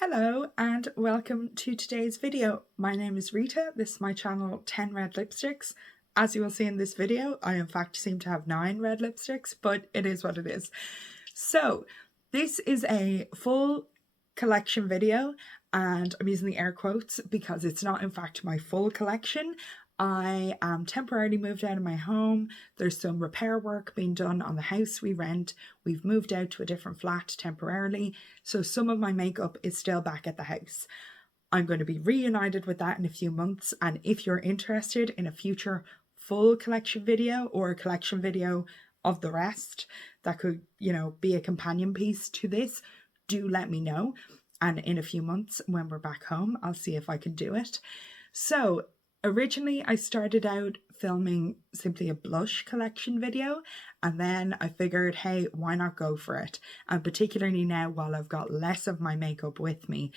Hello and welcome to today's video. My name is Rita. This is my channel 10 Red Lipsticks. As you will see in this video, I in fact seem to have 9 red lipsticks, but it is what it is. So this is a full collection video, and I'm using the air quotes because it's not in fact my full collection. I am temporarily moved out of my home. There's some repair work being done on the house we rent. We've moved out to a different flat temporarily, so some of my makeup is still back at the house. I'm going to be reunited with that in a few months, and if you're interested in a future full collection video or a collection video of the rest that could, be a companion piece to this, do let me know. And in a few months when we're back home, I'll see if I can do it. So originally, I started out filming simply a blush collection video, and then I figured, hey, why not go for it? And particularly now, while I've got less of my makeup with me,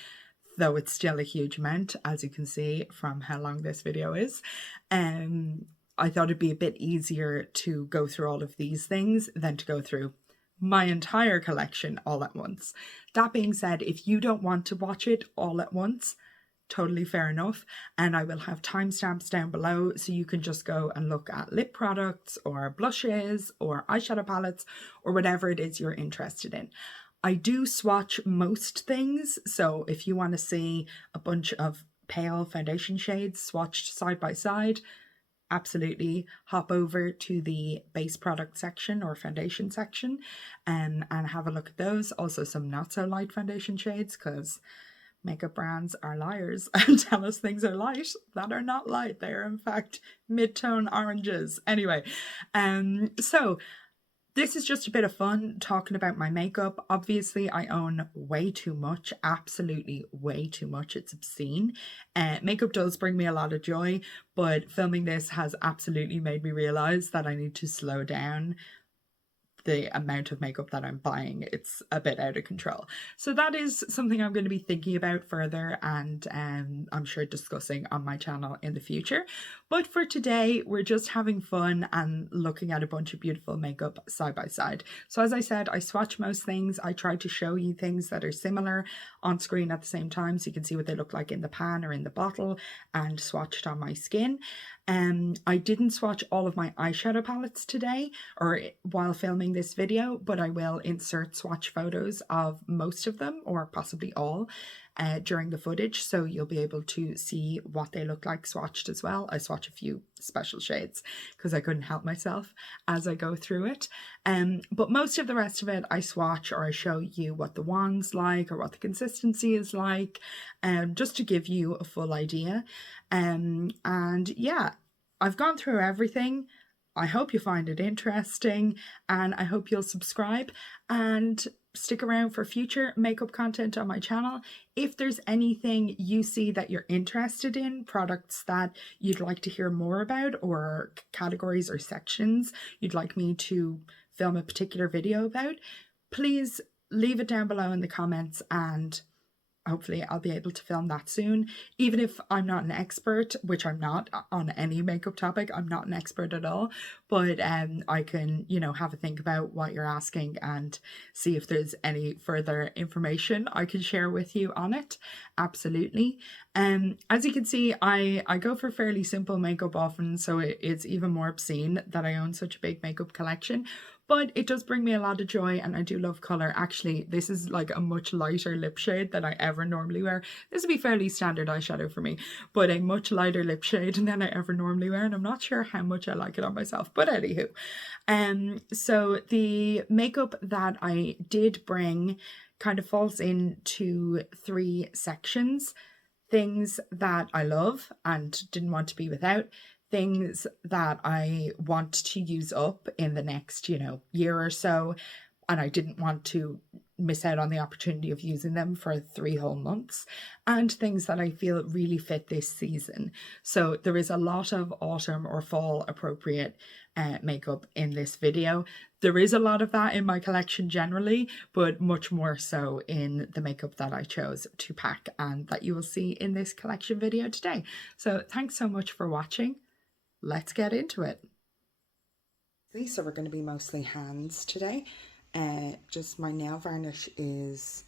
though it's still a huge amount, as you can see from how long this video is, I thought it'd be a bit easier to go through all of these things than to go through my entire collection all at once. That being said, if you don't want to watch it all at once, totally fair enough, and I will have timestamps down below so you can just go and look at lip products or blushes or eyeshadow palettes or whatever it is you're interested in. I do swatch most things, so if you want to see a bunch of pale foundation shades swatched side by side, absolutely hop over to the base product section or foundation section and have a look at those. Also some not so light foundation shades, because makeup brands are liars and tell us things are light that are not light. They are in fact mid-tone oranges. Anyway, so this is just a bit of fun talking about my makeup. Obviously, I own way too much, absolutely way too much. It's obscene. Makeup does bring me a lot of joy, but filming this has absolutely made me realize that I need to slow down the amount of makeup that I'm buying. It's a bit out of control. So that is something I'm going to be thinking about further, and I'm sure discussing on my channel in the future. But for today, we're just having fun and looking at a bunch of beautiful makeup side by side. So as I said, I swatch most things. I try to show you things that are similar on screen at the same time, so you can see what they look like in the pan or in the bottle and swatched on my skin. I didn't swatch all of my eyeshadow palettes today or while filming this video, but I will insert swatch photos of most of them, or possibly all, during the footage, so you'll be able to see what they look like swatched as well. I swatch a few special shades because I couldn't help myself as I go through it. But most of the rest of it I swatch, or I show you what the wand's like or what the consistency is like, just to give you a full idea. And yeah, I've gone through everything. I hope you find it interesting, and I hope you'll subscribe and stick around for future makeup content on my channel. If there's anything you see that you're interested in, products that you'd like to hear more about, or categories or sections you'd like me to film a particular video about, please leave it down below in the comments, and hopefully I'll be able to film that soon. Even if I'm not an expert, which I'm not on any makeup topic, I'm not an expert at all, but I can, have a think about what you're asking and see if there's any further information I can share with you on it. Absolutely. As you can see, I go for fairly simple makeup often, so it's even more obscene that I own such a big makeup collection. But it does bring me a lot of joy, and I do love colour. Actually, this is like a much lighter lip shade than I ever normally wear. This would be fairly standard eyeshadow for me, but a much lighter lip shade than I ever normally wear, and I'm not sure how much I like it on myself, but anywho. So the makeup that I did bring kind of falls into 3 sections. Things that I love and didn't want to be without, things that I want to use up in the next, year or so, and I didn't want to miss out on the opportunity of using them for 3 whole months, and things that I feel really fit this season. So there is a lot of autumn or fall appropriate makeup in this video. There is a lot of that in my collection generally, but much more so in the makeup that I chose to pack and that you will see in this collection video today. So thanks so much for watching. Let's get into it. So we're going to be mostly hands today. Just my nail varnish is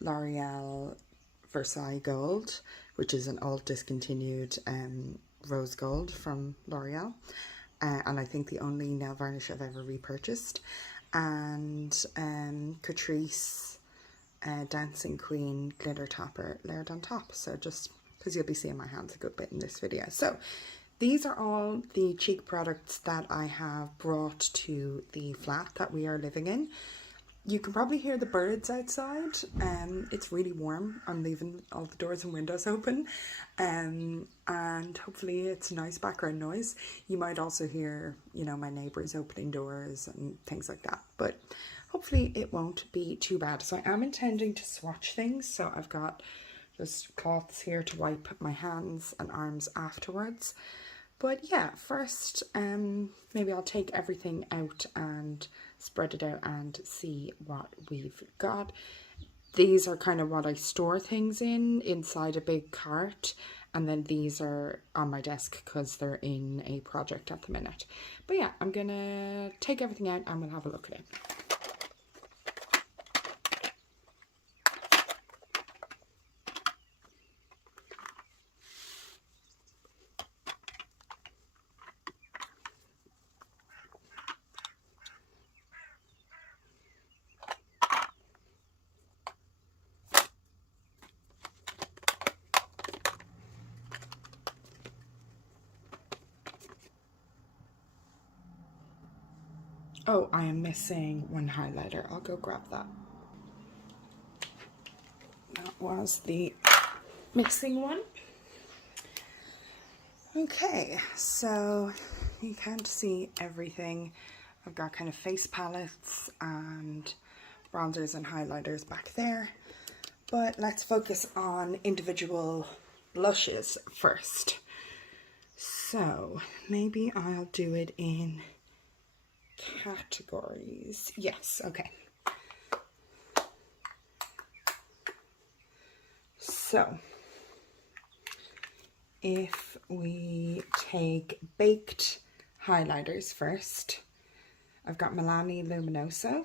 L'Oreal Versailles Gold, which is an old discontinued rose gold from L'Oreal. And I think the only nail varnish I've ever repurchased. And Catrice Dancing Queen glitter topper layered on top. So just because you'll be seeing my hands a good bit in this video. So these are all the cheek products that I have brought to the flat that we are living in. You can probably hear the birds outside. It's really warm. I'm leaving all the doors and windows open, and hopefully it's nice background noise. You might also hear, you know, my neighbours opening doors and things like that, but hopefully it won't be too bad. So I am intending to swatch things, so I've got just cloths here to wipe my hands and arms afterwards. But yeah, first maybe I'll take everything out and spread it out and see what we've got. These are kind of what I store things in inside a big cart, and then these are on my desk because they're in a project at the minute. But yeah, I'm gonna take everything out and we'll have a look at it. Oh, I am missing one highlighter. I'll go grab that. That was the missing one. Okay, so you can't see everything. I've got kind of face palettes and bronzers and highlighters back there. But let's focus on individual blushes first. So maybe I'll do it in categories. Yes, okay. So if we take baked highlighters first, I've got Milani Luminoso,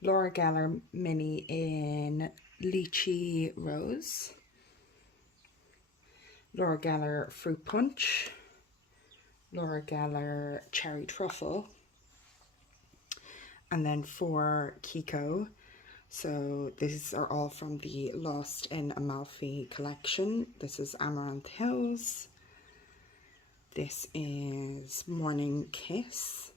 Laura Geller Mini in Lychee Rose, Laura Geller Fruit Punch, Laura Geller Cherry Truffle, and then for Kiko, so these are all from the Lost in Amalfi collection. This is Amaranth Hills. This is Morning Kiss.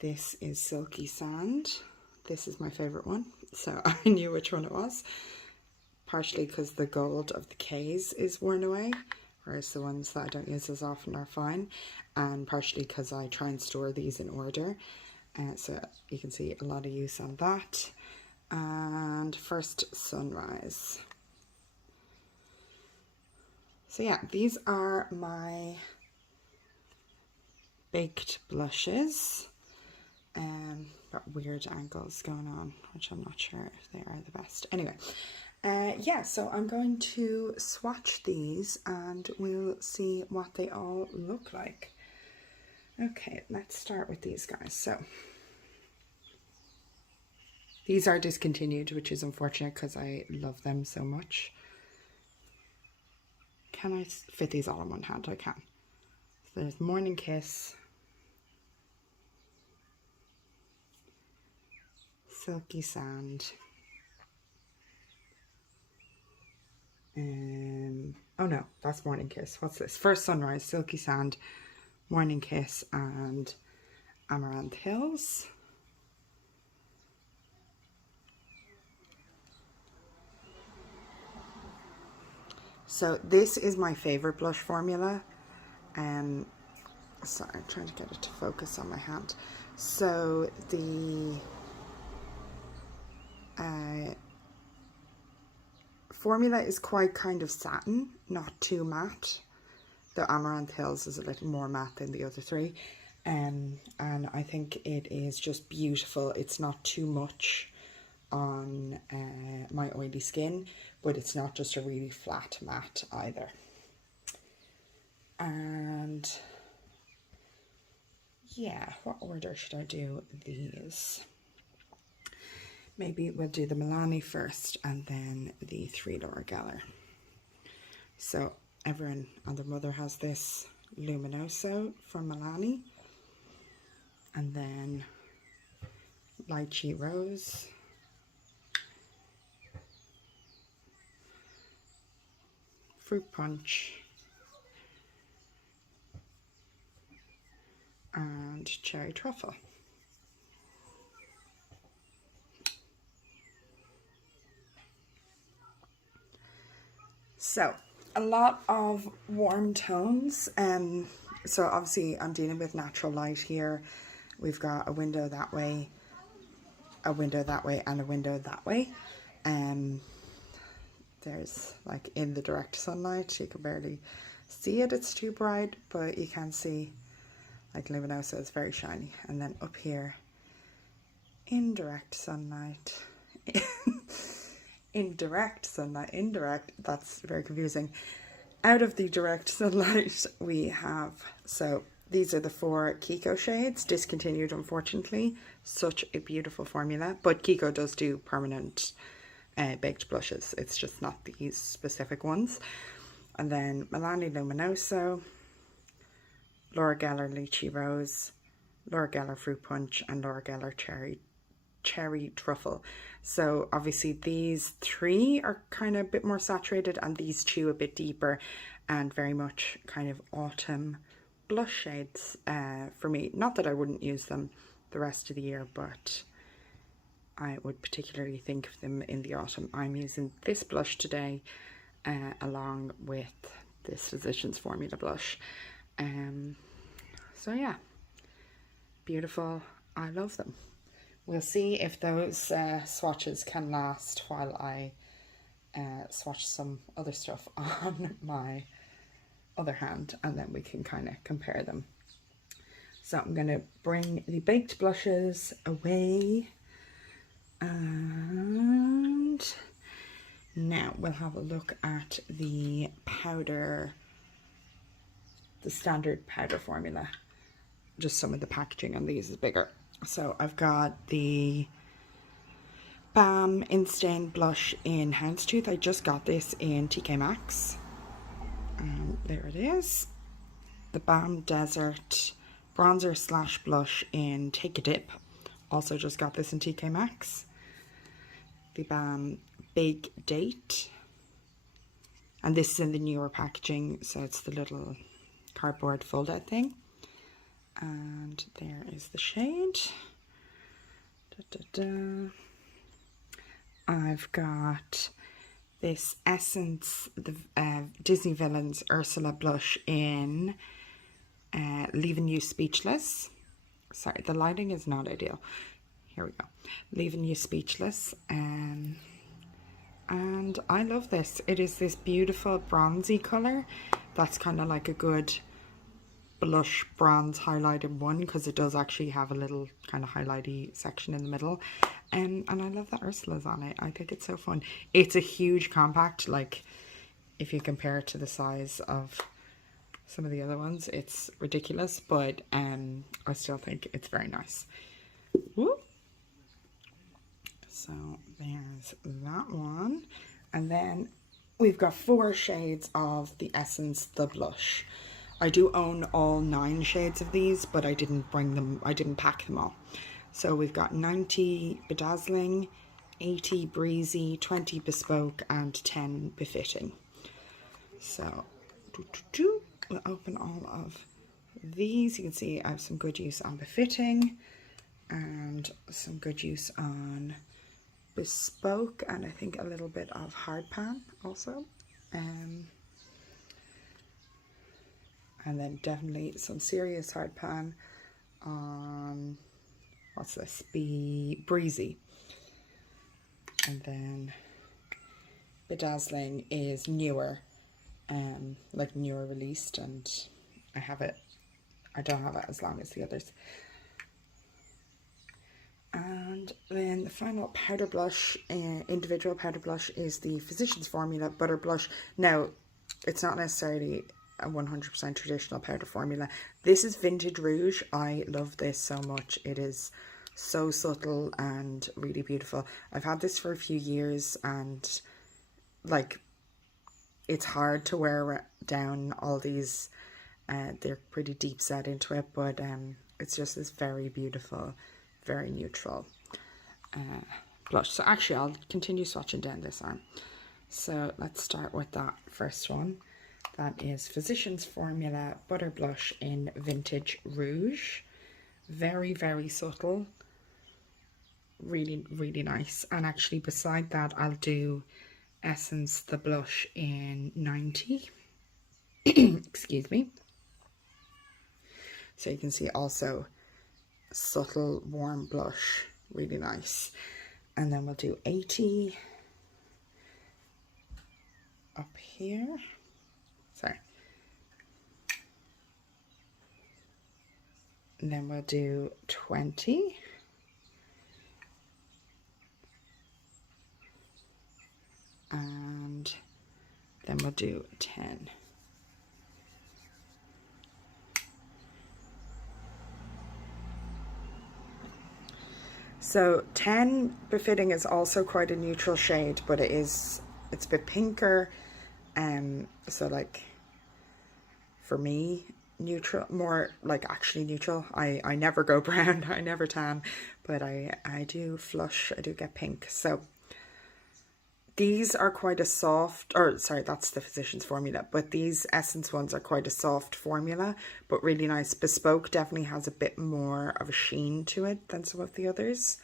This is Silky Sand. This is my favorite one, so I knew which one it was. Partially because the gold of the K's is worn away, whereas the ones that I don't use as often are fine, and partially because I try and store these in order, so you can see a lot of use on that. And First Sunrise. So yeah, these are my baked blushes. Got weird angles going on, which I'm not sure if they are the best. Anyway, yeah, so I'm going to swatch these and we'll see what they all look like. Okay, let's start with these guys. So these are discontinued, which is unfortunate because I love them so much. Can I fit these all in one hand? I can. So there's Morning Kiss, Silky Sand, oh no, that's Morning Kiss. What's this? First Sunrise, Silky Sand, Morning Kiss, and Amaranth Hills. So this is my favorite blush formula. Sorry, I'm trying to get it to focus on my hand. So the formula is quite kind of satin, not too matte. The Amaranth Hills is a little more matte than the other three, and I think it is just beautiful. It's not too much on my oily skin, but it's not just a really flat matte either. And yeah, what order should I do these? maybe we'll do the Milani first and then the 3 Laura Geller. So everyone and their mother has this Luminoso from Milani, and then Lychee Rose, Fruit Punch, and Cherry Truffle. So a lot of warm tones. So obviously I'm dealing with natural light here. We've got a window that way, a window that way, and a window that way. There's like in the direct sunlight, you can barely see it, it's too bright, but you can see like Luminoso is very shiny. And then up here, indirect sunlight. Indirect sunlight, indirect, that's very confusing. Out of the direct sunlight we have, so these are the 4 Kiko shades, discontinued unfortunately. Such a beautiful formula, but Kiko does do permanent baked blushes, it's just not these specific ones. And then Milani Luminoso, Laura Geller Lychee Rose, Laura Geller Fruit Punch, and Laura Geller Cherry Truffle. So obviously these 3 are kind of a bit more saturated, and these 2 a bit deeper, and very much kind of autumn blush shades for me. Not that I wouldn't use them the rest of the year, but I would particularly think of them in the autumn. I'm using this blush today along with this Physicians Formula blush. So yeah, beautiful. I love them. We'll see if those swatches can last while I swatch some other stuff on my other hand, and then we can kind of compare them. So I'm going to bring the baked blushes away, and now we'll have a look at the powder, the standard powder formula. Just some of the packaging on these is bigger. So I've got the Balm In-Stain Blush in Houndstooth. I just got this in TK Maxx. There it is. The Balm Desert Bronzer / Blush in Take a Dip. Also just got this in TK Maxx. The Balm Big Date. And this is in the newer packaging, so it's the little cardboard fold-out thing. And there is the shade. I've got this Essence, the Disney Villains Ursula blush in Leaving You Speechless. Sorry, the lighting is not ideal. Here we go. Leaving You Speechless. And I love this. It is this beautiful bronzy colour. That's kind of like a good blush bronze highlighted one, because it does actually have a little kind of highlighty section in the middle, and I love that Ursula's on it. I think it's so fun. It's a huge compact, like if you compare it to the size of some of the other ones, it's ridiculous, but I still think it's very nice. Woo! So there's that one, and then we've got 4 shades of the Essence The Blush. I do own all 9 shades of these, but I didn't bring them, I didn't pack them all. So we've got 90 Bedazzling, 80 Breezy, 20 Bespoke, and 10 Befitting. So we'll open all of these. You can see I have some good use on Befitting and some good use on Bespoke, and I think a little bit of Hard Pan also. And then definitely some serious Hard Pan on, what's this, Be Breezy. And then Bedazzling is newer, like newer released, and I have it, I don't have it as long as the others. And then the final powder blush, individual powder blush, is the Physicians Formula Butter Blush. Now, it's not necessarily a 100% traditional powder formula. This is Vintage Rouge. I love this so much. It is So subtle and really beautiful. I've had this for a few years, and like it's hard to wear down all these. They're pretty deep set into it, but it's just this very beautiful, very neutral blush. So actually I'll continue swatching down this arm. So let's start with that first one. That is Physicians Formula Butter Blush in Vintage Rouge. Very, very subtle. Really, really nice. And actually beside that, I'll do Essence the blush in 90. Excuse me. So you can see also subtle warm blush, really nice. And then we'll do 80 up here. Sorry. And then we'll do 20. And then we'll do 10. So 10 Befitting is also quite a neutral shade, but it's a bit pinker. So like for me, neutral, more like actually neutral. I never go brown, I never tan, but I do flush, I do get pink. So these are quite a soft, or sorry, that's the Physicians Formula, but these Essence ones are quite a soft formula, but really nice. Bespoke definitely has a bit more of a sheen to it than some of the others.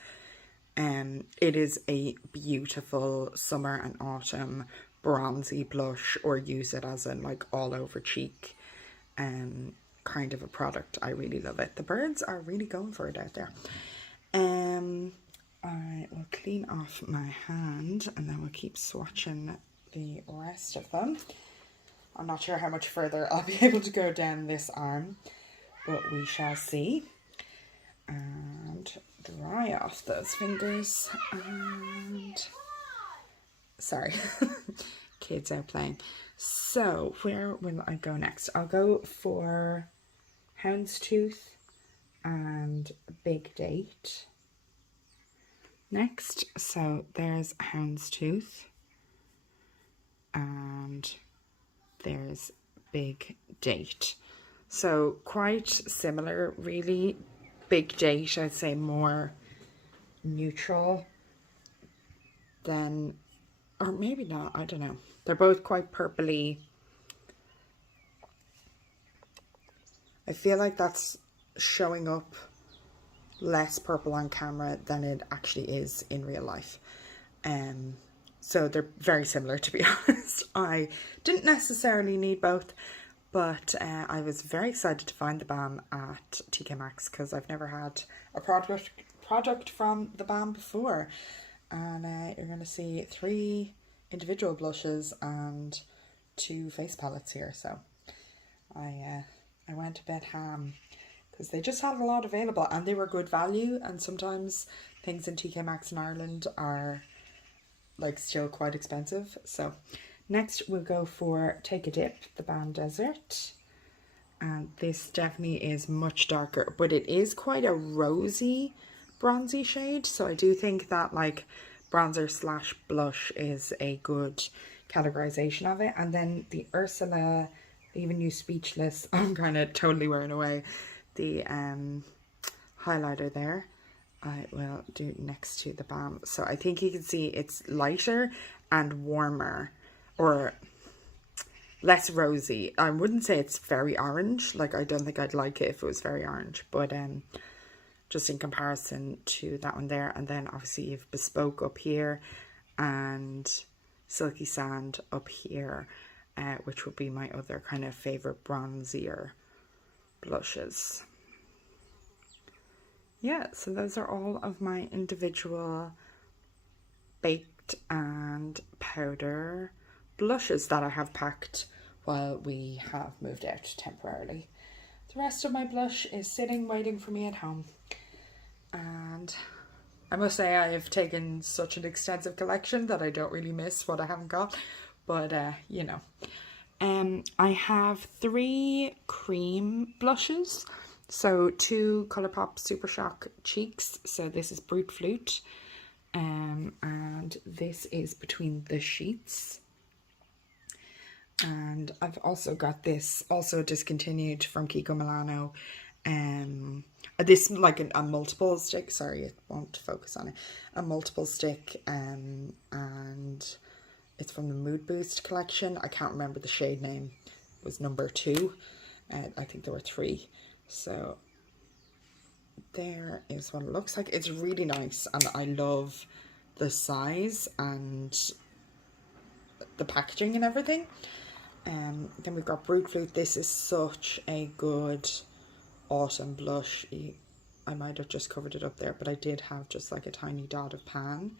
It is a beautiful summer and autumn bronzy blush, or use it as in like all over cheek kind of a product. I really love it. The birds are really going for it out there. I will clean off my hand and then we'll keep swatching the rest of them. I'm not sure how much further I'll be able to go down this arm, but we shall see. And dry off those fingers. And sorry, kids out playing. So where will I go next? I'll go for Houndstooth and Big Date next. So there's Houndstooth and there's Big Date. So quite similar really. Big Date, I'd say more neutral than, or maybe not, I don't know. They're both quite purpley. I feel like that's showing up less purple on camera than it actually is in real life. So they're very similar, to be honest. I didn't necessarily need both, but I was very excited to find the Balm at TK Maxx because I've never had a product from the Balm before. And you're going to see 3 individual blushes and 2 face palettes here. So I went a bit ham because they just had a lot available and they were good value. And sometimes things in TK Maxx in Ireland are like still quite expensive. So next we'll go for Take a Dip, the Balm Desert. And this definitely is much darker, but it is quite a rosy, bronzy shade. So I do think that like bronzer slash blush is a good categorization of it. And then the Ursula, Leaving You Speechless, I'm kind of totally wearing away. The highlighter there, I will do next to the Balm. So I think you can see it's lighter and warmer, or less rosy. I wouldn't say it's very orange. Like I don't think I'd like it if it was very orange, but just in comparison to that one there. And then obviously you've Bespoke up here and Silky Sand up here, which would be my other kind of favorite bronzier blushes. Yeah, so those are all of my individual baked and powder blushes that I have packed while we have moved out temporarily. The rest of my blush is sitting waiting for me at home, and I must say I have taken such an extensive collection that I don't really miss what I haven't got, but you know. I have 3 cream blushes. So 2 Colourpop Super Shock cheeks. So this is Brute Flute, and this is Between the Sheets. And I've also got this, also discontinued from Kiko Milano. This like a multiple stick. Sorry, it won't focus on it. A multiple stick, and it's from the Mood Boost collection. I can't remember the shade name. It was number 2. I think there were 3. So there is what it looks like. It's really nice, and I love the size and the packaging and everything. Then we've got Brute Flute. This is such a good autumn blush. I might have just covered it up there, but I did have just like a tiny dot of pan.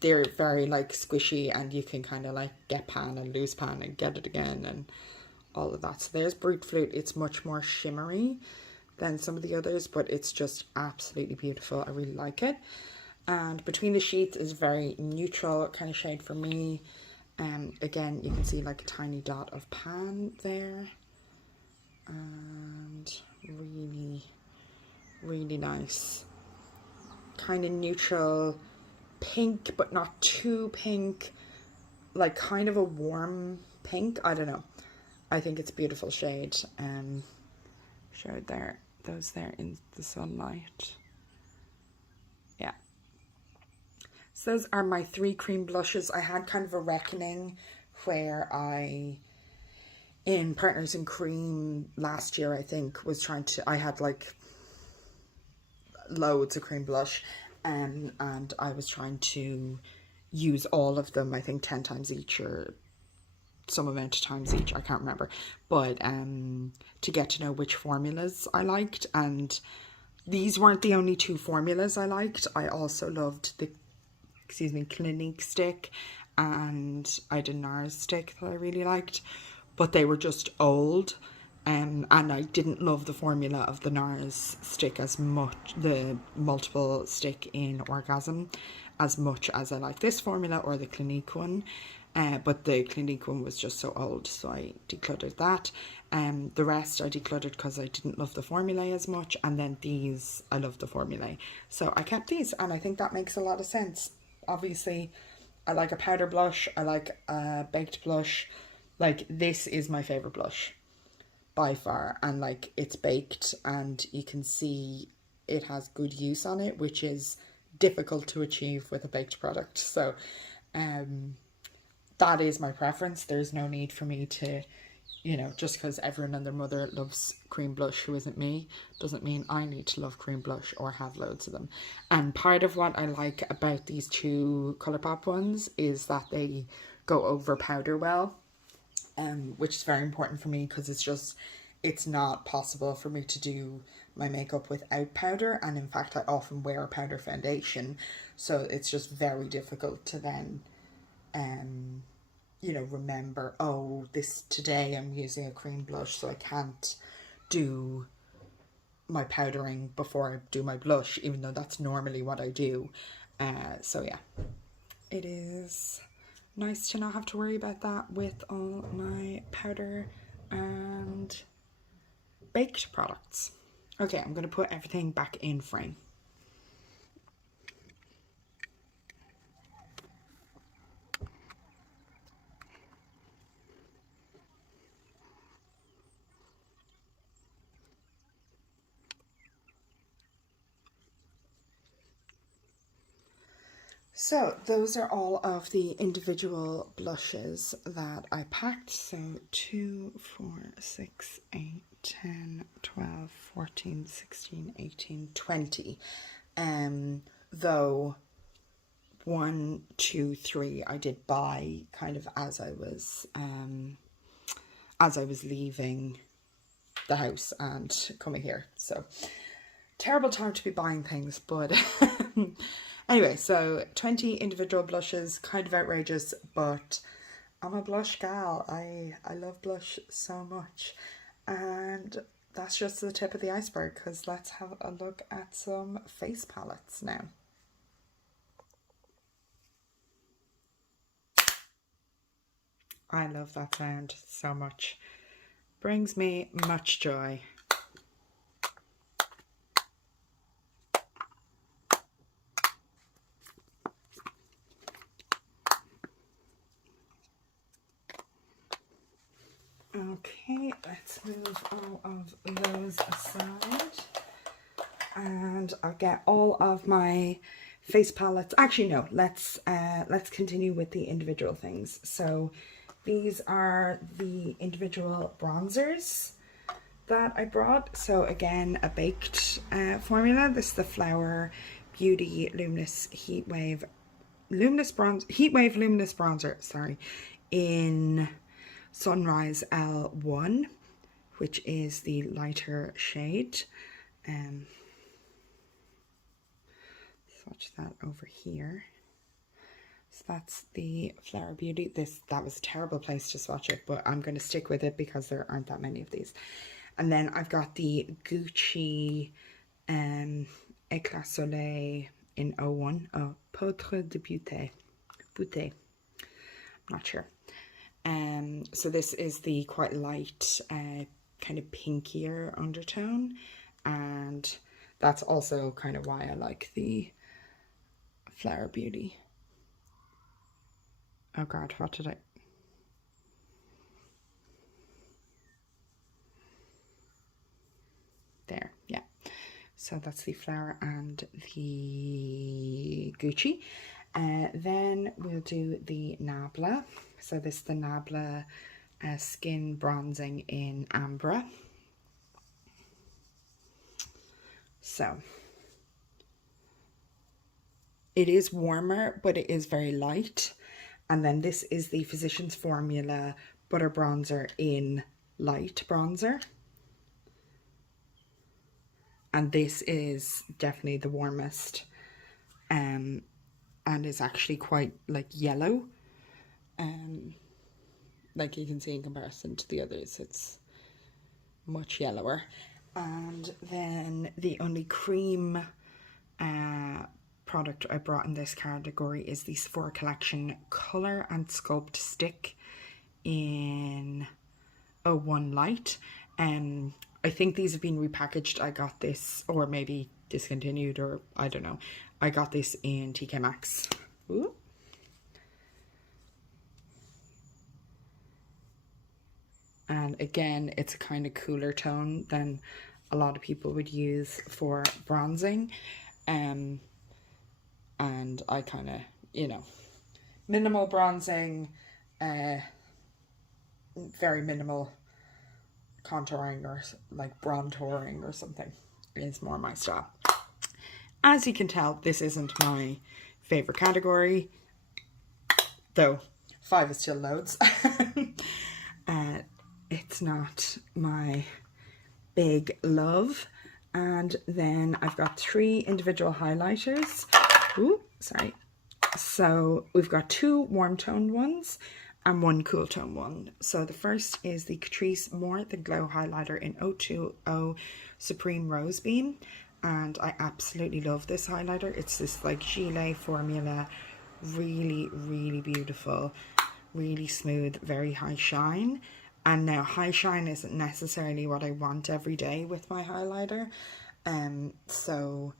They're very like squishy, and you can kind of like get pan and lose pan and get it again and all of that. So there's Brute Flute. It's much more shimmery than some of the others, but it's just absolutely beautiful. I really like it. And Between the Sheets is very neutral kind of shade for me. Again, you can see like a tiny dot of pan there, and really, really nice kind of neutral pink, but not too pink, like kind of a warm pink. I don't know. I think it's a beautiful shade. Showed there, those there in the sunlight. Yeah. So those are my 3 cream blushes. I had kind of a reckoning where in Partners in Cream last year, I think, I had like loads of cream blush, and I was trying to use all of them, I think 10 times each or some amount of times each, I can't remember, but to get to know which formulas I liked. And these weren't the only 2 formulas I liked. I also loved the Clinique stick, and I had a NARS stick that I really liked, but they were just old, and I didn't love the formula of the NARS stick as much, the multiple stick in Orgasm, as much as I like this formula or the Clinique one. But the Clinique one was just so old, so I decluttered that. The rest I decluttered because I didn't love the formula as much, and then these, I love the formula. So I kept these, and I think that makes a lot of sense. Obviously, I like a powder blush, I like a baked blush. Like, this is my favourite blush by far, and like, it's baked, and you can see it has good use on it, which is difficult to achieve with a baked product. So that is my preference. There's no need for me to, you know, just because everyone and their mother loves cream blush who isn't me, doesn't mean I need to love cream blush or have loads of them. And part of what I like about these 2 Colourpop ones is that they go over powder well, which is very important for me, because it's not possible for me to do my makeup without powder, and in fact I often wear a powder foundation, so it's just very difficult to then you know, remember, oh, today I'm using a cream blush, so I can't do my powdering before I do my blush, even though that's normally what I do. So yeah, it is nice to not have to worry about that with all my powder and baked products. Okay, I'm going to put everything back in frame. So those are all of the individual blushes that I packed. So 2, 4, 6, 8, 10, 12, 14, 16, 18, 20. Though 1, 2, 3 I did buy kind of as I was leaving the house and coming here. So terrible time to be buying things, but anyway, so 20 individual blushes, kind of outrageous, but I'm a blush gal. I love blush so much. And that's just the tip of the iceberg, because let's have a look at some face palettes now. I love that sound so much. brings me much joy. Okay, let's move all of those aside. And I'll get all of my face palettes. Actually, no, let's continue with the individual things. So these are the individual bronzers that I brought. So again, a baked formula. This is the Flower Beauty Luminous Heatwave Luminous Bronzer, sorry, in Sunrise L1, which is the lighter shade. Swatch that over here. So that's the Flower Beauty. That was a terrible place to swatch it, but I'm going to stick with it because there aren't that many of these. And then I've got the Gucci Éclat Soleil in 01. Oh, Poudre de Beauté. I'm not sure. So this is the quite light, kind of pinkier undertone, and that's also kind of why I like the Flower Beauty. Oh God, what did I... There, yeah. So that's the Flower and the Gucci. Then we'll do the Nabla. So this is the Nabla Skin Bronzing in Ambra. So it is warmer, but it is very light. And then this is the Physicians Formula Butter Bronzer in Light Bronzer. And this is definitely the warmest, and is actually quite like yellow. Like you can see in comparison to the others, it's much yellower. And then the only cream product I brought in this category is the Sephora Collection Colour and Sculpt Stick in 01 Light. I think these have been repackaged. I got this, or maybe discontinued, or I don't know. I got this in TK Maxx. Ooh. And again, it's a kind of cooler tone than a lot of people would use for bronzing. And I kind of, you know, minimal bronzing, very minimal contouring or like bronzing or something is more my style. As you can tell, this isn't my favorite category, though 5 is still loads. It's not my big love. And then I've got 3 individual highlighters. Ooh, sorry. So we've got 2 warm toned ones and 1 cool tone one. So the first is the Catrice More The Glow Highlighter in 020 Supreme Rose Bean. And I absolutely love this highlighter. It's this like gilet formula, really, really beautiful, really smooth, very high shine. And now high shine isn't necessarily what I want every day with my highlighter. So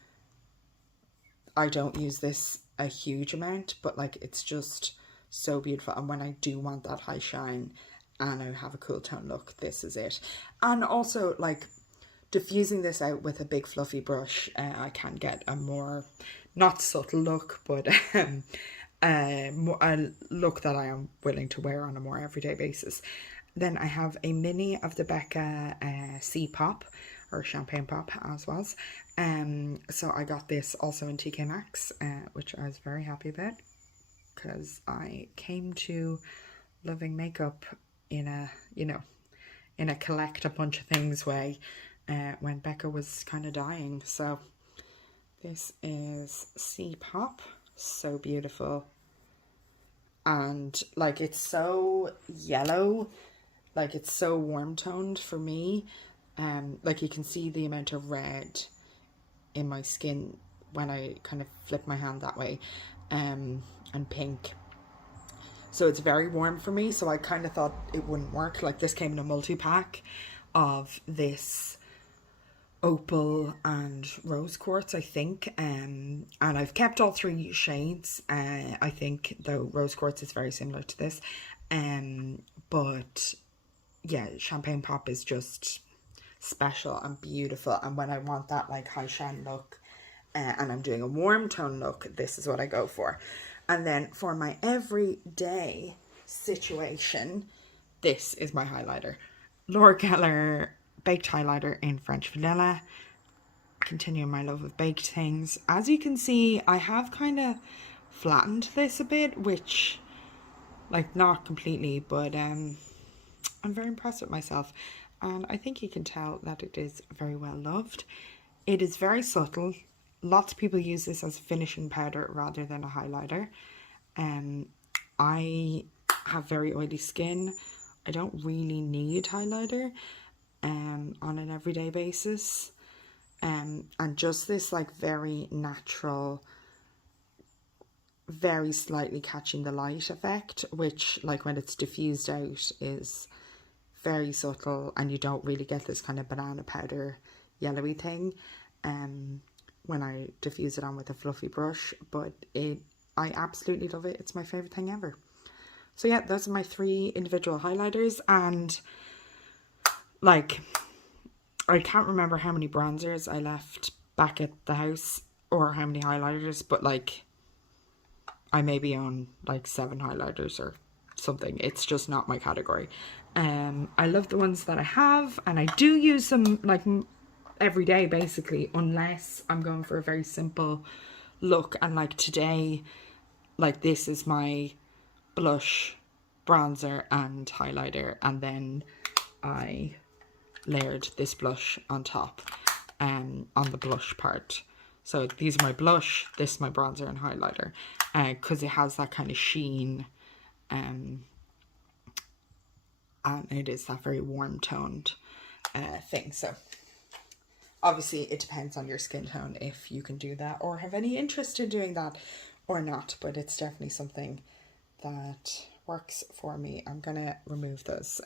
I don't use this a huge amount, but like it's just so beautiful. And when I do want that high shine and I have a cool tone look, this is it. And also like diffusing this out with a big fluffy brush, I can get a more, not subtle look, but a look that I am willing to wear on a more everyday basis. Then I have a mini of the Becca C Pop, or Champagne Pop as was. So I got this also in TK Maxx, which I was very happy about, because I came to loving makeup in a, you know, in a collect a bunch of things way, when Becca was kind of dying. So this is C Pop, so beautiful. And like it's so yellow, like it's so warm toned for me. Like you can see the amount of red in my skin when I kind of flip my hand that way, and pink. so it's very warm for me, so I kind of thought it wouldn't work. Like, this came in a multi-pack of this opal and rose quartz, I think, and I've kept all three shades. I think though rose quartz is very similar to this, but yeah, champagne pop is just special and beautiful, and when I want that like high shine look, and I'm doing a warm tone look, this is what I go for. And then for my everyday situation, this is my highlighter, Laura Geller baked highlighter in French vanilla. Continuing my love of baked things. As you can see, I have kind of flattened this a bit, which, like, not completely, but I'm very impressed with myself, and I think you can tell that it is very well loved. It is very subtle. Lots of people use this as a finishing powder rather than a highlighter. I have very oily skin. I don't really need highlighter on an everyday basis, and just this like very natural, very slightly catching the light effect, which like when it's diffused out is very subtle, and you don't really get this kind of banana powder yellowy thing when I diffuse it on with a fluffy brush. But I absolutely love it. It's my favorite thing ever. So yeah, those are my 3 individual highlighters, and like, I can't remember how many bronzers I left back at the house or how many highlighters, but like, I maybe own like 7 highlighters or something. It's just not my category. I love the ones that I have, and I do use them like every day basically, unless I'm going for a very simple look. And like today, like this is my blush, bronzer and highlighter, and then I layered this blush on top on the blush part. So these are my blush, this is my bronzer and highlighter, because it has that kind of sheen, and it is that very warm toned thing. So obviously it depends on your skin tone if you can do that or have any interest in doing that or not, but it's definitely something that works for me. I'm gonna remove those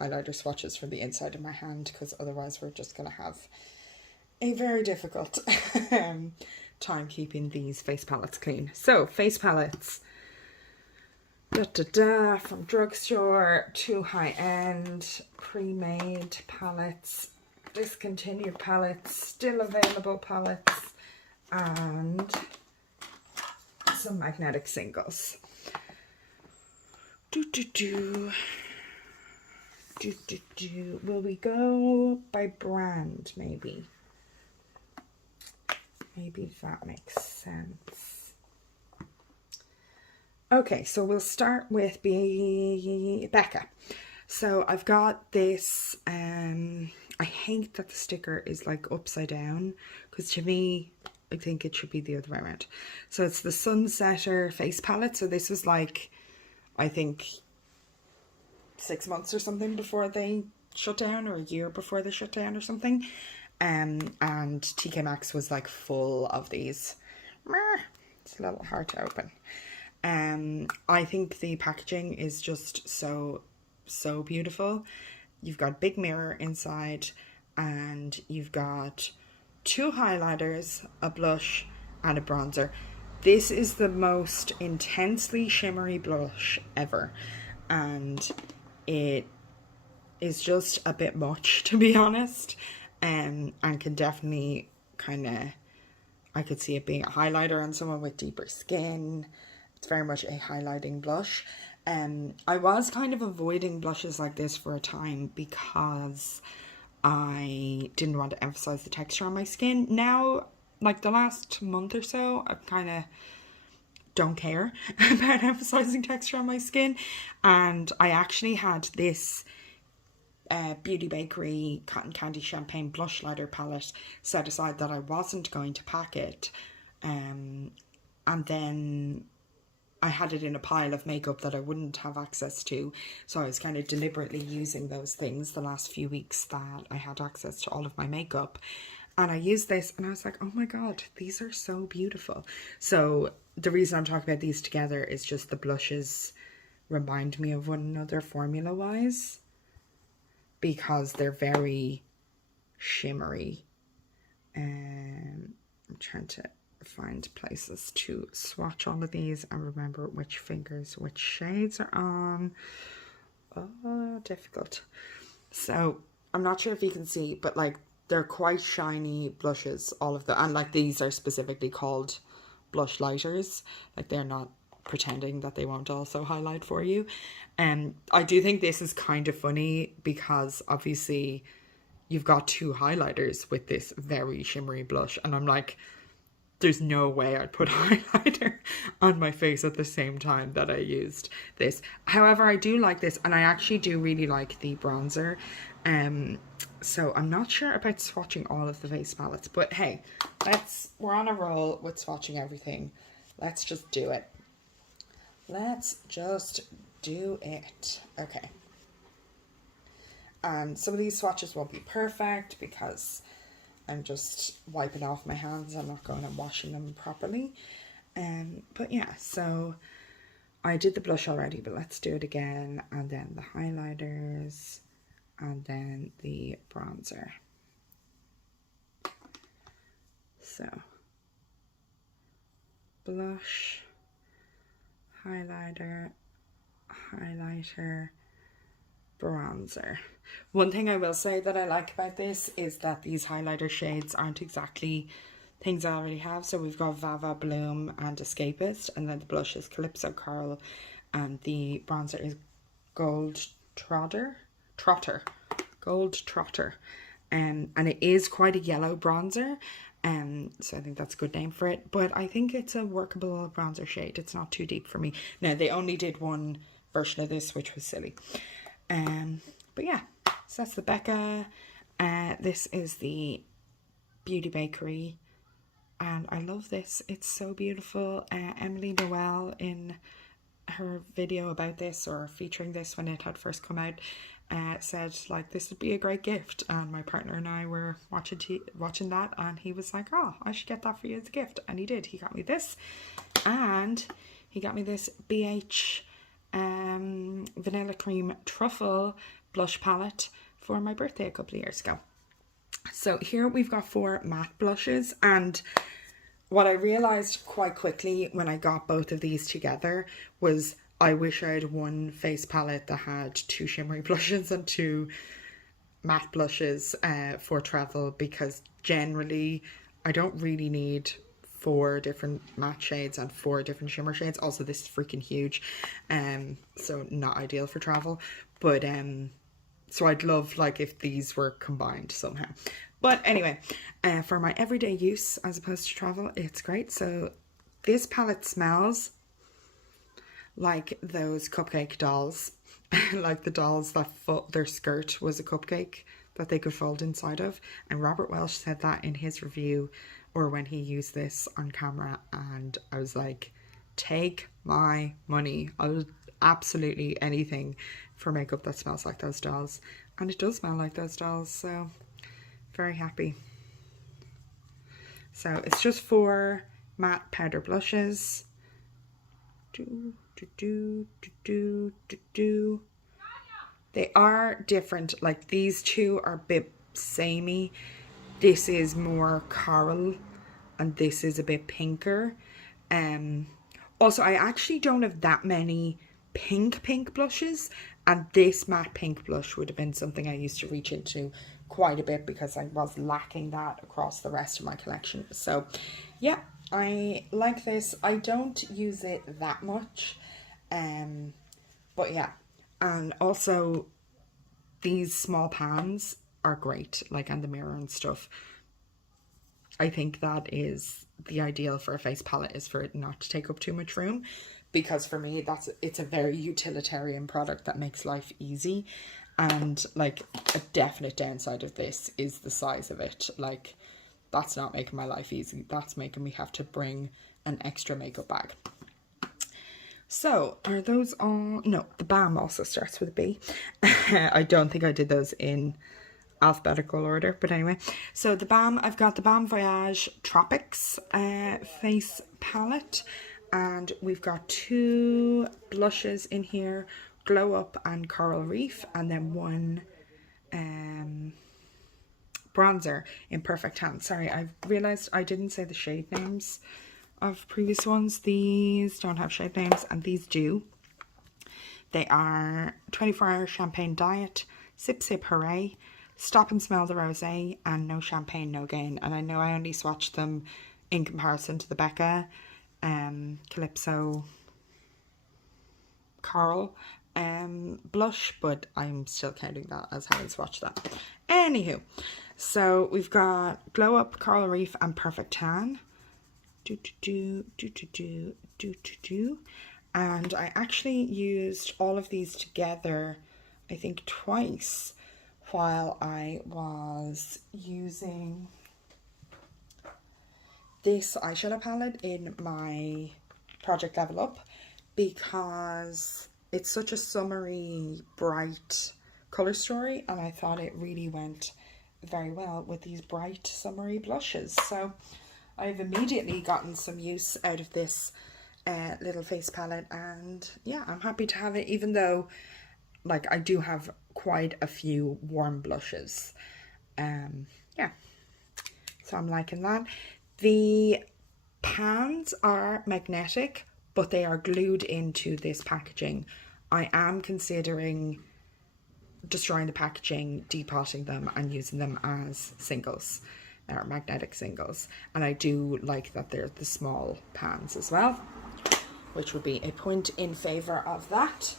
highlighter swatches from the inside of my hand, because otherwise we're just gonna have a very difficult time keeping these face palettes clean. So face palettes, from drugstore to high-end, pre-made palettes, discontinued palettes, still available palettes, and some magnetic singles. Will we go by brand, maybe? Maybe that makes sense. Okay, so we'll start with Becca. So I've got this, I hate that the sticker is like upside down, because to me, I think it should be the other way around. So it's the Sunsetter face palette. So this was like, I think 6 months or something before they shut down, or a year before they shut down or something. And TK Maxx was like full of these. It's a little hard to open. I think the packaging is just so beautiful. You've got a big mirror inside, and you've got 2 highlighters, a blush and a bronzer. This is the most intensely shimmery blush ever, and it is just a bit much, to be honest, and can definitely kind of, I could see it being a highlighter on someone with deeper skin. It's very much a highlighting blush. I was kind of avoiding blushes like this for a time because I didn't want to emphasize the texture on my skin. Now, like the last month or so, I kind of don't care about emphasizing texture on my skin. And I actually had this Beauty Bakery Cotton Candy Champagne Blush Lighter palette set aside that I wasn't going to pack it. And then I had it in a pile of makeup that I wouldn't have access to. So I was kind of deliberately using those things the last few weeks that I had access to all of my makeup. And I used this and I was like, oh my God, these are so beautiful. So the reason I'm talking about these together is just the blushes remind me of one another formula wise, because they're very shimmery. I'm trying to find places to swatch all of these and remember which fingers which shades are on. Oh, difficult. So I'm not sure if you can see, but like they're quite shiny blushes, all of them, and like these are specifically called blush lighters. Like they're not pretending that they won't also highlight for you. And I do think this is kind of funny because obviously you've got two highlighters with this very shimmery blush, and I'm like, there's no way I'd put highlighter on my face at the same time that I used this. However, I do like this, and I actually do really like the bronzer. So I'm not sure about swatching all of the face palettes, but hey, we're on a roll with swatching everything. Let's just do it. Let's just do it. Okay. And some of these swatches won't be perfect because I'm just wiping off my hands. I'm not going and washing them properly. But yeah, so I did the blush already, but let's do it again. And then the highlighters and then the bronzer. So blush, highlighter, highlighter, bronzer. One thing I will say that I like about this is that these highlighter shades aren't exactly things I already have. So we've got Vava, Bloom and Escapist, and then the blush is Calypso Coral, and the bronzer is Gold Trotter. And it is quite a yellow bronzer, so I think that's a good name for it, but I think it's a workable bronzer shade. It's not too deep for me. Now, they only did one version of this, which was silly. But yeah, so that's the Becca. This is the Beauty Bakery, and I love this. It's so beautiful. Emily Noel, in her video about this, or featuring this when it had first come out, said like this would be a great gift, and my partner and I were watching that, and he was like, oh, I should get that for you as a gift, and he did. He got me this, and he got me this BH Vanilla Cream Truffle blush palette for my birthday a couple of years ago. So here we've got 4 matte blushes, and what I realized quite quickly when I got both of these together was I wish I had one face palette that had 2 shimmery blushes and 2 matte blushes for travel, because generally I don't really need 4 different matte shades and 4 different shimmer shades. Also, this is freaking huge, so not ideal for travel, but so I'd love like if these were combined somehow. But anyway, for my everyday use as opposed to travel, it's great. So this palette smells like those cupcake dolls, like the dolls that their skirt was a cupcake that they could fold inside of. And Robert Welsh said that in his review, or when he used this on camera, and I was like, take my money. I'll absolutely anything for makeup that smells like those dolls. And it does smell like those dolls, so very happy. So it's just 4 matte powder blushes. They are different. Like these 2 are a bit samey. This is more coral and this is a bit pinker. Also, I actually don't have that many pink blushes, and this matte pink blush would have been something I used to reach into quite a bit because I was lacking that across the rest of my collection. So yeah, I like this. I don't use it that much, but yeah. And also these small pans are great, like, and the mirror and stuff. I think that is the ideal for a face palette, is for it not to take up too much room, because for me it's a very utilitarian product that makes life easy. And like a definite downside of this is the size of it. Like that's not making my life easy, that's making me have to bring an extra makeup bag. So are those all? No, the Balm also starts with a B. I don't think I did those in alphabetical order, but anyway. So the Balm, I've got the Balm Voyage Tropics face palette, And we've got 2 blushes in here, Glow Up and Coral Reef, and then 1 bronzer in Perfect Tan. Sorry, I realised I didn't say the shade names of previous ones. These don't have shade names and these do. They are 24-hour champagne diet, sip sip hooray, stop and smell the rosé, and no champagne no gain. And I know I only swatched them in comparison to the Becca Calypso Coral blush, but I'm still counting that as having swatched that. Anywho, so we've got Glow Up, Coral Reef, and Perfect Tan. And I actually used all of these together, I think twice, while I was using this eyeshadow palette in my Project Level Up, because it's such a summery, bright colour story, and I thought it really went very well with these bright summery blushes. So I've immediately gotten some use out of this little face palette, and yeah, I'm happy to have it, even though like I do have quite a few warm blushes. Yeah, so I'm liking that. The pans are magnetic, but they are glued into this packaging. I am considering destroying the packaging, depotting them, and using them as singles, or magnetic singles. And I do like that they're the small pans as well, which would be a point in favour of that.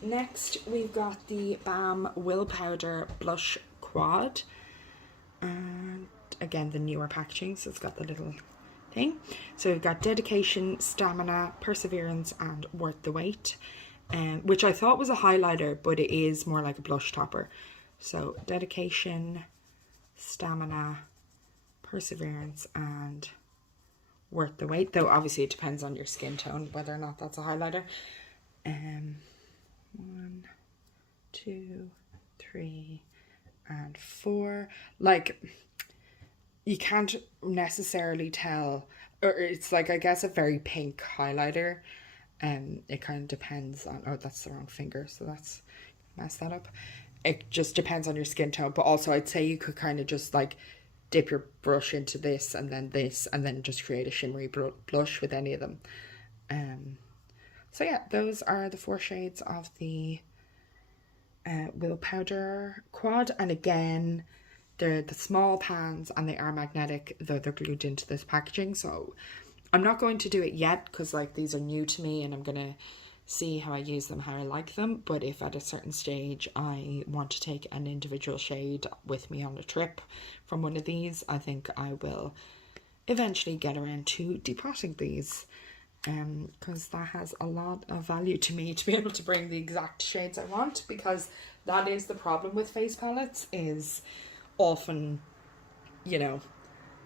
Next, we've got the Balm Will Powder Blush Quad. And again, the newer packaging, so it's got the little thing. So we've got Dedication, Stamina, Perseverance, and Worth the Wait, which I thought was a highlighter, but it is more like a blush topper. So Dedication, Stamina, Perseverance, and Worth the Wait. Though obviously it depends on your skin tone whether or not that's a highlighter. 1, 2, 3, and 4. Like, you can't necessarily tell, or it's like, I guess, a very pink highlighter. It kind of depends on, oh, that's the wrong finger, so that's mess that up. It just depends on your skin tone, but also I'd say you could kind of just like dip your brush into this, and then just create a shimmery blush with any of them. So yeah, those are the 4 shades of the Will Powder Quad, and again, they're the small pans and they are magnetic, though they're glued into this packaging. So I'm not going to do it yet because like these are new to me, and I'm gonna see how I use them, how I like them. But if at a certain stage I want to take an individual shade with me on a trip from one of these, I think I will eventually get around to depotting these, because that has a lot of value to me to be able to bring the exact shades I want, because that is the problem with face palettes, is often, you know,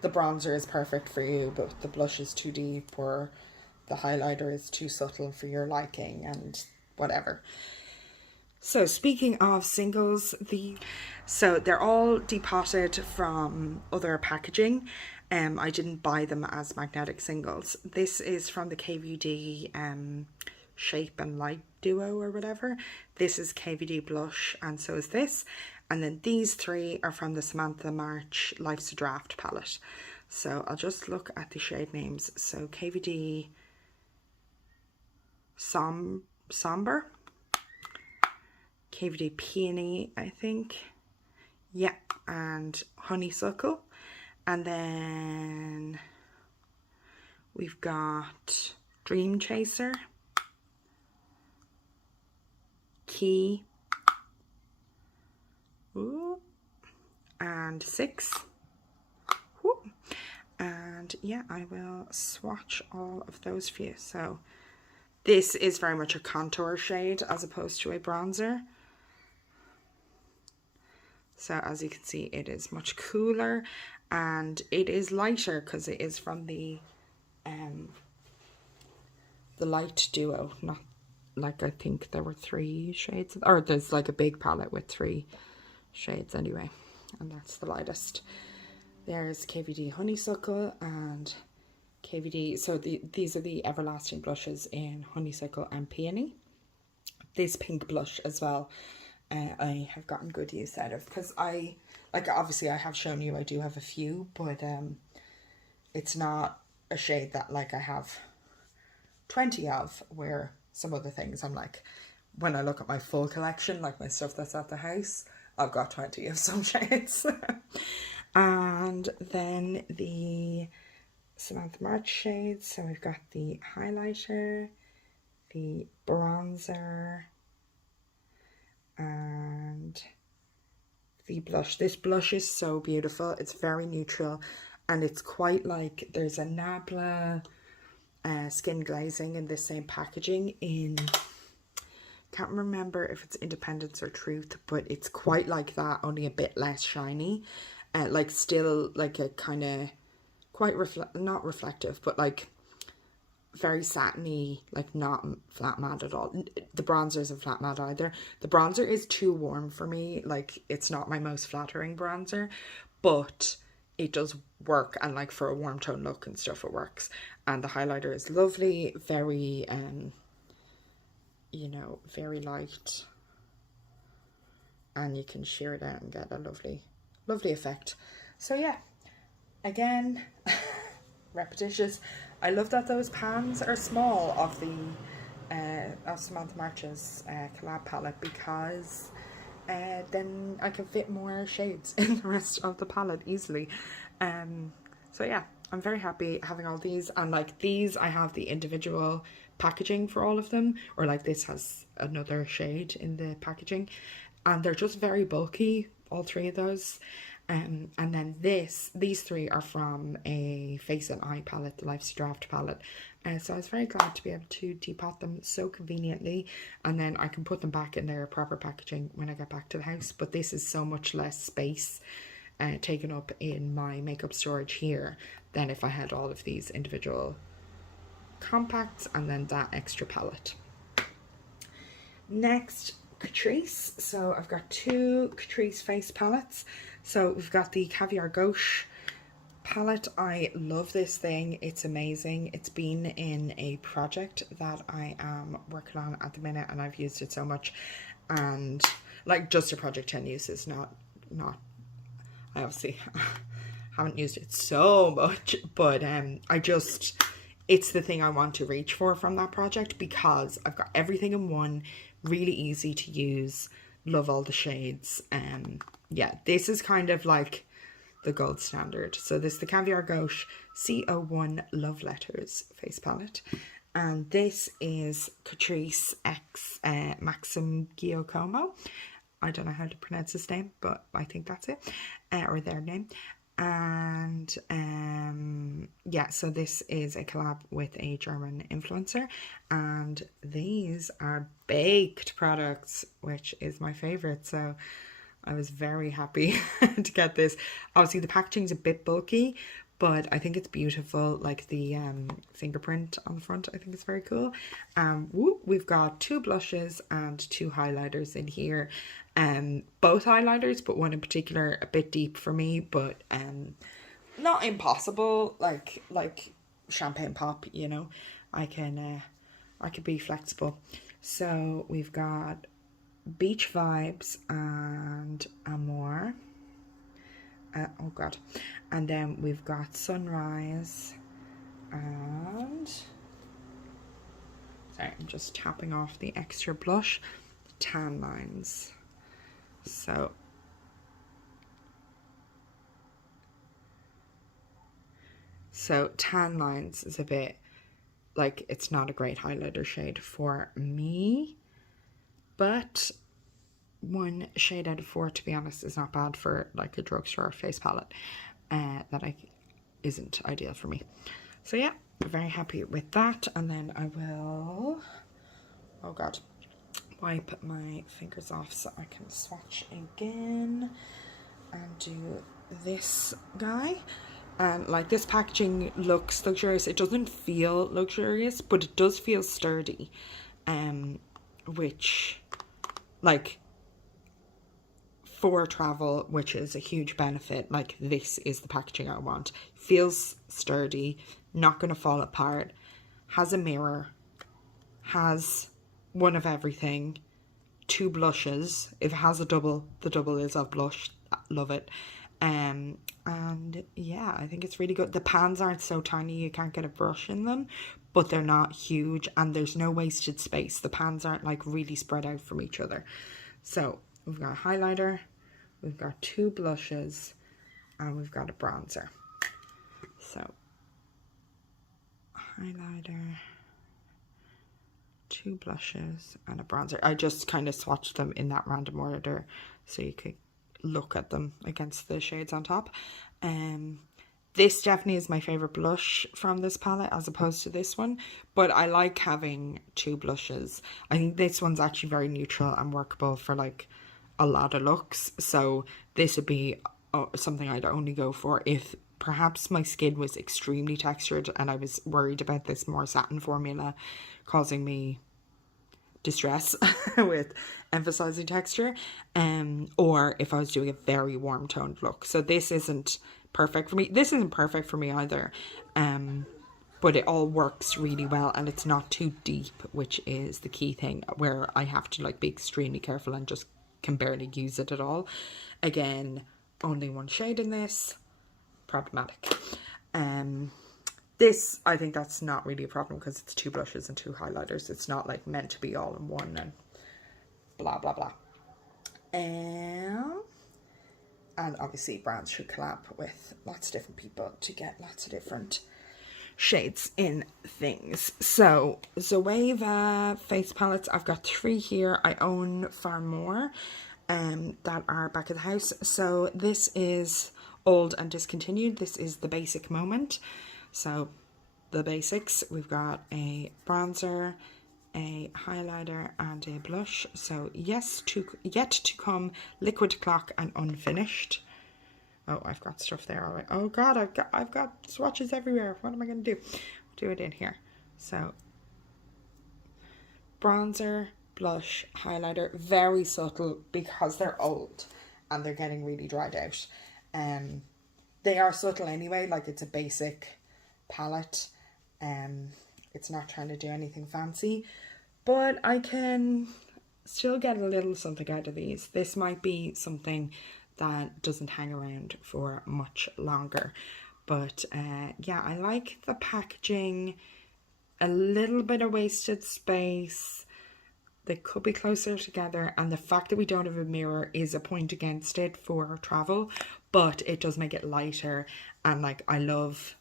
the bronzer is perfect for you, but the blush is too deep, or the highlighter is too subtle for your liking, and whatever. So speaking of singles, so they're all depotted from other packaging. I didn't buy them as magnetic singles. This is from the KVD Shape and Light Duo or whatever. This is KVD Blush, and so is this. And then these 3 are from the Samantha March Life's a Draft palette. So I'll just look at the shade names. So KVD Somber, KVD Peony, I think. Yeah, and Honeysuckle. And then we've got Dream Chaser, Key, ooh, and 6. Ooh. And yeah, I will swatch all of those for you. So this is very much a contour shade as opposed to a bronzer. So as you can see, it is much cooler, and it is lighter because it is from the Light Duo. Not like, I think there were 3 shades, or there's like a big palette with 3 shades anyway, and that's the lightest. There's KVD Honeysuckle and KVD. So these are the Everlasting blushes in Honeysuckle and Peony. This pink blush as well, I have gotten good use out of, because I, like, obviously I have shown you I do have a few, but it's not a shade that like I have 20 of, where some other things I'm like, when I look at my full collection, like my stuff that's at the house, I've got 20 of some shades. And then the Samantha March shades. So we've got the highlighter, the bronzer, and the blush. This blush is so beautiful. It's very neutral, and it's quite like, there's a Nabla skin glazing in this same packaging in, can't remember if it's Independence or Truth, but it's quite like that, only a bit less shiny. Like still like a kind of quite not reflective, but like very satiny, like not flat matte at all. The bronzer isn't flat matte either. The bronzer is too warm for me. Like, it's not my most flattering bronzer, but it does work, and like for a warm tone look and stuff, it works. And the highlighter is lovely, very you know, very light, and you can sheer it out and get a lovely effect. So yeah, again, repetitious. I love that those pans are small of the of Samantha March's collab palette, because then I can fit more shades in the rest of the palette easily. So yeah, I'm very happy having all these. And like these, I have the individual packaging for all of them, or like this has another shade in the packaging, and they're just very bulky, all three of those. And then these three are from a Face and Eye palette, the Life's Draft palette. So I was very glad to be able to depot them so conveniently, and then I can put them back in their proper packaging when I get back to the house. But this is so much less space taken up in my makeup storage here than if I had all of these individual compacts and then that extra palette. Next, Catrice. So I've got two Catrice face palettes. So we've got the Caviar Gauche palette. I love this thing. It's amazing. It's been in a project that I am working on at the minute, and I've used it so much. And like, just a project 10 uses, not I obviously haven't used it so much, but it's the thing I want to reach for from that project, because I've got everything in one, really easy to use, love all the shades. Yeah, this is kind of like the gold standard. So this is the Caviar Gauche C01 Love Letters face palette, and this is Catrice X Maxim Giacomo. I don't know how to pronounce his name, but I think that's it, or their name. And yeah, so this is a collab with a German influencer, and these are baked products, which is my favorite. So I was very happy to get this. Obviously the packaging's a bit bulky, but I think it's beautiful. Like the fingerprint on the front, I think it's very cool. We've got two blushes and two highlighters in here. Both highlighters, but one in particular a bit deep for me, but not impossible. Like champagne pop, you know. I can be flexible. So we've got Beach Vibes and Amore. Oh god. And then we've got Sunrise and, sorry, I'm just tapping off the extra blush, Tan Lines. So Tan Lines is a bit like, it's not a great highlighter shade for me, but 1 shade out of 4, to be honest, is not bad for like a drugstore face palette. That isn't ideal for me. So yeah, very happy with that. And then I will, oh god, wipe my fingers off so I can swatch again and do this guy. And like, this packaging looks luxurious. It doesn't feel luxurious, but it does feel sturdy, which, like, for travel, which is a huge benefit. Like, this is the packaging I want. Feels sturdy, not going to fall apart, has a mirror, has one of everything, 2 blushes. If it has a double, the double is of blush. Love it. And yeah, I think it's really good. The pans aren't so tiny you can't get a brush in them, but they're not huge, and there's no wasted space. The pans aren't like really spread out from each other. So we've got a highlighter, we've got 2 blushes, and we've got a bronzer. So highlighter, 2 blushes, and a bronzer. I just kind of swatched them in that random order so you could look at them against the shades on top. This definitely is my favorite blush from this palette as opposed to this one, but I like having 2 blushes. I think this one's actually very neutral and workable for like a lot of looks, so this would be something I'd only go for if perhaps my skin was extremely textured and I was worried about this more satin formula causing me distress with emphasizing texture, or if I was doing a very warm toned look. So this isn't perfect for me. This isn't perfect for me either, but it all works really well, and it's not too deep, which is the key thing where I have to like be extremely careful and just can barely use it at all. Again, only 1 shade in this, problematic. This, I think that's not really a problem because it's 2 blushes and 2 highlighters. It's not like meant to be all in one and blah, blah, blah. And obviously brands should collab with lots of different people to get lots of different shades in things. So Zoeva face palettes, I've got 3 here. I own far more that are back of the house. So this is old and discontinued. This is the Basic Moment. So the basics, we've got a bronzer, a highlighter, and a blush. So yes, yet to come, Liquid Clock and Unfinished. Oh, I've got stuff there already. Oh god, I've got swatches everywhere. What am I going to do? Do it in here. So bronzer, blush, highlighter, very subtle because they're old and they're getting really dried out. They are subtle anyway, like it's a basic palette. It's not trying to do anything fancy, but I can still get a little something out of these. This might be something that doesn't hang around for much longer, but yeah, I like the packaging. A little bit of wasted space. They could be closer together, and the fact that we don't have a mirror is a point against it for travel, but it does make it lighter. And like, I love,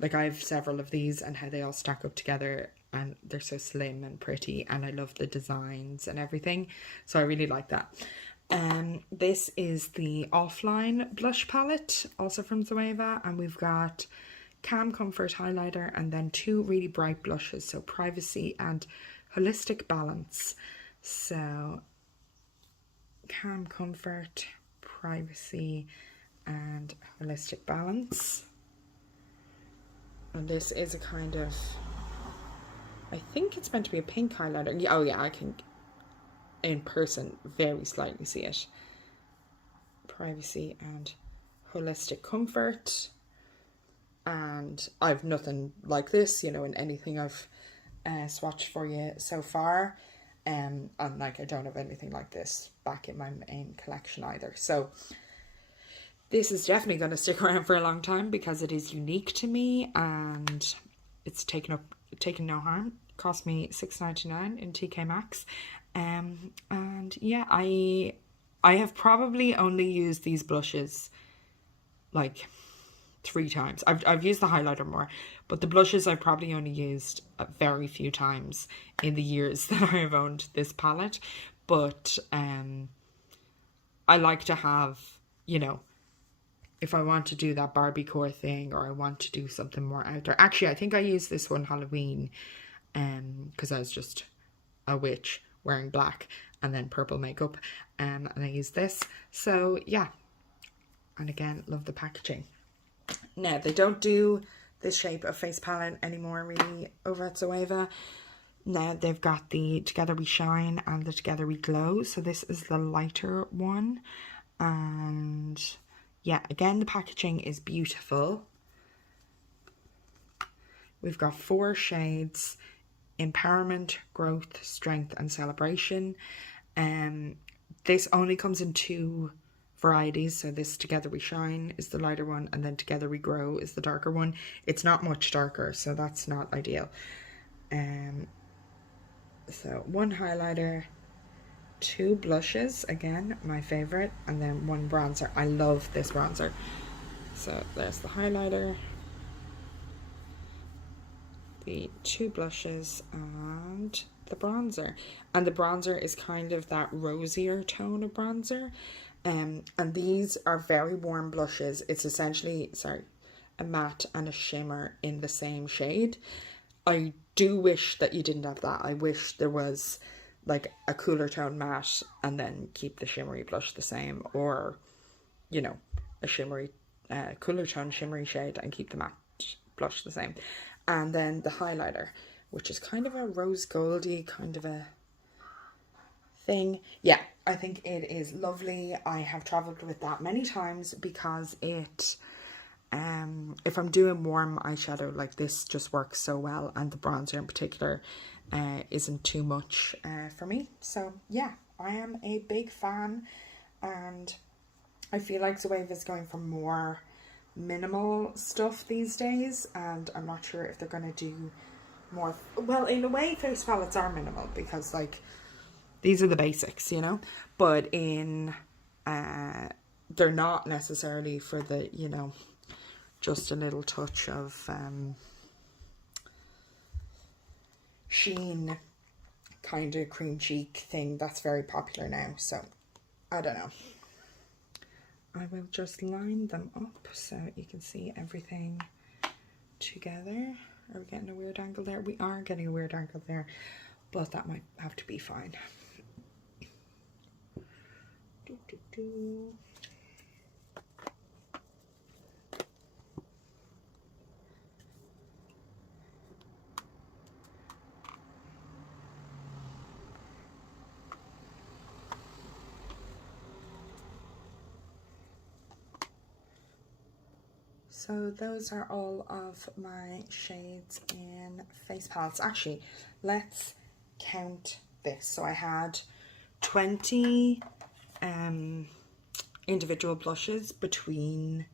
like, I have several of these and how they all stack up together and they're so slim and pretty, and I love the designs and everything, so I really like that. This is the Offline blush palette, also from Zoeva, and we've got Calm Comfort highlighter and then 2 really bright blushes, so Privacy and Holistic Balance. So Calm Comfort, Privacy, and Holistic Balance. And this is a kind of, I think it's meant to be a pink highlighter. Oh yeah, I can in person very slightly see it. Privacy and Holistic Comfort. And I've nothing like this, you know, in anything I've swatched for you so far. And like, I don't have anything like this back in my main collection either. So this is definitely going to stick around for a long time because it is unique to me and it's taken no harm. It cost me $6.99 in TK Maxx. And yeah, I have probably only used these blushes like 3 times. I've used the highlighter more, but the blushes I've probably only used a very few times in the years that I have owned this palette. But I like to have, you know, if I want to do that Barbie core thing or I want to do something more out there. Actually, I think I used this one Halloween because I was just a witch wearing black and then purple makeup, and I used this. So yeah, and again, love the packaging. Now, they don't do this shape of face palette anymore really over at Zoeva. Now they've got the Together We Shine and the Together We Glow. So this is the lighter one. And yeah, again, the packaging is beautiful. We've got 4 shades: Empowerment, Growth, Strength and Celebration. This only comes in 2 varieties. So this Together We Shine is the lighter one, and then Together We Grow is the darker one. It's not much darker, so that's not ideal. So 1 highlighter, 2 blushes, again my favorite, and then 1 bronzer. I love this bronzer. So there's the highlighter, the 2 blushes, and the bronzer. And the bronzer is kind of that rosier tone of bronzer. And these are very warm blushes. It's essentially, a matte and a shimmer in the same shade. I do wish that you didn't have that. I wish there was like a cooler tone matte and then keep the shimmery blush the same, or, you know, a shimmery, cooler tone shimmery shade and keep the matte blush the same. And then the highlighter, which is kind of a rose goldy kind of a thing. Yeah, I think it is lovely. I have travelled with that many times because it, if I'm doing warm eyeshadow, like this just works so well, and the bronzer in particular isn't too much for me. So yeah, I am a big fan, and I feel like Zoeva is going for more minimal stuff these days, and I'm not sure if they're going to do more. Well, in a way, face palettes are minimal because like these are the basics, you know, but in they're not necessarily for the, you know, just a little touch of sheen kind of cream cheek thing that's very popular now. So I don't know. I will just line them up so you can see everything together. Are we getting a weird angle there? We are getting a weird angle there, but that might have to be fine. So those are all of my shades in face palettes. Actually, let's count this. So I had 20 individual blushes between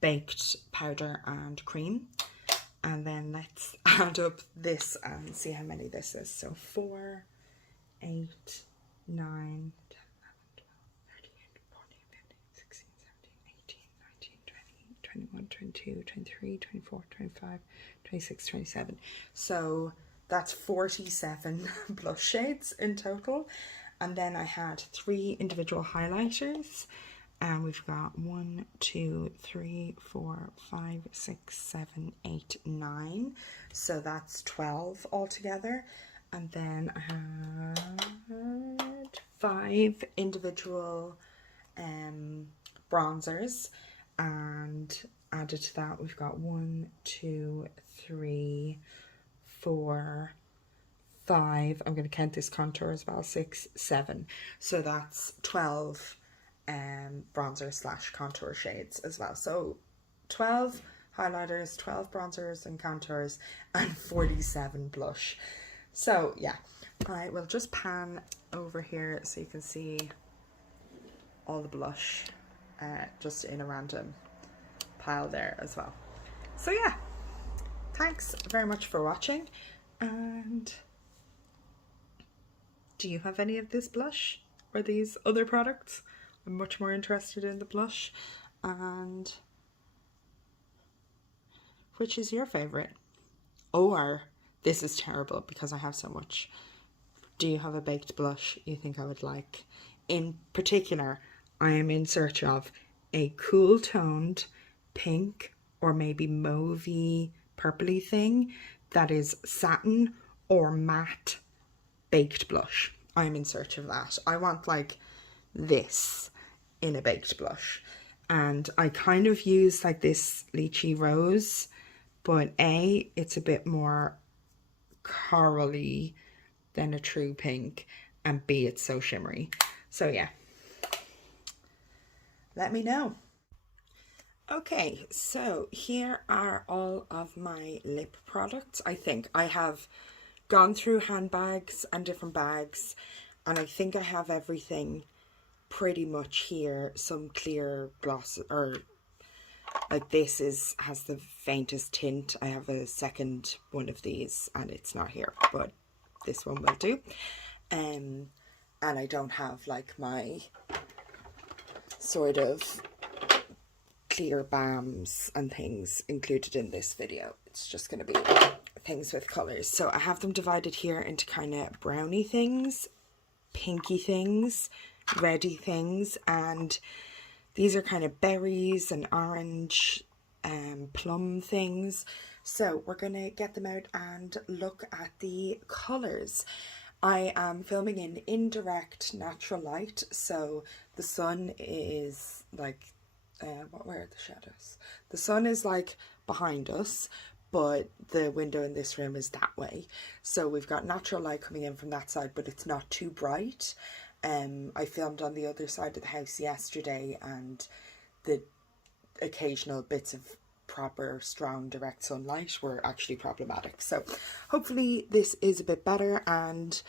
baked powder and cream. And then let's add up this and see how many this is. So 4, 8, 9, 10, 21, 22, 23, 24, 25, 26, 27. So that's 47 blush shades in total. And then I had 3 individual highlighters. And we've got 1, 2, 3, 4, 5, 6, 7, 8, 9. So that's 12 altogether. And then I had 5 individual bronzers. And added to that, we've got 1, 2, 3, 4, 5. I'm going to count this contour as well. 6, 7. So that's 12 bronzer slash contour shades as well. So 12 highlighters, 12 bronzers and contours, and 47 blush. So yeah, I will just pan over here so you can see all the blush just in a random pile there as well. So yeah, thanks very much for watching. And do you have any of this blush or these other products? I'm much more interested in the blush. And which is your favorite? Or this is terrible because I have so much. Do you have a baked blush you think I would like? In particular, I am in search of a cool toned pink or maybe mauvey purpley thing that is satin or matte baked blush. I'm in search of that. I want like this in a baked blush. And I kind of use like this lychee rose, but it's a bit more corally than a true pink, and B, it's so shimmery. So yeah, let me know. Okay, so here are all of my lip products. I think I have gone through handbags and different bags, and I think I have everything pretty much here. Some clear gloss, or like this has the faintest tint. I have a second one of these and it's not here, but this one will do. And I don't have like my sort of clear balms and things included in this video. It's just going to be things with colours. So I have them divided here into kind of browny things, pinky things, reddy things, and these are kind of berries and orange plum things. So we're going to get them out and look at the colours. I am filming in indirect natural light, so the sun is like, where are the shadows? The sun is like behind us, but the window in this room is that way. So we've got natural light coming in from that side, but it's not too bright. I filmed on the other side of the house yesterday, and the occasional bits of proper strong direct sunlight were actually problematic. So hopefully this is a bit better, and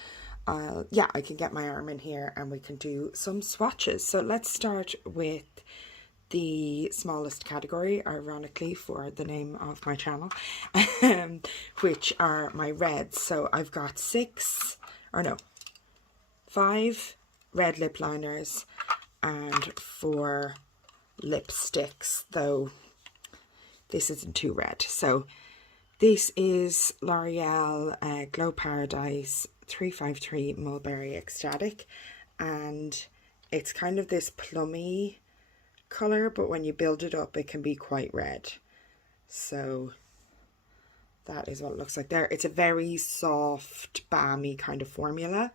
yeah, I can get my arm in here and we can do some swatches. So let's start with the smallest category, ironically, for the name of my channel, which are my reds. So I've got 5 red lip liners and 4 lipsticks, though this isn't too red. So this is L'Oreal Glow Paradise 353 Mulberry Ecstatic, and it's kind of this plummy colour, but when you build it up it can be quite red. So that is what it looks like there. It's a very soft, balmy kind of formula,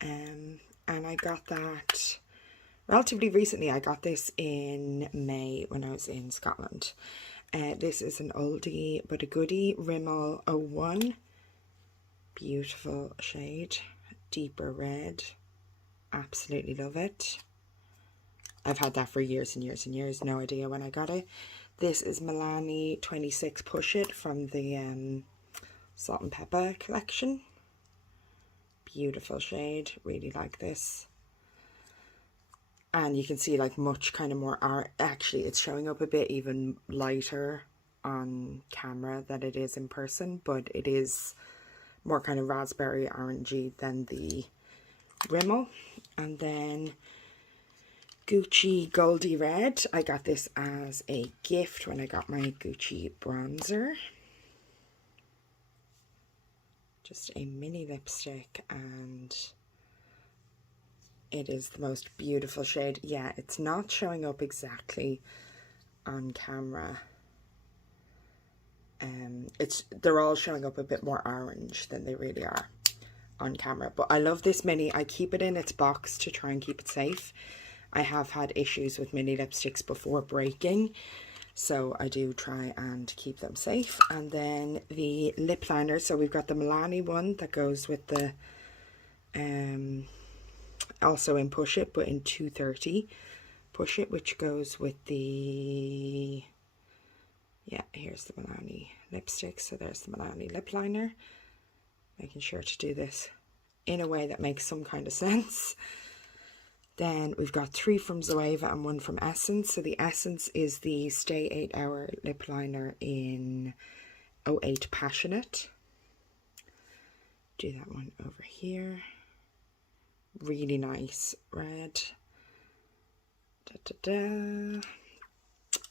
and I got that relatively recently. I got this in May when I was in Scotland. This is an oldie but a goodie, Rimmel 01. Beautiful shade, deeper red. Absolutely love it. I've had that for years and years and years. No idea when I got it. This is Milani 26 Push It from the Salt and Pepper collection. Beautiful shade. Really like this. And you can see like much kind of more actually it's showing up a bit even lighter on camera than it is in person, but it is more kind of raspberry orangey than the Rimmel. And then Gucci Goldie Red. I got this as a gift when I got my Gucci bronzer. Just a mini lipstick, and it is the most beautiful shade. Yeah, it's not showing up exactly on camera. They're all showing up a bit more orange than they really are on camera. But I love this mini. I keep it in its box to try and keep it safe. I have had issues with mini lipsticks before breaking, so I do try and keep them safe. And then the lip liner. So we've got the Milani one that goes with the also in Push It, but in 230 Push It, which goes with the, yeah, here's the Milani lipstick. So there's the Milani lip liner. Making sure to do this in a way that makes some kind of sense. Then we've got 3 from Zoeva and 1 from Essence. So the Essence is the Stay 8 Hour lip liner in 08 Passionate. Do that one over here. Really nice red. And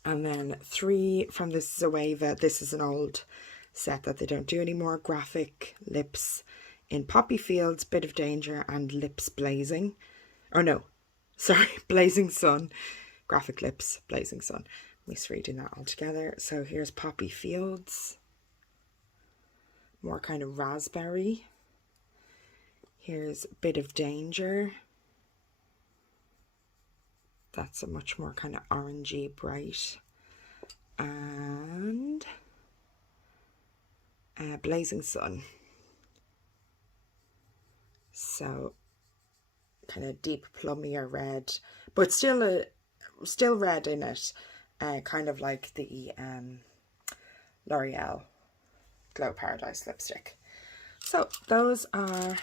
then 3 from this Zoeva. This is an old set that they don't do anymore. Graphic Lips in Poppy Fields, Bit of Danger, and Lips Blazing. Oh no, sorry, Blazing Sun. Graphic Lips, Blazing Sun. Misreading that all together. So here's Poppy Fields. More kind of raspberry. Here's Bit of Danger. That's a much more kind of orangey, bright. And Blazing Sun. So kind of deep plummier red, but still red in it, kind of like the L'Oreal Glow Paradise lipstick. So those are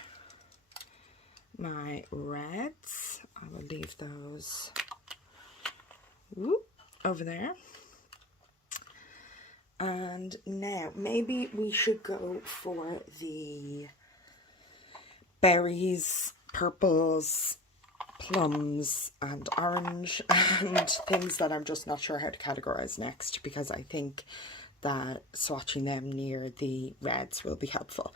my reds. I will leave those over there. And now maybe we should go for the berries, purples, plums and orange, and things that I'm just not sure how to categorize next, because I think that swatching them near the reds will be helpful.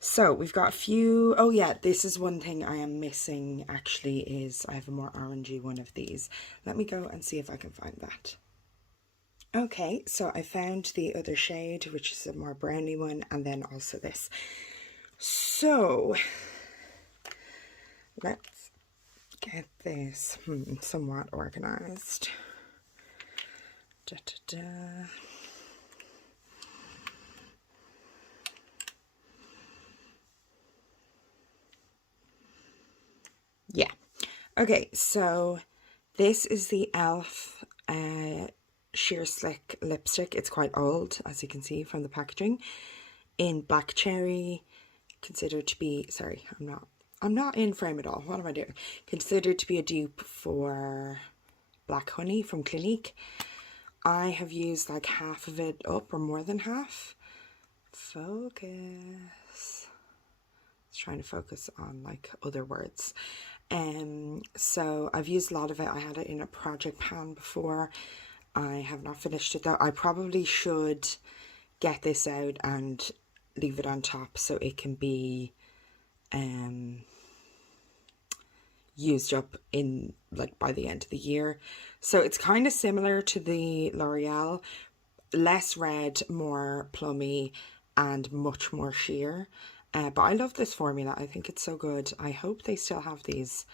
So we've got a few. Oh yeah, this is one thing I am missing actually, is I have a more orangey one of these. Let me go and see if I can find that. Okay, so I found the other shade, which is a more browny one, and then also this. So let's get this somewhat organized. Da, da, da. Yeah. Okay, so this is the e.l.f. Sheer Slick lipstick. It's quite old, as you can see from the packaging, in black cherry, considered to be, sorry, I'm not in frame at all. What am I doing? Considered to be a dupe for Black Honey from Clinique. I have used like half of it up, or more than half. Focus. It's trying to focus on like other words. So I've used a lot of it. I had it in a project pan before. I have not finished it though. I probably should get this out and leave it on top so it can be used up in like by the end of the year. So it's kind of similar to the L'Oreal, less red, more plummy and much more sheer. But I love this formula. I think it's so good. I hope they still have these,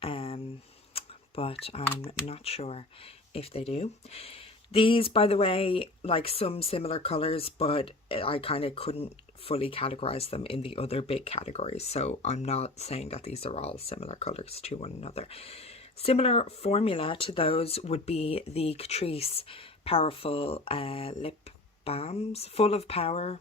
but I'm not sure if they do. These, by the way, like some similar colours, but I kind of couldn't fully categorize them in the other big categories. So I'm not saying that these are all similar colours to one another. Similar formula to those would be the Catrice Powerful Lip Balms, full of power.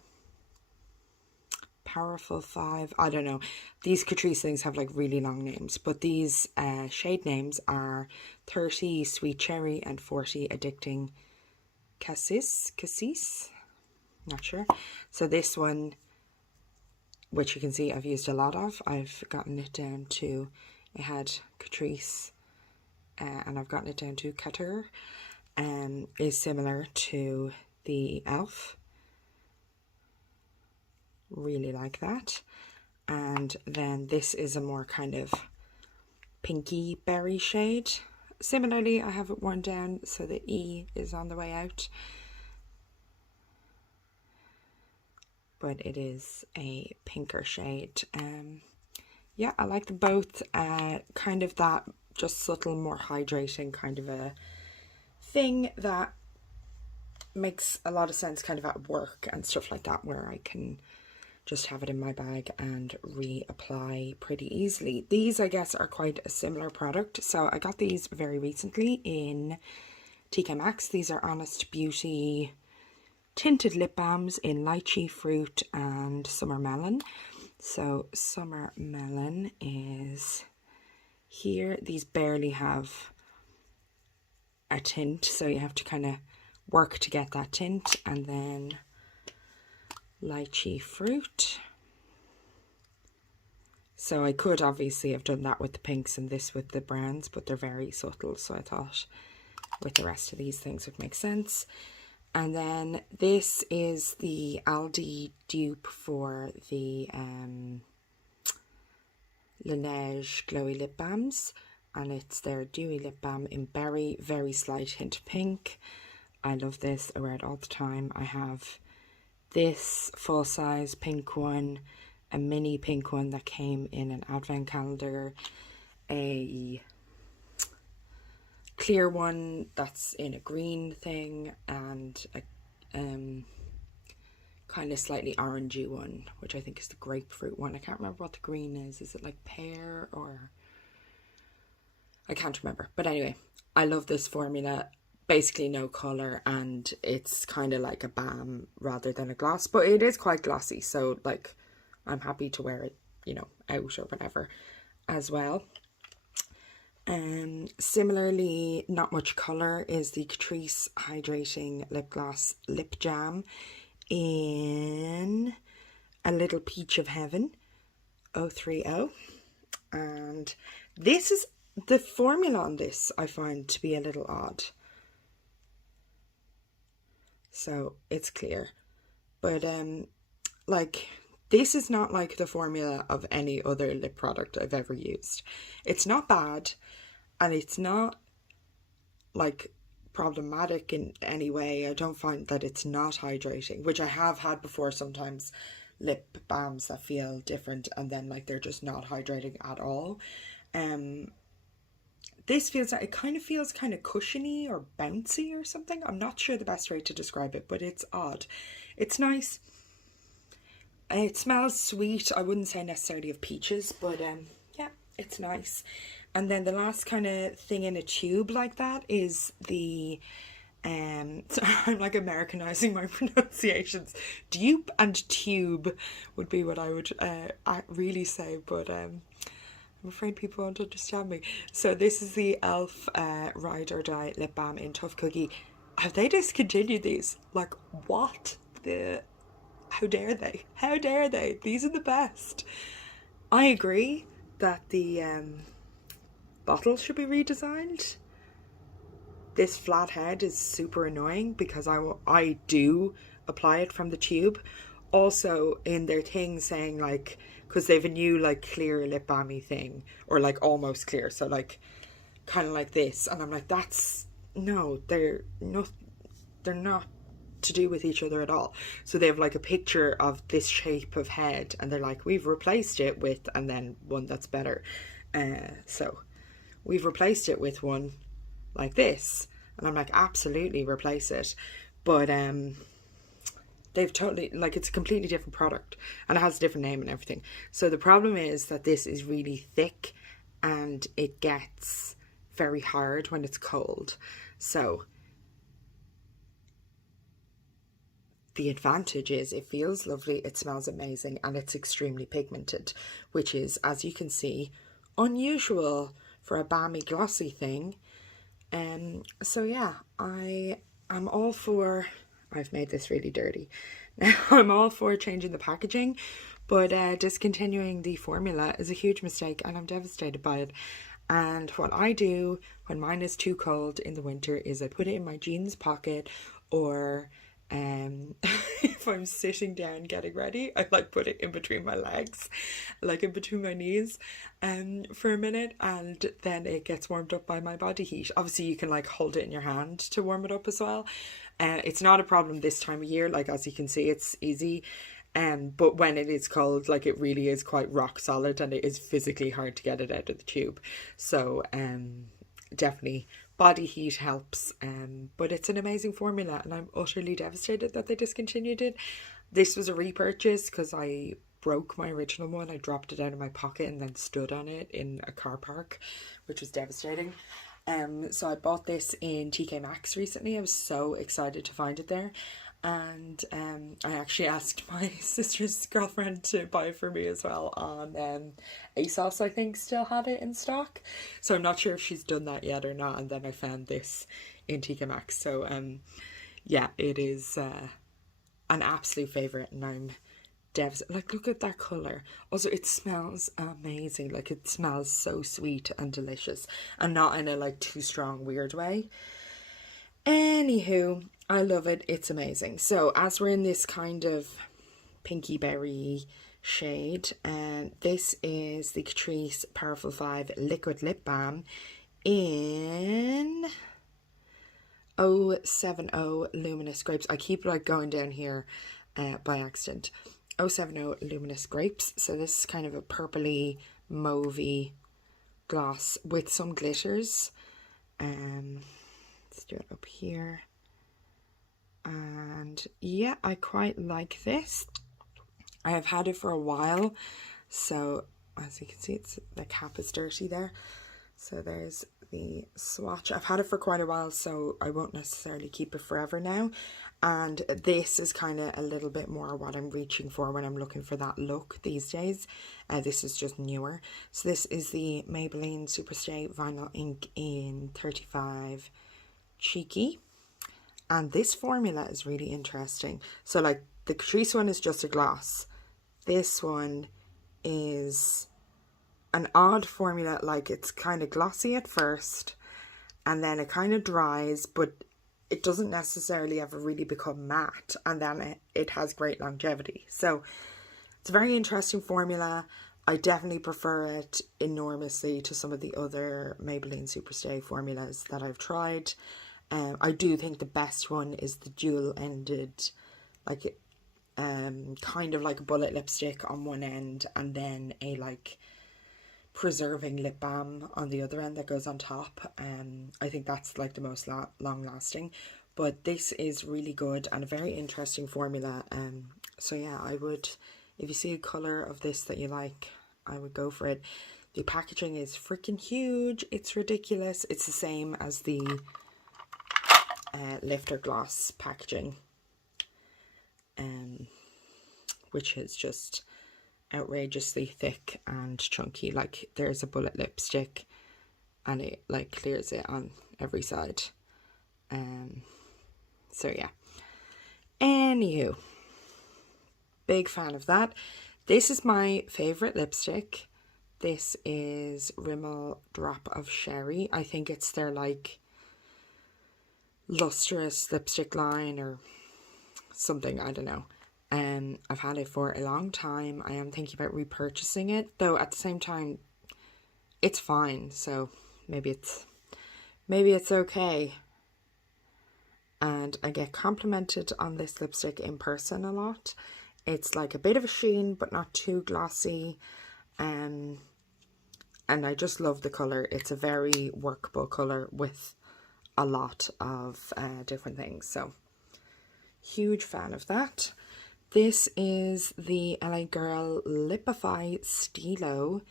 Powerful 5, I don't know. These Catrice things have like really long names, but these shade names are 30 Sweet Cherry and 40 Addicting Cassis, not sure. So this one, which you can see I've used a lot of, I've gotten it down to, it had Catrice and I've gotten it down to Couture, is similar to the e.l.f. Really like that. And then this is a more kind of pinky berry shade. Similarly, I have it worn down so the E is on the way out, but it is a pinker shade. Yeah, I like them both. Kind of that just subtle, more hydrating kind of a thing that makes a lot of sense kind of at work and stuff like that, where I can just have it in my bag and reapply pretty easily. These, I guess, are quite a similar product. So I got these very recently in TK Maxx. These are Honest Beauty tinted lip balms in lychee fruit and summer melon. So summer melon is here. These barely have a tint, so you have to kind of work to get that tint. And then lychee fruit. So I could obviously have done that with the pinks and this with the browns, but they're very subtle, so I thought with the rest of these things would make sense. And then this is the Aldi dupe for the Laneige Glowy Lip Balms, and it's their Dewy Lip Balm in berry, very slight hint of pink. I love this. I wear it all the time. I have this full size pink one, a mini pink one that came in an advent calendar, a clear one that's in a green thing, and a kind of slightly orangey one, which I think is the grapefruit one. I can't remember what the green is. Is it like pear or... I can't remember. But anyway, I love this formula. Basically no colour, and it's kind of like a balm rather than a gloss. But it is quite glossy, so like I'm happy to wear it, you know, out or whatever as well. Similarly, not much colour is the Catrice Hydrating Lip Gloss Lip Jam in A Little Peach of Heaven 030. And this is, the formula on this I find to be a little odd. So it's clear. But like, this is not like the formula of any other lip product I've ever used. It's not bad, and it's not like problematic in any way. I don't find that it's not hydrating, which I have had before sometimes, lip balms that feel different and then like they're just not hydrating at all. This feels like, it kind of feels kind of cushiony or bouncy or something. I'm not sure the best way to describe it, but it's odd. It's nice. It smells sweet. I wouldn't say necessarily of peaches, but yeah, it's nice. And then the last kind of thing in a tube like that is the so I'm like Americanizing my pronunciations. Dupe and tube would be what I would really say, but I'm afraid people won't understand me. So this is the e.l.f. Ride or Die Lip Balm in Tough Cookie. Have they discontinued these? Like, what the... How dare they? How dare they? These are the best. I agree that the bottle should be redesigned. This flat head is super annoying because I do apply it from the tube. Also in their thing saying like, because they have a new like clear lip balmy thing, or like almost clear, so like kind of like this, and I'm like, that's no, they're not to do with each other at all. So they have like a picture of this shape of head and they're like, we've replaced it with, and then one that's better. So we've replaced it with one like this, and I'm like, absolutely replace it. But they've totally, like, it's a completely different product and it has a different name and everything. So the problem is that this is really thick and it gets very hard when it's cold. So the advantage is it feels lovely, it smells amazing, and it's extremely pigmented, which is, as you can see, unusual for a balmy glossy thing. So yeah, I am all for... I've made this really dirty. Now I'm all for changing the packaging, but discontinuing the formula is a huge mistake and I'm devastated by it. And what I do when mine is too cold in the winter is I put it in my jeans pocket, or if I'm sitting down getting ready, I like put it in between my legs, like in between my knees, for a minute, and then it gets warmed up by my body heat. Obviously you can like hold it in your hand to warm it up as well. It's not a problem this time of year, like as you can see it's easy, but when it is cold, like it really is quite rock solid and it is physically hard to get it out of the tube. So definitely body heat helps, but it's an amazing formula and I'm utterly devastated that they discontinued it. This was a repurchase because I broke my original one. I dropped it out of my pocket and then stood on it in a car park, which was devastating. So I bought this in TK Maxx recently. I was so excited to find it there, and I actually asked my sister's girlfriend to buy it for me as well on ASOS. I think still had it in stock, so I'm not sure if she's done that yet or not. And then I found this in TK Maxx, so yeah, it is an absolute favorite, and I'm devastated. Like, look at that color. Also, it smells amazing. Like, it smells so sweet and delicious, and not in a like too strong weird way. Anywho, I love it. It's amazing. So as we're in this kind of pinky berry shade, and this is the Catrice Powerful 5 Liquid Lip Balm in 070 Luminous Grapes. I keep like going down here by accident. 070 Luminous Grapes. So this is kind of a purpley mauvey gloss with some glitters. Let's do it up here. And yeah, I quite like this. I have had it for a while, so as you can see, it's the cap is dirty there. So there's the swatch. I've had it for quite a while, so I won't necessarily keep it forever now. And this is kind of a little bit more what I'm reaching for when I'm looking for that look these days. This is just newer. So this is the Maybelline Superstay Vinyl Ink in 35 Cheeky. And this formula is really interesting. So like the Catrice one is just a gloss. This one is an odd formula, like it's kind of glossy at first and then it kind of dries, but it doesn't necessarily ever really become matte, and then it has great longevity. So it's a very interesting formula. I definitely prefer it enormously to some of the other Maybelline Superstay formulas that I've tried. I do think the best one is the dual-ended, like kind of like a bullet lipstick on one end and then a like preserving lip balm on the other end that goes on top. I think that's like the most long lasting, but this is really good and a very interesting formula. So yeah, I would, if you see a colour of this that you like, I would go for it. The packaging is freaking huge, it's ridiculous. It's the same as the lifter gloss packaging, which is just outrageously thick and chunky. Like there's a bullet lipstick and it like clears it on every side. So yeah, anywho, big fan of that. This is my favorite lipstick. This is Rimmel Drop of Sherry. I think it's their like lustrous lipstick line or something, I don't know. I've had it for a long time. I am thinking about repurchasing it, though at the same time it's fine, so maybe it's okay. And I get complimented on this lipstick in person a lot. It's like a bit of a sheen but not too glossy, and I just love the colour. It's a very workable colour with a lot of different things, so huge fan of that. This is the LA Girl Lipify Stilo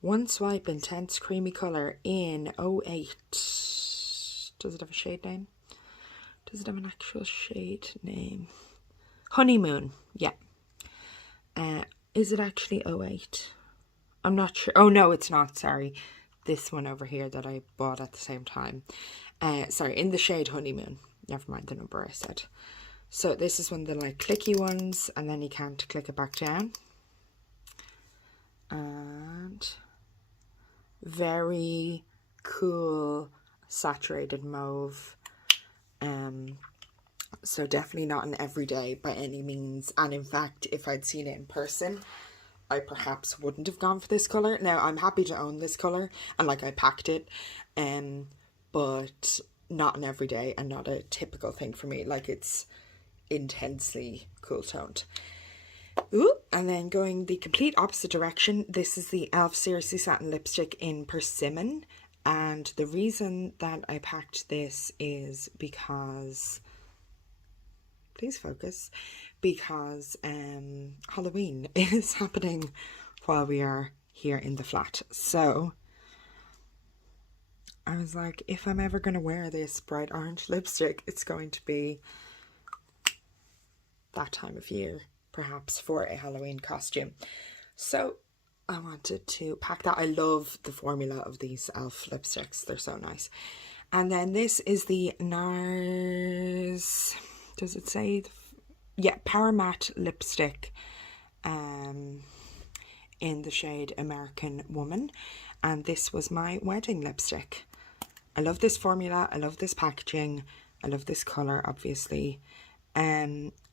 One Swipe Intense Creamy Colour in 08. Does it have a shade name? Does it have an actual shade name? Honeymoon, yeah. Is it actually 08? I'm not sure. Oh no, it's not, sorry. This one over here that I bought at the same time. Sorry, in the shade Honeymoon. Never mind the number I said. So this is one of the like clicky ones, and then you can't click it back down. And very cool saturated mauve. So definitely not an everyday by any means. And in fact, if I'd seen it in person, I perhaps wouldn't have gone for this colour. Now, I'm happy to own this colour, and like I packed it, but not an everyday and not a typical thing for me. Like it's intensely cool toned. Ooh, and then going the complete opposite direction, this is the e.l.f. Seriously Satin Lipstick in Persimmon. And the reason that I packed this is because, please focus, because Halloween is happening while we are here in the flat. So I was like, if I'm ever going to wear this bright orange lipstick, it's going to be that time of year, perhaps, for a Halloween costume. So I wanted to pack that. I love the formula of these e.l.f. lipsticks. They're so nice. And then this is the NARS, does it say? Yeah, Power Matte lipstick in the shade American Woman. And this was my wedding lipstick. I love this formula. I love this packaging. I love this colour, obviously.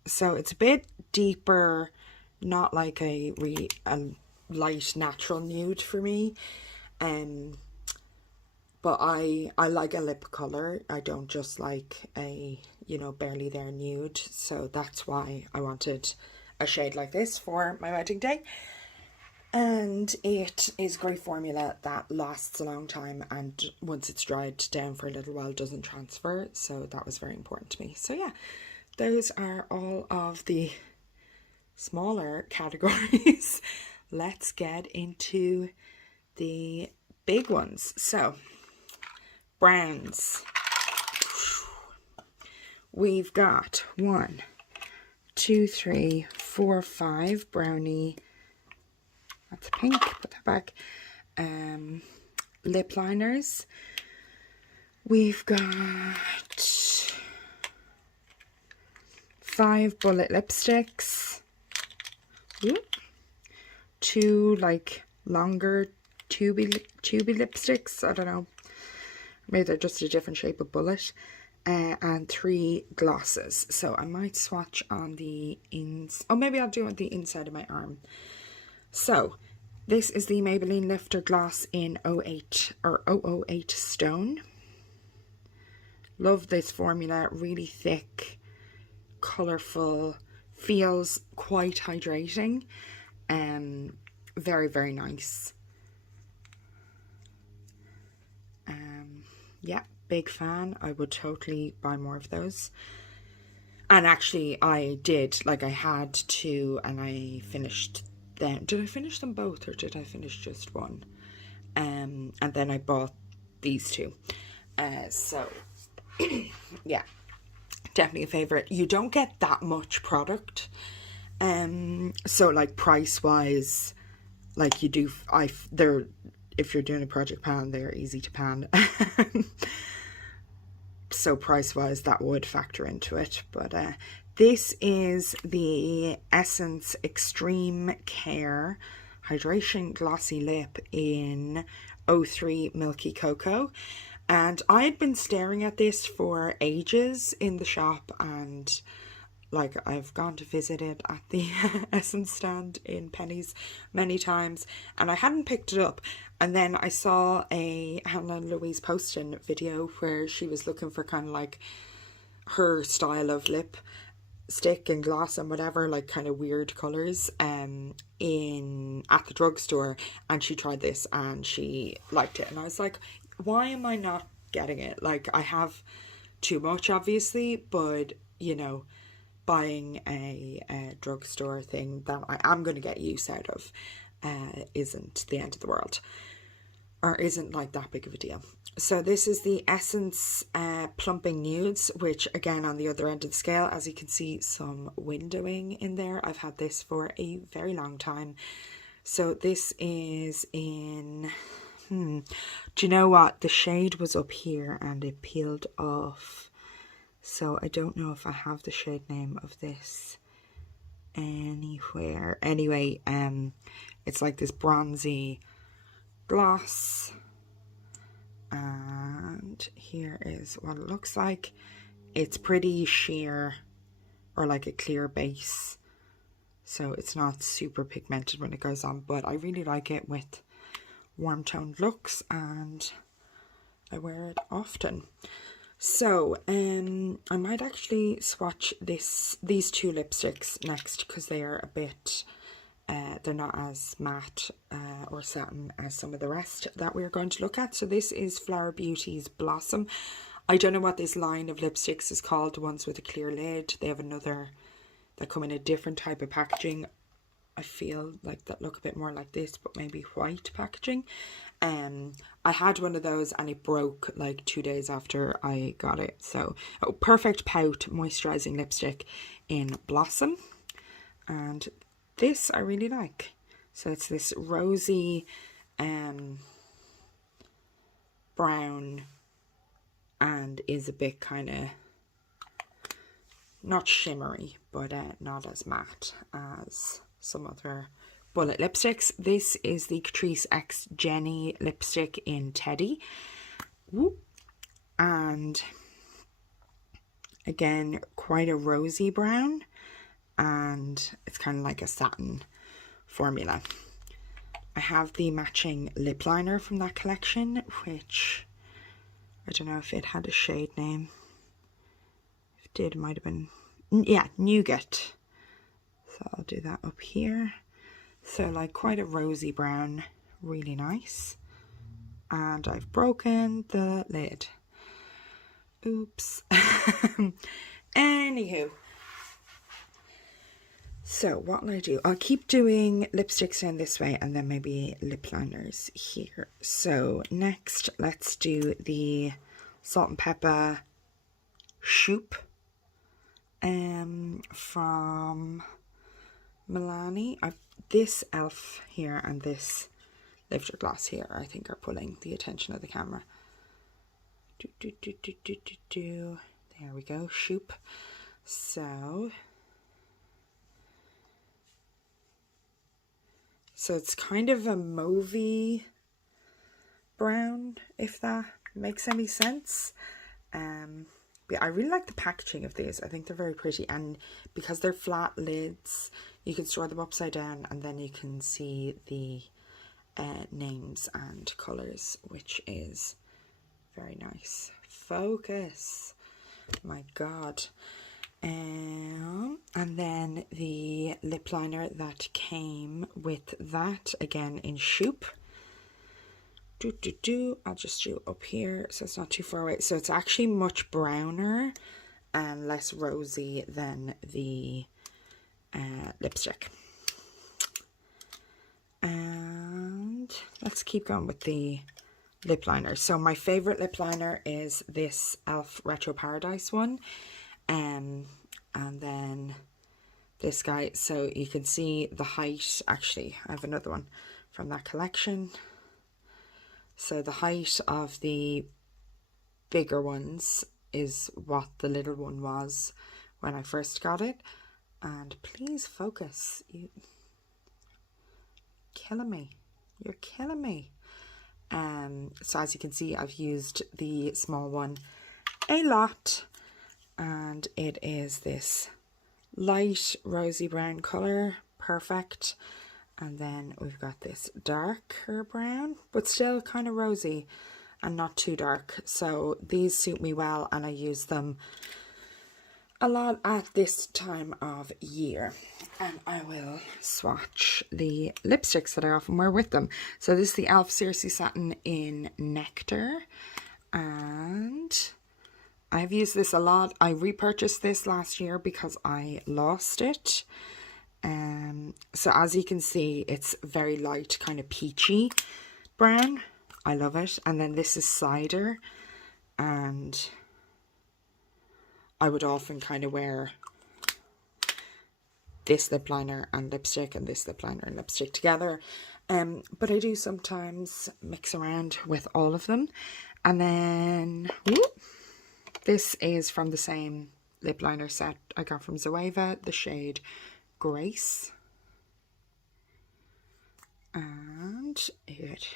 So it's a bit deeper, not like a light natural nude for me. But I like a lip colour. I don't just like a, you know, barely there nude. So that's why I wanted a shade like this for my wedding day. And it is great formula that lasts a long time, and once it's dried down for a little while doesn't transfer. So that was very important to me. So yeah, those are all of the smaller categories. Let's get into the big ones. So, browns. We've got 1, 2, 3, 4, 5 brownie. That's pink. Put that back. Lip liners. We've got 5 bullet lipsticks. Ooh. 2 like longer tubey lipsticks. I don't know. Maybe they're just a different shape of bullet. And 3 glosses. So I might swatch on the maybe I'll do it on the inside of my arm. So this is the Maybelline Lifter Gloss in 08 or 008 Stone. Love this formula. Really thick, colourful, feels quite hydrating. Very, very nice. Yeah, big fan. I would totally buy more of those. And actually I did, like I had 2 and I finished them. Did I finish them both or did I finish just one? And then I bought these 2. So yeah, definitely a favourite. You don't get that much product. So like price wise, like you do, if you're doing a project pan, they're easy to pan. So price wise that would factor into it. But this is the Essence Extreme Care Hydration Glossy Lip in 03 Milky Cocoa. And I had been staring at this for ages in the shop, and like I've gone to visit it at the Essence stand in Penny's many times, and I hadn't picked it up. And then I saw a Hannah Louise Poston video where she was looking for kind of like her style of lipstick and gloss and whatever, like kind of weird colours, at the drugstore, and she tried this and she liked it. And I was like, why am I not getting it? Like, I have too much obviously, but you know, buying a drugstore thing that I am going to get use out of isn't the end of the world, or isn't like that big of a deal. So this is the Essence Plumping Nudes, which again on the other end of the scale, as you can see, some windowing in there. I've had this for a very long time. So this is in, do you know what? The shade was up here and it peeled off. So I don't know if I have the shade name of this anywhere. Anyway, it's like this bronzy gloss, and here is what it looks like. It's pretty sheer, or like a clear base, so it's not super pigmented when it goes on, but I really like it with warm toned looks and I wear it often. So I might actually swatch these 2 lipsticks next, because they are a bit they're not as matte or satin as some of the rest that we're going to look at. So this is Flower Beauty's Blossom. I don't know what this line of lipsticks is called, the ones with a clear lid. They have another that come in a different type of packaging. I feel like that look a bit more like this, but maybe white packaging. I had one of those and it broke like 2 days after I got it. So, Perfect Pout moisturizing lipstick in Blossom. And this I really like. So it's this rosy brown, and is a bit kind of not shimmery, but not as matte as some other bullet lipsticks. This is the Catrice X Jenny lipstick in Teddy. Woo. And again, quite a rosy brown, and it's kind of like a satin formula. I have the matching lip liner from that collection, which I don't know if it had a shade name. If it did, it might have been, yeah, Nougat. So I'll do that up here. So like quite a rosy brown, really nice. And I've broken the lid. Oops. Anywho, So what will I do? I'll keep doing lipsticks down this way and then maybe lip liners here. So next, let's do the Salt and Pepper Shoop from Milani. This elf here and this lifter gloss here, I think, are pulling the attention of the camera. There we go, Shoop. So it's kind of a mauvey brown, if that makes any sense. But I really like the packaging of these. I think they're very pretty, and because they're flat lids, you can store them upside down and then you can see the names and colours, which is very nice. Focus, my god. And then the lip liner that came with that, again in Shoop. I'll just do up here so it's not too far away. So it's actually much browner and less rosy than the lipstick. And let's keep going with the lip liner. So my favorite lip liner is this e.l.f. Retro Paradise one, and then this guy. So you can see the height. Actually, I have another one from that collection. So the height of the bigger ones is what the little one was when I first got it. And please focus. You're killing me. You're killing me. So as you can see, I've used the small one a lot. And it is this light rosy brown colour. Perfect. And then we've got this darker brown, but still kind of rosy and not too dark. So these suit me well, and I use them a lot at this time of year. And I will swatch the lipsticks that I often wear with them. So this is the e.l.f. Seriously Satin in Nectar. And I've used this a lot. I repurchased this last year because I lost it. So as you can see, it's very light, kind of peachy brown. I love it. And then this is Cider, and I would often kind of wear this lip liner and lipstick and this lip liner and lipstick together. But I do sometimes mix around with all of them. And then this is from the same lip liner set I got from Zoeva, the shade Grace. And it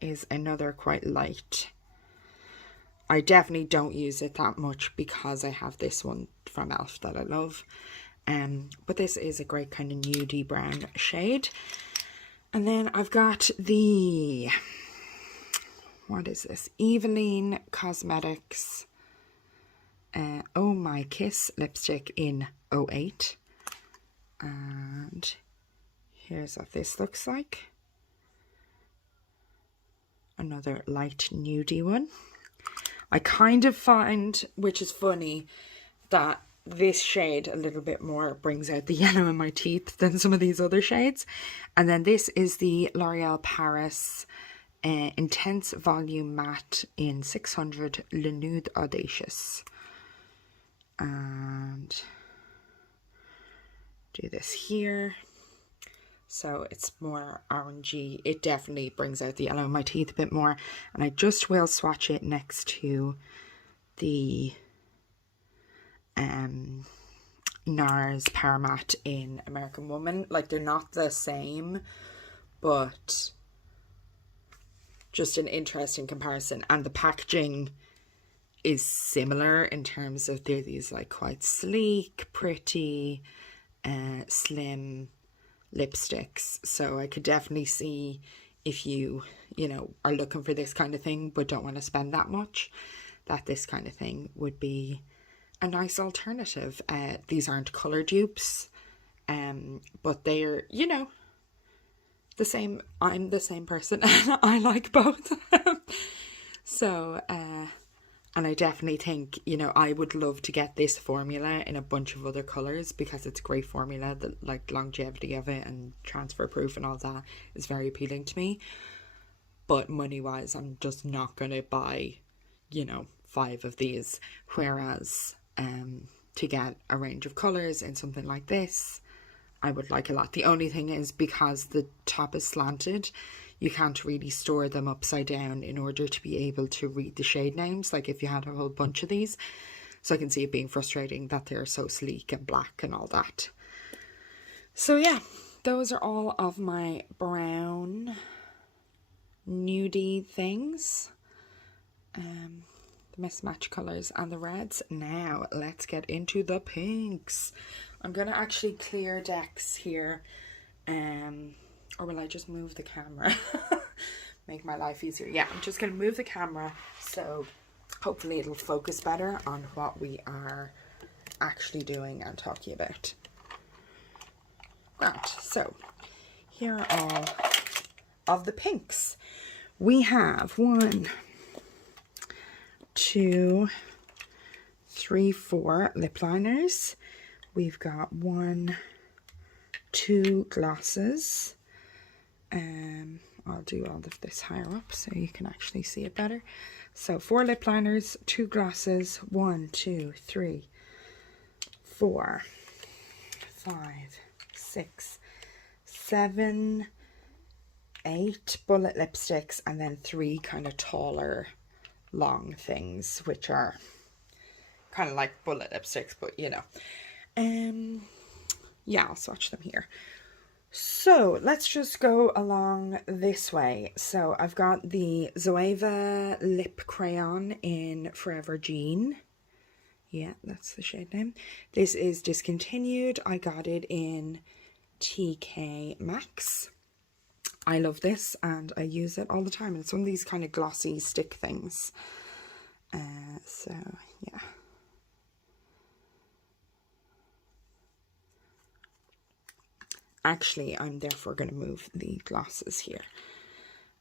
is another quite light. I definitely don't use it that much because I have this one from e.l.f. that I love. But this is a great kind of nudie brown shade. And then I've got the, what is this? Eveline Cosmetics Oh My Kiss lipstick in 08. And here's what this looks like. Another light nudie one. I kind of find, which is funny, that this shade a little bit more brings out the yellow in my teeth than some of these other shades. And then this is the L'Oreal Paris Intense Volume Matte in 600 Le Nude Audacious. And do this here. So it's more orangey. It definitely brings out the yellow in my teeth a bit more. And I just will swatch it next to the NARS Power Matte in American Woman. Like, they're not the same, but just an interesting comparison. And the packaging is similar in terms of they're these like quite sleek, pretty, slim lipsticks. So I could definitely see if you know, are looking for this kind of thing but don't want to spend that much, that this kind of thing would be a nice alternative. These aren't colour dupes, but they're, you know, the same. I'm the same person and I like both. So And I definitely think, you know, I would love to get this formula in a bunch of other colours because it's a great formula. That, like, longevity of it and transfer proof and all that is very appealing to me. But money wise, I'm just not going to buy, you know, 5 of these. Whereas to get a range of colours in something like this, I would like a lot. The only thing is, because the top is slanted, you can't really store them upside down in order to be able to read the shade names, like if you had a whole bunch of these. So I can see it being frustrating that they're so sleek and black and all that. So yeah, those are all of my brown nudie things. The mismatched colours and the reds. Now let's get into the pinks. I'm going to actually clear decks here. Or will I just move the camera? Make my life easier. Yeah, I'm just going to move the camera so hopefully it'll focus better on what we are actually doing and talking about. Right, so here are all of the pinks. We have 1, 2, 3, 4 lip liners. We've got 1, 2 glosses. I'll do all of this higher up so you can actually see it better. So 4 lip liners, 2 glosses, 1, 2, 3, 4, 5, 6, 7, 8 bullet lipsticks, and then 3 kind of taller, long things, which are kind of like bullet lipsticks, but you know. Yeah, I'll swatch them here. So let's just go along this way. So I've got the Zoeva lip crayon in Forever Jean. Yeah, that's the shade name. This is discontinued. I got it in TK Maxx. I love this and I use it all the time. It's one of these kind of glossy stick things. So yeah. Actually, I'm therefore going to move the glosses here.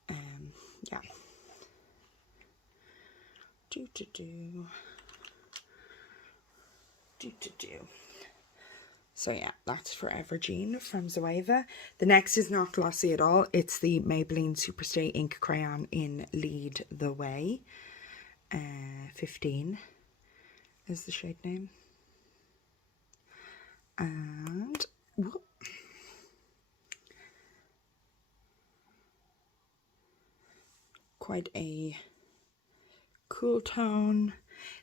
Yeah. So yeah, that's Forever Jean from Zoeva. The next is not glossy at all. It's the Maybelline Superstay Ink Crayon in Lead the Way. 15 is the shade name. And whoop. Quite a cool tone.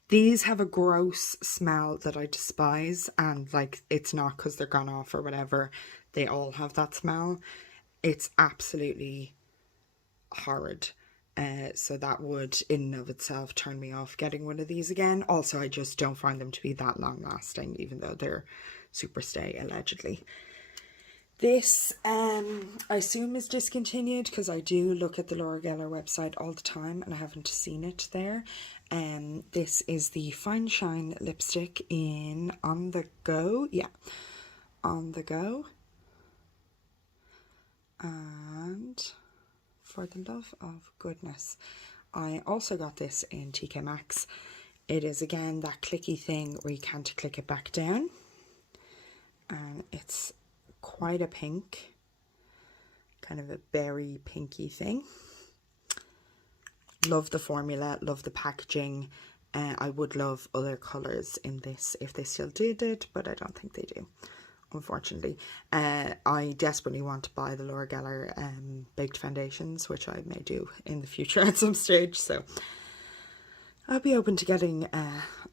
These have a gross smell that I despise, and like, it's not because they're gone off or whatever. They all have that smell. It's absolutely horrid. So that would in and of itself turn me off getting one of these again. Also, I just don't find them to be that long lasting, even though they're Superstay allegedly. This, I assume is discontinued because I do look at the Laura Geller website all the time and I haven't seen it there. This is the Fine Shine lipstick in On The Go. Yeah, On The Go. And for the love of goodness, I also got this in TK Maxx. It is again that clicky thing where you can't click it back down. And it's quite a pink, kind of a berry pinky thing. Love the formula, love the packaging. I would love other colours in this if they still did it, but I don't think they do, unfortunately. I desperately want to buy the Laura Geller baked foundations, which I may do in the future at some stage, so I'll be open to getting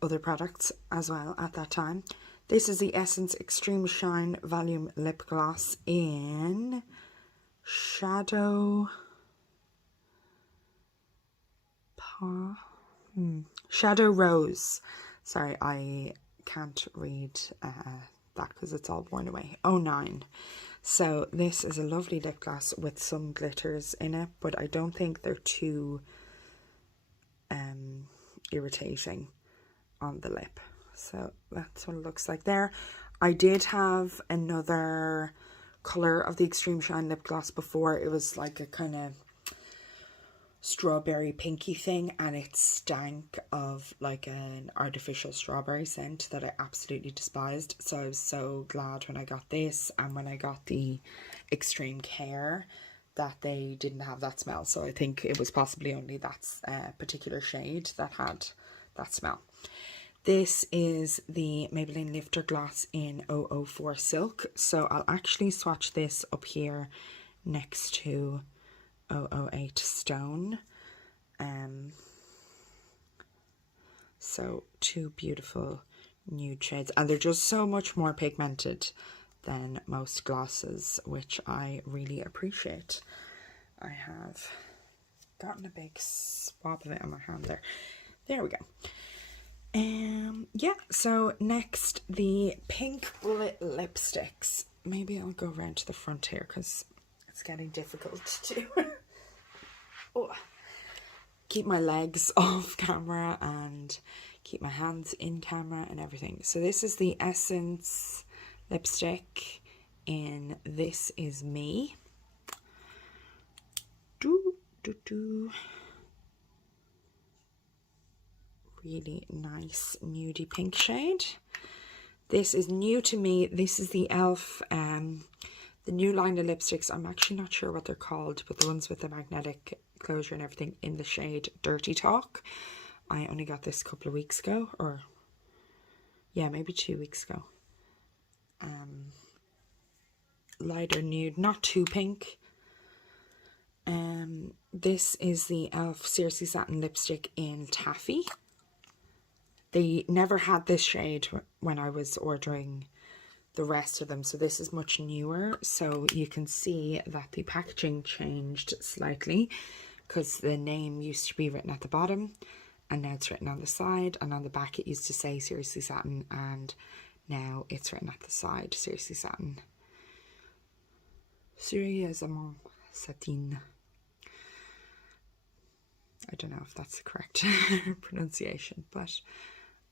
other products as well at that time. This is the Essence Extreme Shine Volume Lip Gloss in Shadow Rose. Sorry, I can't read that because it's all worn away. 09. So this is a lovely lip gloss with some glitters in it, but I don't think they're too irritating on the lip. So that's what it looks like there. I did have another colour of the Extreme Shine lip gloss before. It was like a kind of strawberry pinky thing, and it stank of like an artificial strawberry scent that I absolutely despised. So I was so glad when I got this, and when I got the Extreme Care, that they didn't have that smell. So I think it was possibly only that particular shade that had that smell. This is the Maybelline Lifter Gloss in 004 Silk. So I'll actually swatch this up here next to 008 Stone. So two beautiful nude shades, and they're just so much more pigmented than most glosses, which I really appreciate. I have gotten a big swab of it on my hand there. There we go. Yeah, so next, the Pink Bullet lipsticks. Maybe I'll go around to the front here because it's getting difficult to keep my legs off camera and keep my hands in camera and everything. So this is the Essence lipstick in This Is Me. Really nice nudie pink shade. This is new to me. This is the e.l.f. The new line of lipsticks. I'm actually not sure what they're called, but the ones with the magnetic closure and everything, in the shade Dirty Talk. I only got this a couple of weeks ago, or yeah, maybe 2 weeks ago. Lighter nude, not too pink. This is the e.l.f. Seriously Satin lipstick in Taffy. They never had this shade when I was ordering the rest of them, so this is much newer. So you can see that the packaging changed slightly, because the name used to be written at the bottom and now it's written on the side, and on the back it used to say Seriously Satin, and now it's written at the side Seriously Satin. Sérieusement Satin. I don't know if that's the correct pronunciation, but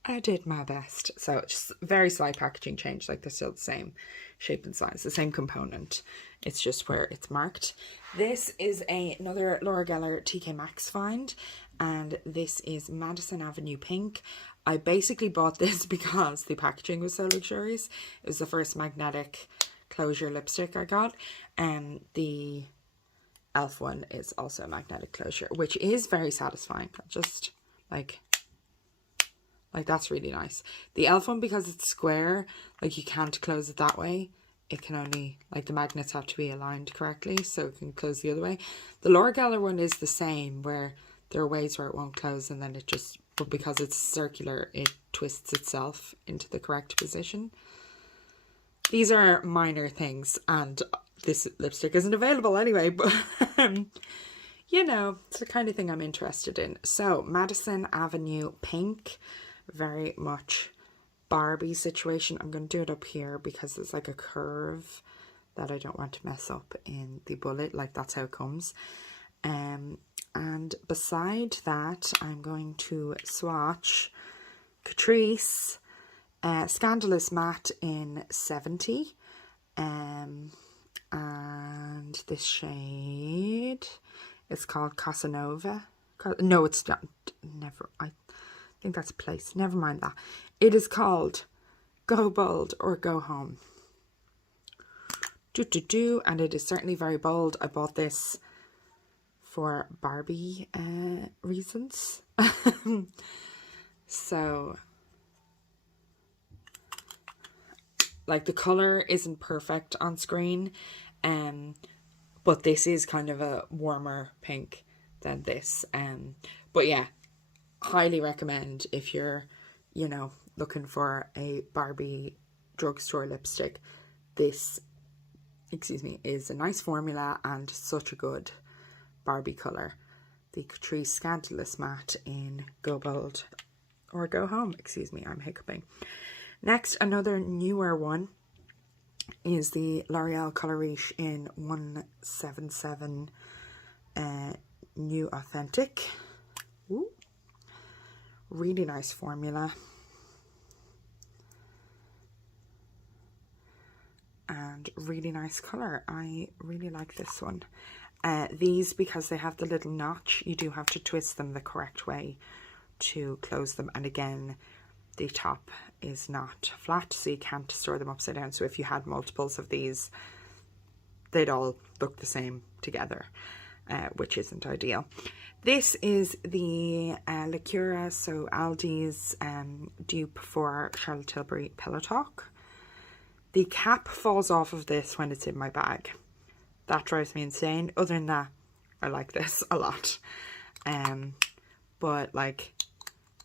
I did my best. So just very slight packaging change, like they're still the same shape and size, the same component. It's just where it's marked. This is another Laura Geller TK Maxx find, and this is Madison Avenue Pink. I basically bought this because the packaging was so luxurious. It was the first magnetic closure lipstick I got, and the e.l.f. one is also a magnetic closure, which is very satisfying. Just like that's really nice. The e.l.f. one, because it's square, like you can't close it that way. It can only, like, the magnets have to be aligned correctly, so it can close the other way. The Laura Geller one is the same, where there are ways where it won't close, and then it just, but because it's circular, it twists itself into the correct position. These are minor things, and this lipstick isn't available anyway, but you know, it's the kind of thing I'm interested in. So Madison Avenue Pink, very much Barbie situation. I'm going to do it up here because there's like a curve that I don't want to mess up in the bullet, like that's how it comes. And beside that, I'm going to swatch Catrice Scandalous Matte in 70, and this shade is called Casanova. No, it's not. Never. I think that's a place. Never mind that. It is called Go Bold or Go Home. And it is certainly very bold. I bought this for Barbie reasons. So, like, the color isn't perfect on screen, but this is kind of a warmer pink than this. But yeah, highly recommend if you're, you know, looking for a Barbie drugstore lipstick. This, is a nice formula and such a good Barbie colour. The Catrice Scandalous Matte in Go Bold or Go Home. I'm hiccuping. Next, another newer one is the L'Oreal Color Riche in 177 New Authentic. Ooh. Really nice formula. And really nice colour. I really like this one. These, because they have the little notch, you do have to twist them the correct way to close them. And again, the top is not flat, so you can't store them upside down. So if you had multiples of these, they'd all look the same together, which isn't ideal. This is the Lacura, so Aldi's dupe for Charlotte Tilbury Pillow Talk. The cap falls off of this when it's in my bag. That drives me insane. Other than that, I like this a lot. But like,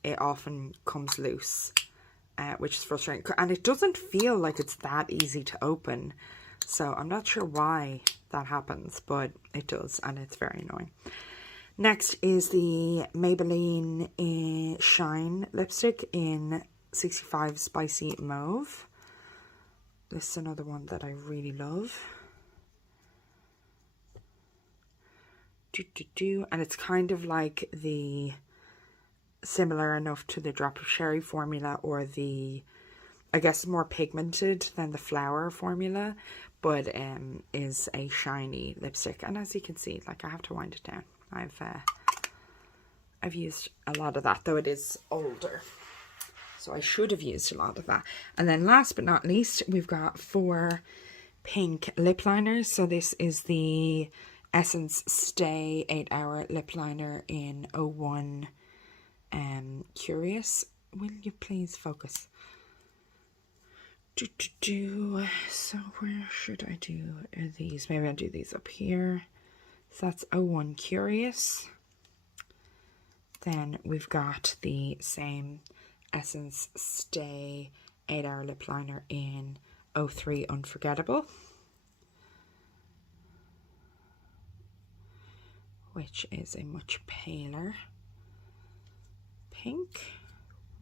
it often comes loose, which is frustrating. And it doesn't feel like it's that easy to open. So I'm not sure why that happens, but it does, and it's very annoying. Next is the Maybelline Shine lipstick in 65 Spicy Mauve. This is another one that I really love. And it's kind of like the similar enough to the Drop of Cherry formula, or the, I guess, more pigmented than the Flower formula, but is a shiny lipstick. And as you can see, like, I have to wind it down. I've used a lot of that, though it is older, so I should have used a lot of that. And then last but not least, we've got 4 pink lip liners. So this is the Essence Stay 8-Hour Lip Liner in 01 Curious. Will you please focus? So where should I do these? Maybe I'll do these up here. So that's 01 Curious. Then we've got the same Essence Stay 8-Hour Lip Liner in 03 Unforgettable, which is a much paler pink.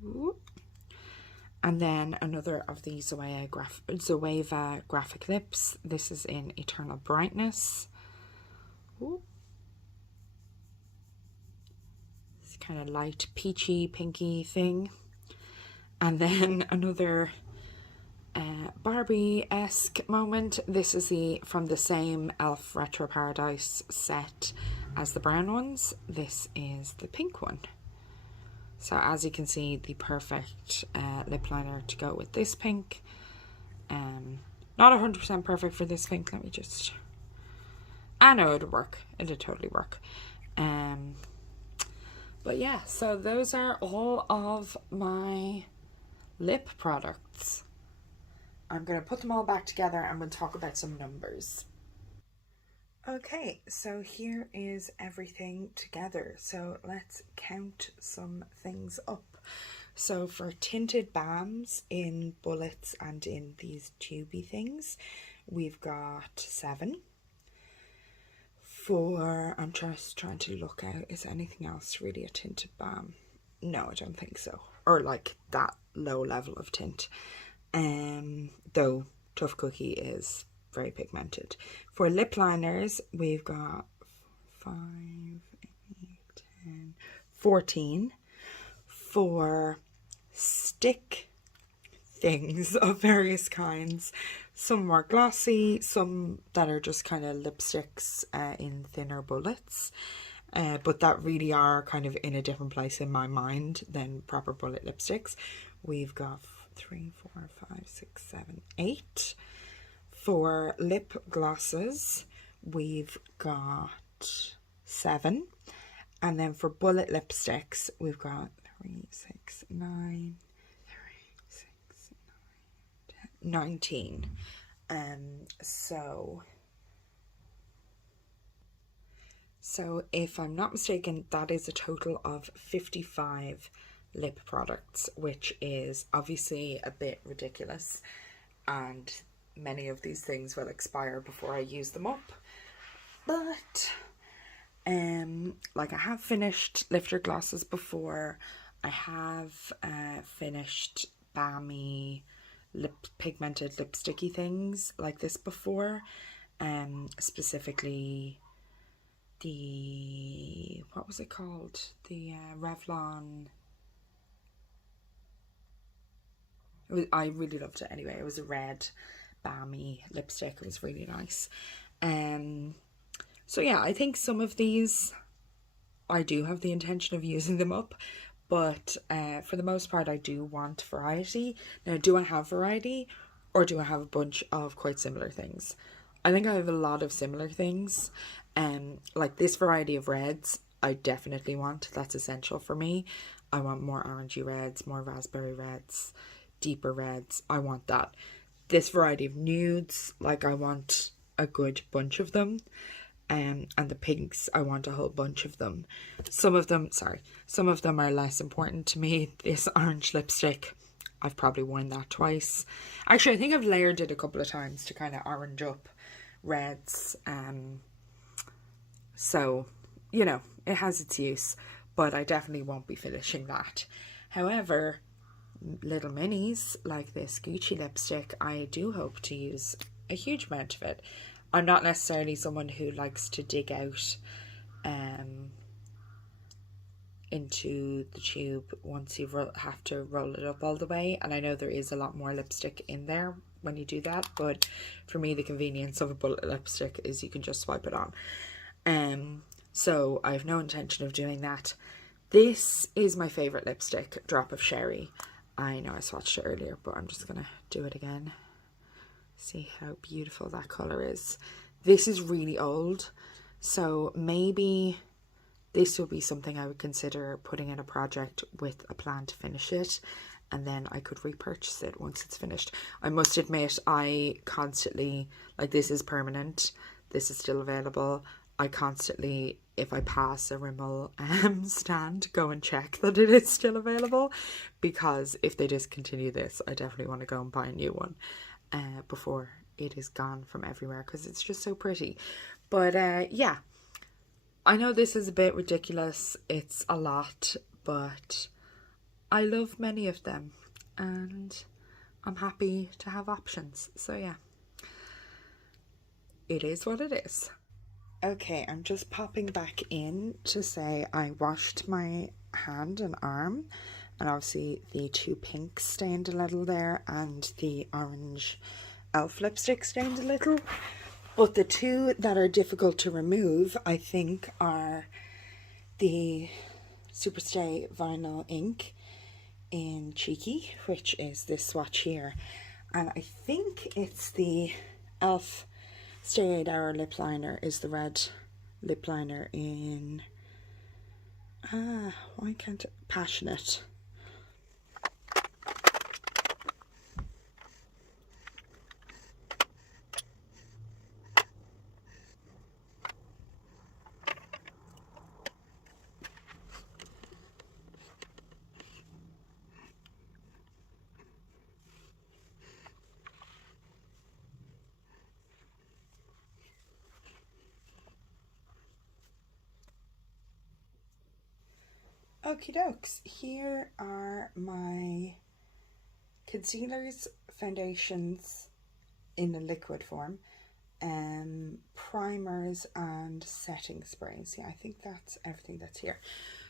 Ooh. And then another of the Zoeva graphic lips. This is in Eternal Brightness. Ooh. It's kind of light peachy pinky thing. And then another Barbie-esque moment. This is from the same Elf Retro Paradise set as the brown ones. This is the pink one. So as you can see, the perfect lip liner to go with this pink. Not 100% perfect for this pink. Let me just... I know it'd work. It'd totally work. But yeah, so those are all of my lip products. I'm going to put them all back together and we'll talk about some numbers. Okay, so here is everything together. So let's count some things up. So for tinted balms in bullets and in these tubey things, we've got 7. I'm just trying to look out, is anything else really a tinted balm? No, I don't think so. Or like that low level of tint. Though Tough Cookie is very pigmented. For lip liners, we've got 5, 8, 10, 14. For stick things of various kinds, some more glossy, some that are just kind of lipsticks in thinner bullets, but that really are kind of in a different place in my mind than proper bullet lipsticks. We've got 3, 4, 5, 6, 7, 8. For lip glosses, we've got 7. And then for bullet lipsticks, we've got 3, 6, 9, 19. So if I'm not mistaken, that is a total of 55 lip products, which is obviously a bit ridiculous, and many of these things will expire before I use them up. But like, I have finished lifter glosses before. I have finished balmy pigmented lipsticky things like this before. Specifically the, what was it called? The Revlon. I really loved it anyway. It was a red balmy lipstick. It was really nice. So yeah, I think some of these I do have the intention of using them up, but for the most part I do want variety. Now, do I have variety, or do I have a bunch of quite similar things? I think I have a lot of similar things. Like this variety of reds I definitely want. That's essential for me. I want more orangey reds, more raspberry reds, deeper reds. I want that. This variety of nudes, like I want a good bunch of them. And the pinks, I want a whole bunch of them. Some of them are less important to me. This orange lipstick, I've probably worn that twice. Actually, I think I've layered it a couple of times to kind of orange up reds. So, you know, it has its use, but I definitely won't be finishing that. However, little minis like this Gucci lipstick, I do hope to use a huge amount of it. I'm not necessarily someone who likes to dig out into the tube once you have to roll it up all the way, and I know there is a lot more lipstick in there when you do that, but for me the convenience of a bullet lipstick is you can just swipe it on. So I have no intention of doing that. This is my favourite lipstick, Drop of Sherry. I know I swatched it earlier, but I'm just gonna do it again. See how beautiful that colour is. This is really old, so maybe this will be something I would consider putting in a project with a plan to finish it, and then I could repurchase it once it's finished. I must admit, I constantly, like, this is permanent, this is still available. I constantly, if I pass a Rimmel stand, go and check that it is still available, because if they discontinue this, I definitely want to go and buy a new one before it is gone from everywhere, because it's just so pretty. But yeah, I know this is a bit ridiculous, it's a lot, but I love many of them and I'm happy to have options. So yeah, it is what it is. Okay, I'm just popping back in to say I washed my hand and arm, and obviously the two pinks stained a little there and the orange elf lipstick stained a little, but the two that are difficult to remove I think are the Superstay Vinyl Ink in Cheeky, which is this swatch here, and I think it's the elf Stay 8 Hour lip liner is the red lip liner in why can't it, Passionate. Okie dokes, here are my concealers, foundations in a liquid form, primers and setting sprays. Yeah, I think that's everything that's here.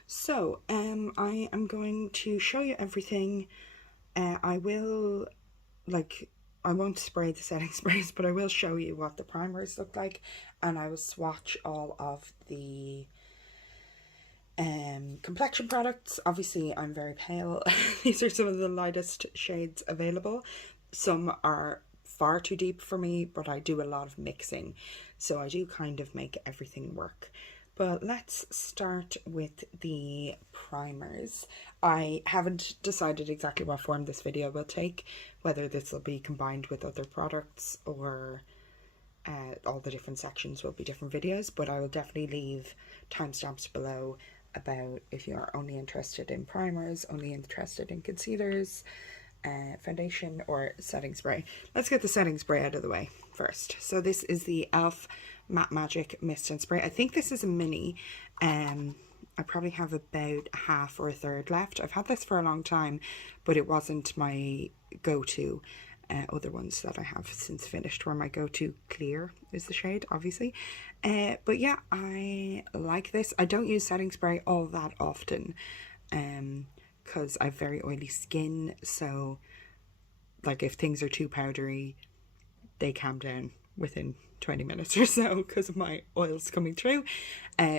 So I am going to show you everything. I will, like, I won't spray the setting sprays, but I will show you what the primers look like, and I will swatch all of the complexion products. Obviously I'm very pale. These are some of the lightest shades available. Some are far too deep for me, but I do a lot of mixing, so I do kind of make everything work. But let's start with the primers. I haven't decided exactly what form this video will take, whether this will be combined with other products or all the different sections will be different videos, but I will definitely leave timestamps below about if you're only interested in primers, only interested in concealers, foundation or setting spray. Let's get the setting spray out of the way first. So this is the e.l.f. Matte Magic Mist and Spray. I think this is a mini. I probably have about half or a third left. I've had this for a long time, but it wasn't my go-to. Other ones that I have since finished were my go-to. Clear is the shade, obviously. But yeah, I like this. I don't use setting spray all that often because I have very oily skin, so like if things are too powdery, they calm down within 20 minutes or so because of my oils coming through.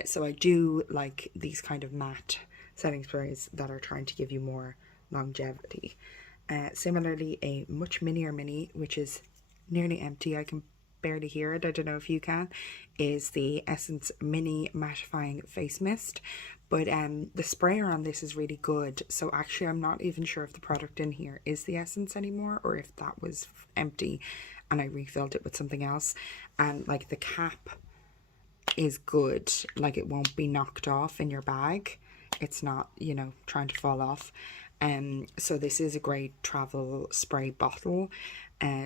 So I do like these kind of matte setting sprays that are trying to give you more longevity. Similarly, a much minier mini, which is nearly empty, I can barely hear it, I don't know if you can, is the Essence Mini Mattifying Face Mist. But the sprayer on this is really good. So actually I'm not even sure if the product in here is the Essence anymore, or if that was empty and I refilled it with something else. And like the cap is good, like it won't be knocked off in your bag. It's not, you know, trying to fall off. So this is a great travel spray bottle.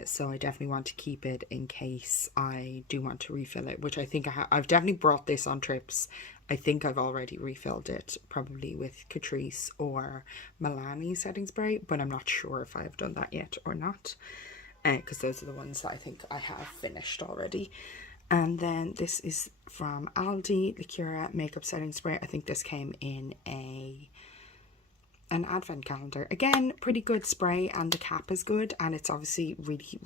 So I definitely want to keep it in case I do want to refill it, which I think I've definitely brought this on trips. I think I've already refilled it, probably with Catrice or Milani setting spray, but I'm not sure if I've done that yet or not, because those are the ones that I think I have finished already. And then this is from Aldi, Liqueur Makeup Setting Spray. I think this came in an advent calendar. Again, pretty good spray, and the cap is good, and it's obviously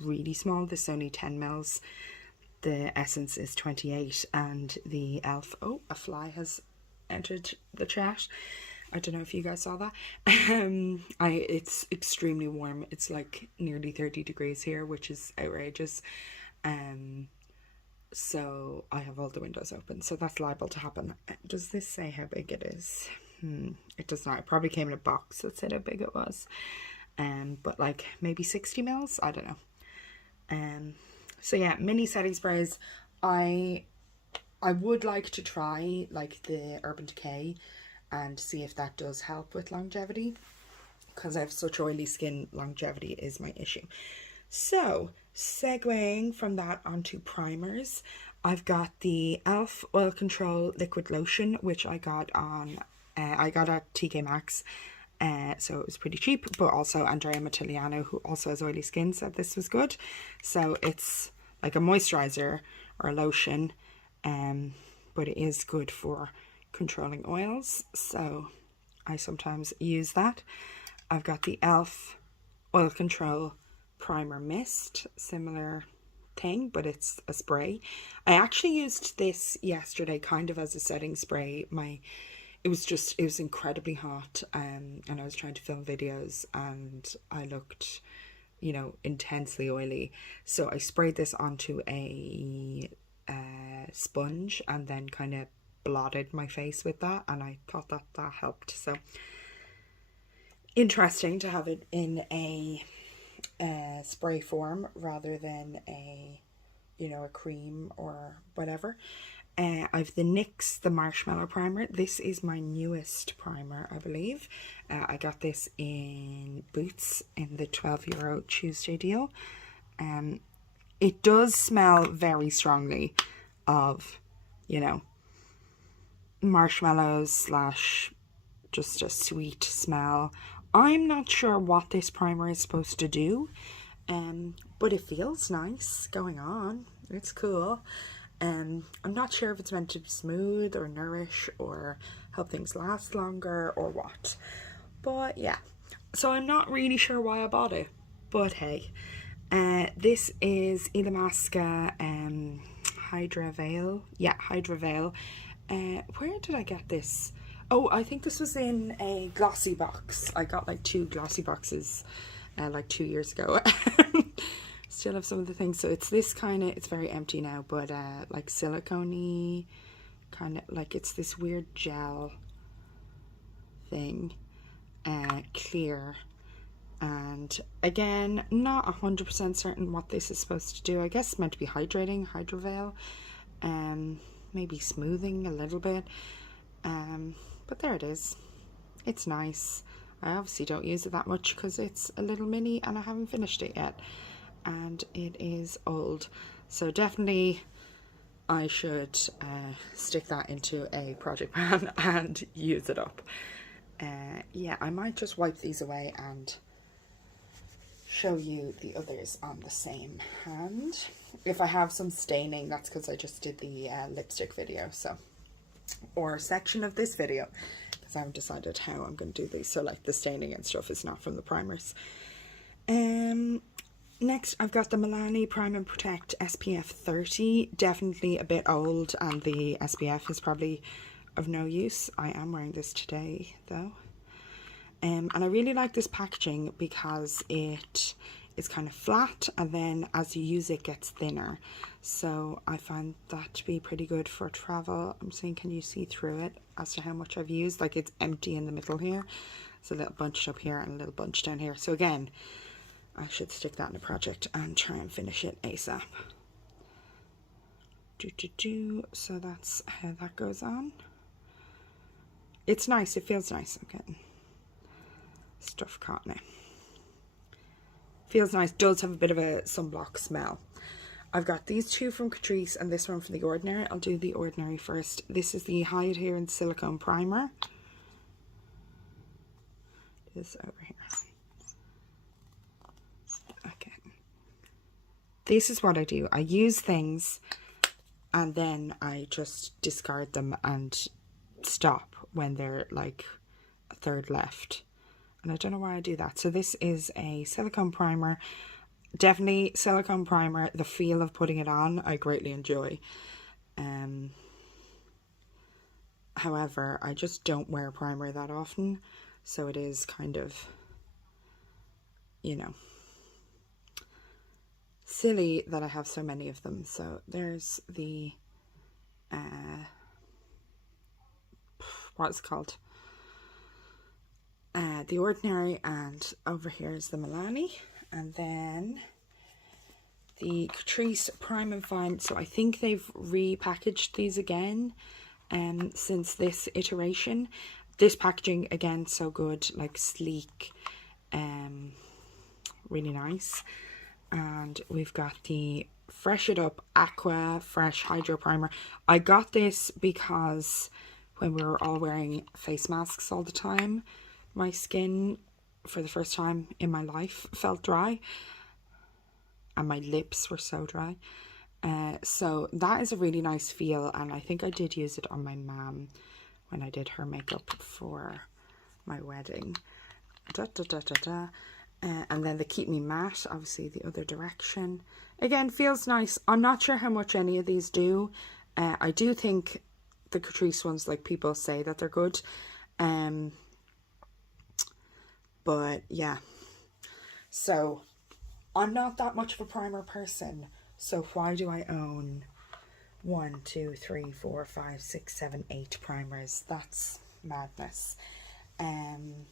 really small. This is only 10 mils. The Essence is 28, and the e.l.f. Oh, a fly has entered the chat. I don't know if you guys saw that. It's extremely warm. It's like nearly 30 degrees here, which is outrageous. So I have all the windows open, so that's liable to happen. Does this say how big it is? It does not. It probably came in a box that said how big it was. But like maybe 60 mils, I don't know. So yeah, mini setting sprays. I would like to try like the Urban Decay and see if that does help with longevity, because I have such oily skin. Longevity is my issue. So segueing from that onto primers, I've got the e.l.f. Oil Control Liquid Lotion, which I got on I got at TK Maxx, so it was pretty cheap. But also Andrea Mattiliano, who also has oily skin, said this was good. So it's like a moisturizer or a lotion, but it is good for controlling oils, so I sometimes use that. I've got the e.l.f. Oil Control Primer Mist, similar thing, but it's a spray. I actually used this yesterday kind of as a setting spray. It was incredibly hot, and I was trying to film videos and I looked, you know, intensely oily, so I sprayed this onto a sponge and then kind of blotted my face with that, and I thought that helped. So interesting to have it in a spray form rather than a, you know, a cream or whatever. I've the NYX the Marshmallow Primer. This is my newest primer, I believe. I got this in Boots in the €12 Tuesday deal. It does smell very strongly of, you know, marshmallows / just a sweet smell. I'm not sure what this primer is supposed to do, but it feels nice going on. It's cool. I'm not sure if it's meant to be smooth or nourish or help things last longer or what, but yeah, so I'm not really sure why I bought it, but hey. This is Illamasqua Hydra Veil. Yeah, Hydra Veil. Where did I get this? Oh, I think this was in a glossy box. I got like 2 glossy boxes like 2 years ago. Still have some of the things. So it's this kind of, it's very empty now, but like silicone-y, kind of like, it's this weird gel thing, clear. And again, not 100% certain what this is supposed to do. I guess it's meant to be hydrating, Hydra Veil, maybe smoothing a little bit, but there it is. It's nice. I obviously don't use it that much because it's a little mini and I haven't finished it yet, and it is old, so definitely I should stick that into a project pan and use it up. Yeah, I might just wipe these away and show you the others on the same hand. If I have some staining, that's because I just did the lipstick video, so, or section of this video, because I haven't decided how I'm going to do these. So like the staining and stuff is not from the primers. Next, I've got the Milani Prime and Protect SPF 30. Definitely a bit old, and the SPF is probably of no use. I am wearing this today, though. And I really like this packaging because it is kind of flat, and then as you use it, it gets thinner. So I find that to be pretty good for travel. I'm seeing, can you see through it as to how much I've used? Like, it's empty in the middle here. It's a little bunched up here and a little bunch down here. So again, I should stick that in a project and try and finish it ASAP. So that's how that goes on. It's nice, it feels nice. I'm getting stuff caught now. Feels nice, does have a bit of a sunblock smell. I've got these two from Catrice and this one from The Ordinary. I'll do The Ordinary first. This is the High Adherence Silicone Primer. This over here. Okay. This is what I do. I use things and then I just discard them and stop when they're like a third left. And I don't know why I do that. So this is a silicone primer. Definitely silicone primer. The feel of putting it on, I greatly enjoy. However, I just don't wear primer that often. So it is kind of, you know, silly that I have so many of them. So there's the, what's it called? The Ordinary, and over here is the Milani, and then the Catrice Prime and Fine. So I think they've repackaged these again since this iteration. This packaging again, so good, like sleek, really nice. And we've got the Fresh It Up Aqua Fresh Hydro Primer. I got this because when we were all wearing face masks all the time, my skin, for the first time in my life, felt dry. And my lips were so dry. So that is a really nice feel. And I think I did use it on my mum when I did her makeup for my wedding. And then the Keep Me Matte, obviously the other direction. Again, feels nice. I'm not sure how much any of these do. I do think the Catrice ones, like, people say that they're good. But yeah, so I'm not that much of a primer person. So why do I own 1, 2, 3, 4, 5, 6, 7, 8 primers? That's madness. And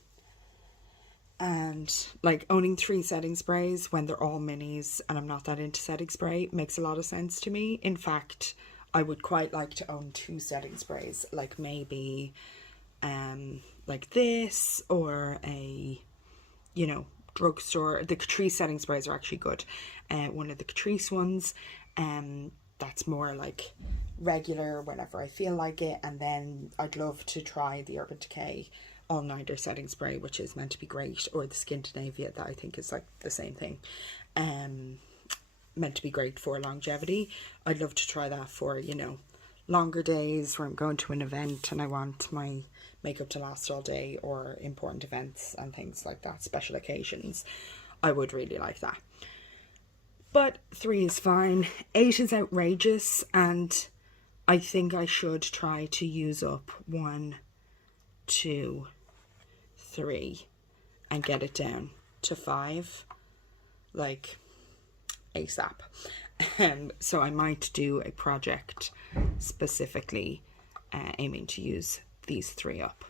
like owning 3 setting sprays when they're all minis and I'm not that into setting spray makes a lot of sense to me. In fact, I would quite like to own 2 setting sprays, like maybe like this, or a, you know, drugstore. The Catrice setting sprays are actually good. One of the Catrice ones, that's more like regular whenever I feel like it. And then I'd love to try the Urban Decay All Nighter setting spray, which is meant to be great, or the Scandinavia, that I think is like the same thing, meant to be great for longevity. I'd love to try that for, you know, longer days where I'm going to an event and I want my makeup to last all day, or important events and things like that, special occasions. I would really like that. But 3 is fine. 8 is outrageous, and I think I should try to use up 1, 2, 3 and get it down to 5, like ASAP. So I might do a project specifically aiming to use these 3 up.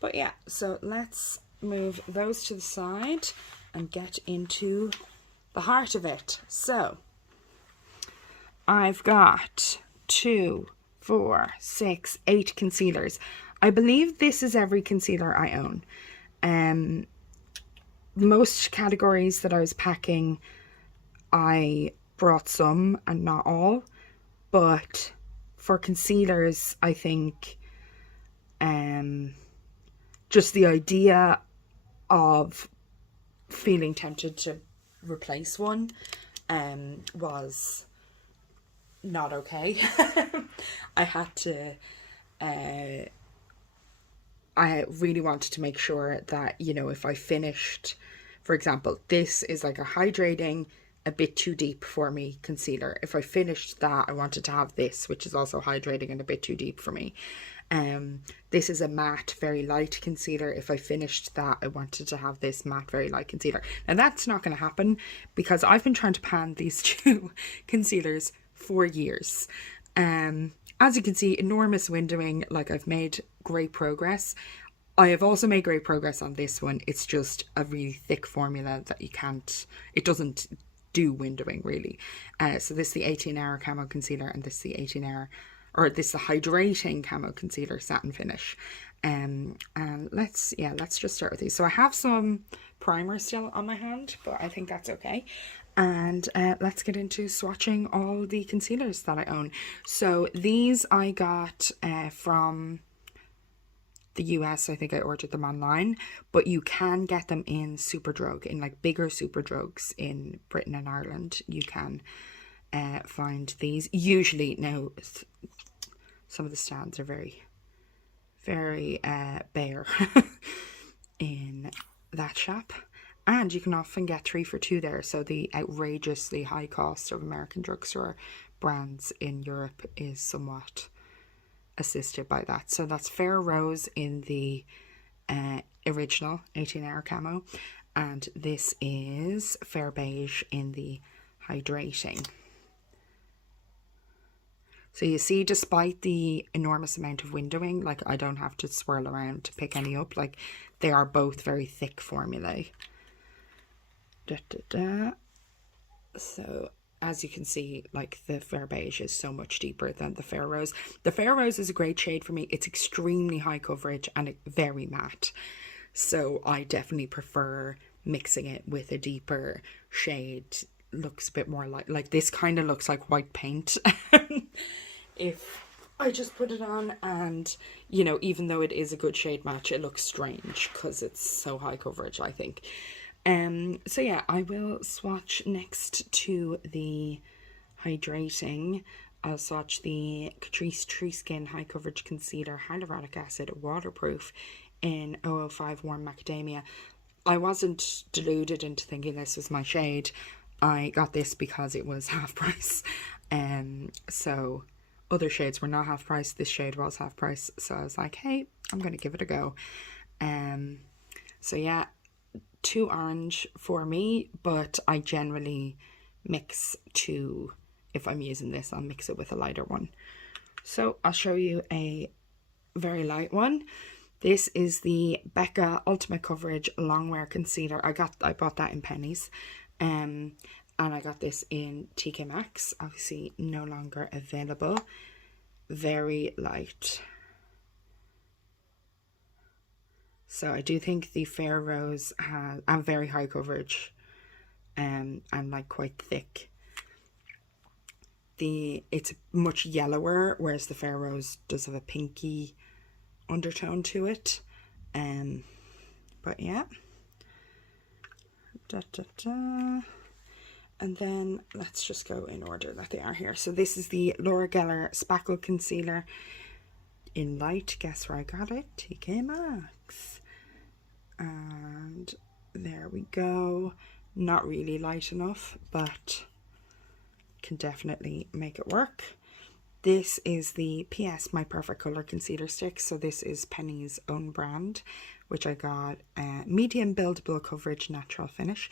But yeah, so let's move those to the side and get into the heart of it. So I've got 2, 4, 6, 8 concealers. I believe this is every concealer I own. Most categories that I was packing, I brought some and not all, but for concealers, I think just the idea of feeling tempted to replace one was not okay. I had to I really wanted to make sure that, you know, if I finished, for example, this is like a hydrating a bit too deep for me concealer. If I finished that, I wanted to have this, which is also hydrating and a bit too deep for me. This is a matte, very light concealer. If I finished that, I wanted to have this matte, very light concealer. And that's not going to happen because I've been trying to pan these two concealers for years. As you can see, enormous windowing. Like, I've made great progress. I have also made great progress on this one. It's just a really thick formula that you can't, it doesn't do windowing really. So this is the 18-hour camo concealer, and this is the 18-hour, or this is the hydrating camo concealer satin finish. And let's just start with these. So I have some primer still on my hand, but I think that's okay. And let's get into swatching all the concealers that I own. So these I got from the US. I think I ordered them online, but you can get them in Superdrug, in like bigger Superdrugs in Britain and Ireland. You can find these. Usually, now some of the stands are very, very bare in that shop, and you can often get 3 for 2 there. So the outrageously high cost of American drugstore brands in Europe is somewhat assisted by that. So that's Fair Rose in the original 18-hour camo, and this is Fair Beige in the hydrating. So you see, despite the enormous amount of windowing, like, I don't have to swirl around to pick any up. Like, they are both very thick formulae. So as you can see, like, the Fair Beige is so much deeper than the Fair Rose. The Fair Rose is a great shade for me. It's extremely high coverage and very matte. So I definitely prefer mixing it with a deeper shade. Looks a bit more like this kind of looks like white paint. If I just put it on, and, you know, even though it is a good shade match, it looks strange because it's so high coverage, I think. So yeah, I will swatch next to the hydrating. I'll swatch the Catrice True Skin High Coverage Concealer Hyaluronic Acid Waterproof in 005 Warm Macadamia. I wasn't deluded into thinking this was my shade. I got this because it was half price. So other shades were not half price. This shade was half price. So I was like, hey, I'm going to give it a go. So yeah, too orange for me, but I generally mix two. If I'm using this, I'll mix it with a lighter one. So I'll show you a very light one. This is the Becca Ultimate Coverage Longwear Concealer. I bought that in pennies. And I got this in TK Maxx. Obviously no longer available. Very light. So I do think the Fair Rose has a very high coverage and like quite thick. It's much yellower, whereas the Fair Rose does have a pinky undertone to it. But yeah. And then let's just go in order that they are here. So this is the Laura Geller Spackle Concealer in light. Guess where I got it? TK Maxx. And there we go. Not really light enough, but can definitely make it work. This is the PS My Perfect Color Concealer Stick. So this is Penny's own brand, which I got medium buildable coverage natural finish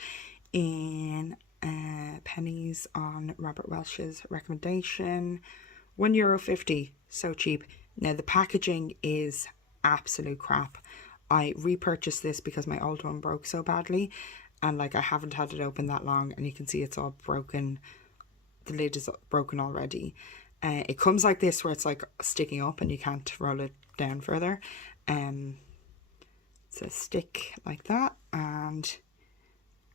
in Penny's on Robert Welsh's recommendation. €1.50, so cheap. Now the packaging is absolute crap. I repurchased this because my old one broke so badly, and like I haven't had it open that long, and you can see it's all broken. The lid is broken already. It comes like this, where it's like sticking up and you can't roll it down further. It's a stick like that, and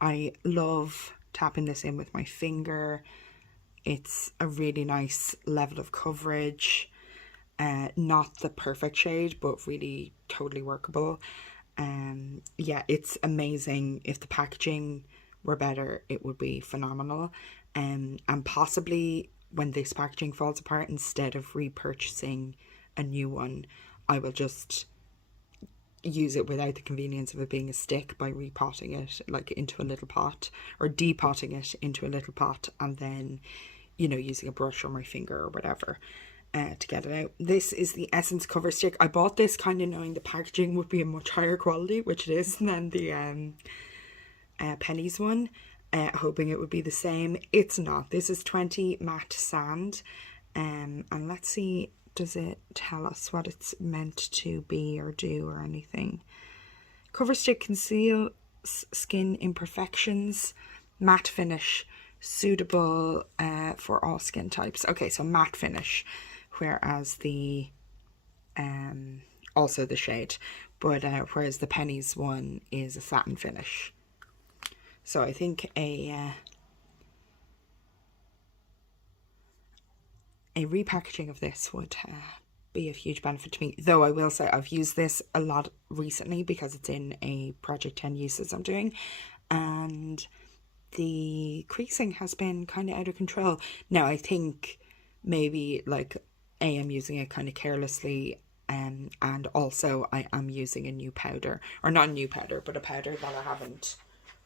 I love tapping this in with my finger. It's a really nice level of coverage. Not the perfect shade, but really totally workable. Yeah, it's amazing. If the packaging were better, it would be phenomenal. And possibly when this packaging falls apart, instead of repurchasing a new one, I will just use it without the convenience of it being a stick by repotting it like into a little pot, or depotting it into a little pot, and then, you know, using a brush or my finger or whatever to get it out. This is the Essence cover stick. I bought this kind of knowing the packaging would be a much higher quality, which it is, than the Pennies one, hoping it would be the same. It's not. This is 20 matte sand, and let's see, does it tell us what it's meant to be or do or anything? Cover stick conceals skin imperfections, matte finish, suitable for all skin types. Okay, so matte finish, whereas the also the shade, but whereas the Pennies one is a satin finish. So I think a repackaging of this would be of huge benefit to me. Though I will say I've used this a lot recently because it's in a Project 10 uses I'm doing, and the creasing has been kind of out of control. Now I think maybe like I'm using it kind of carelessly, and also I am using a new powder, or not a new powder, but a powder that I haven't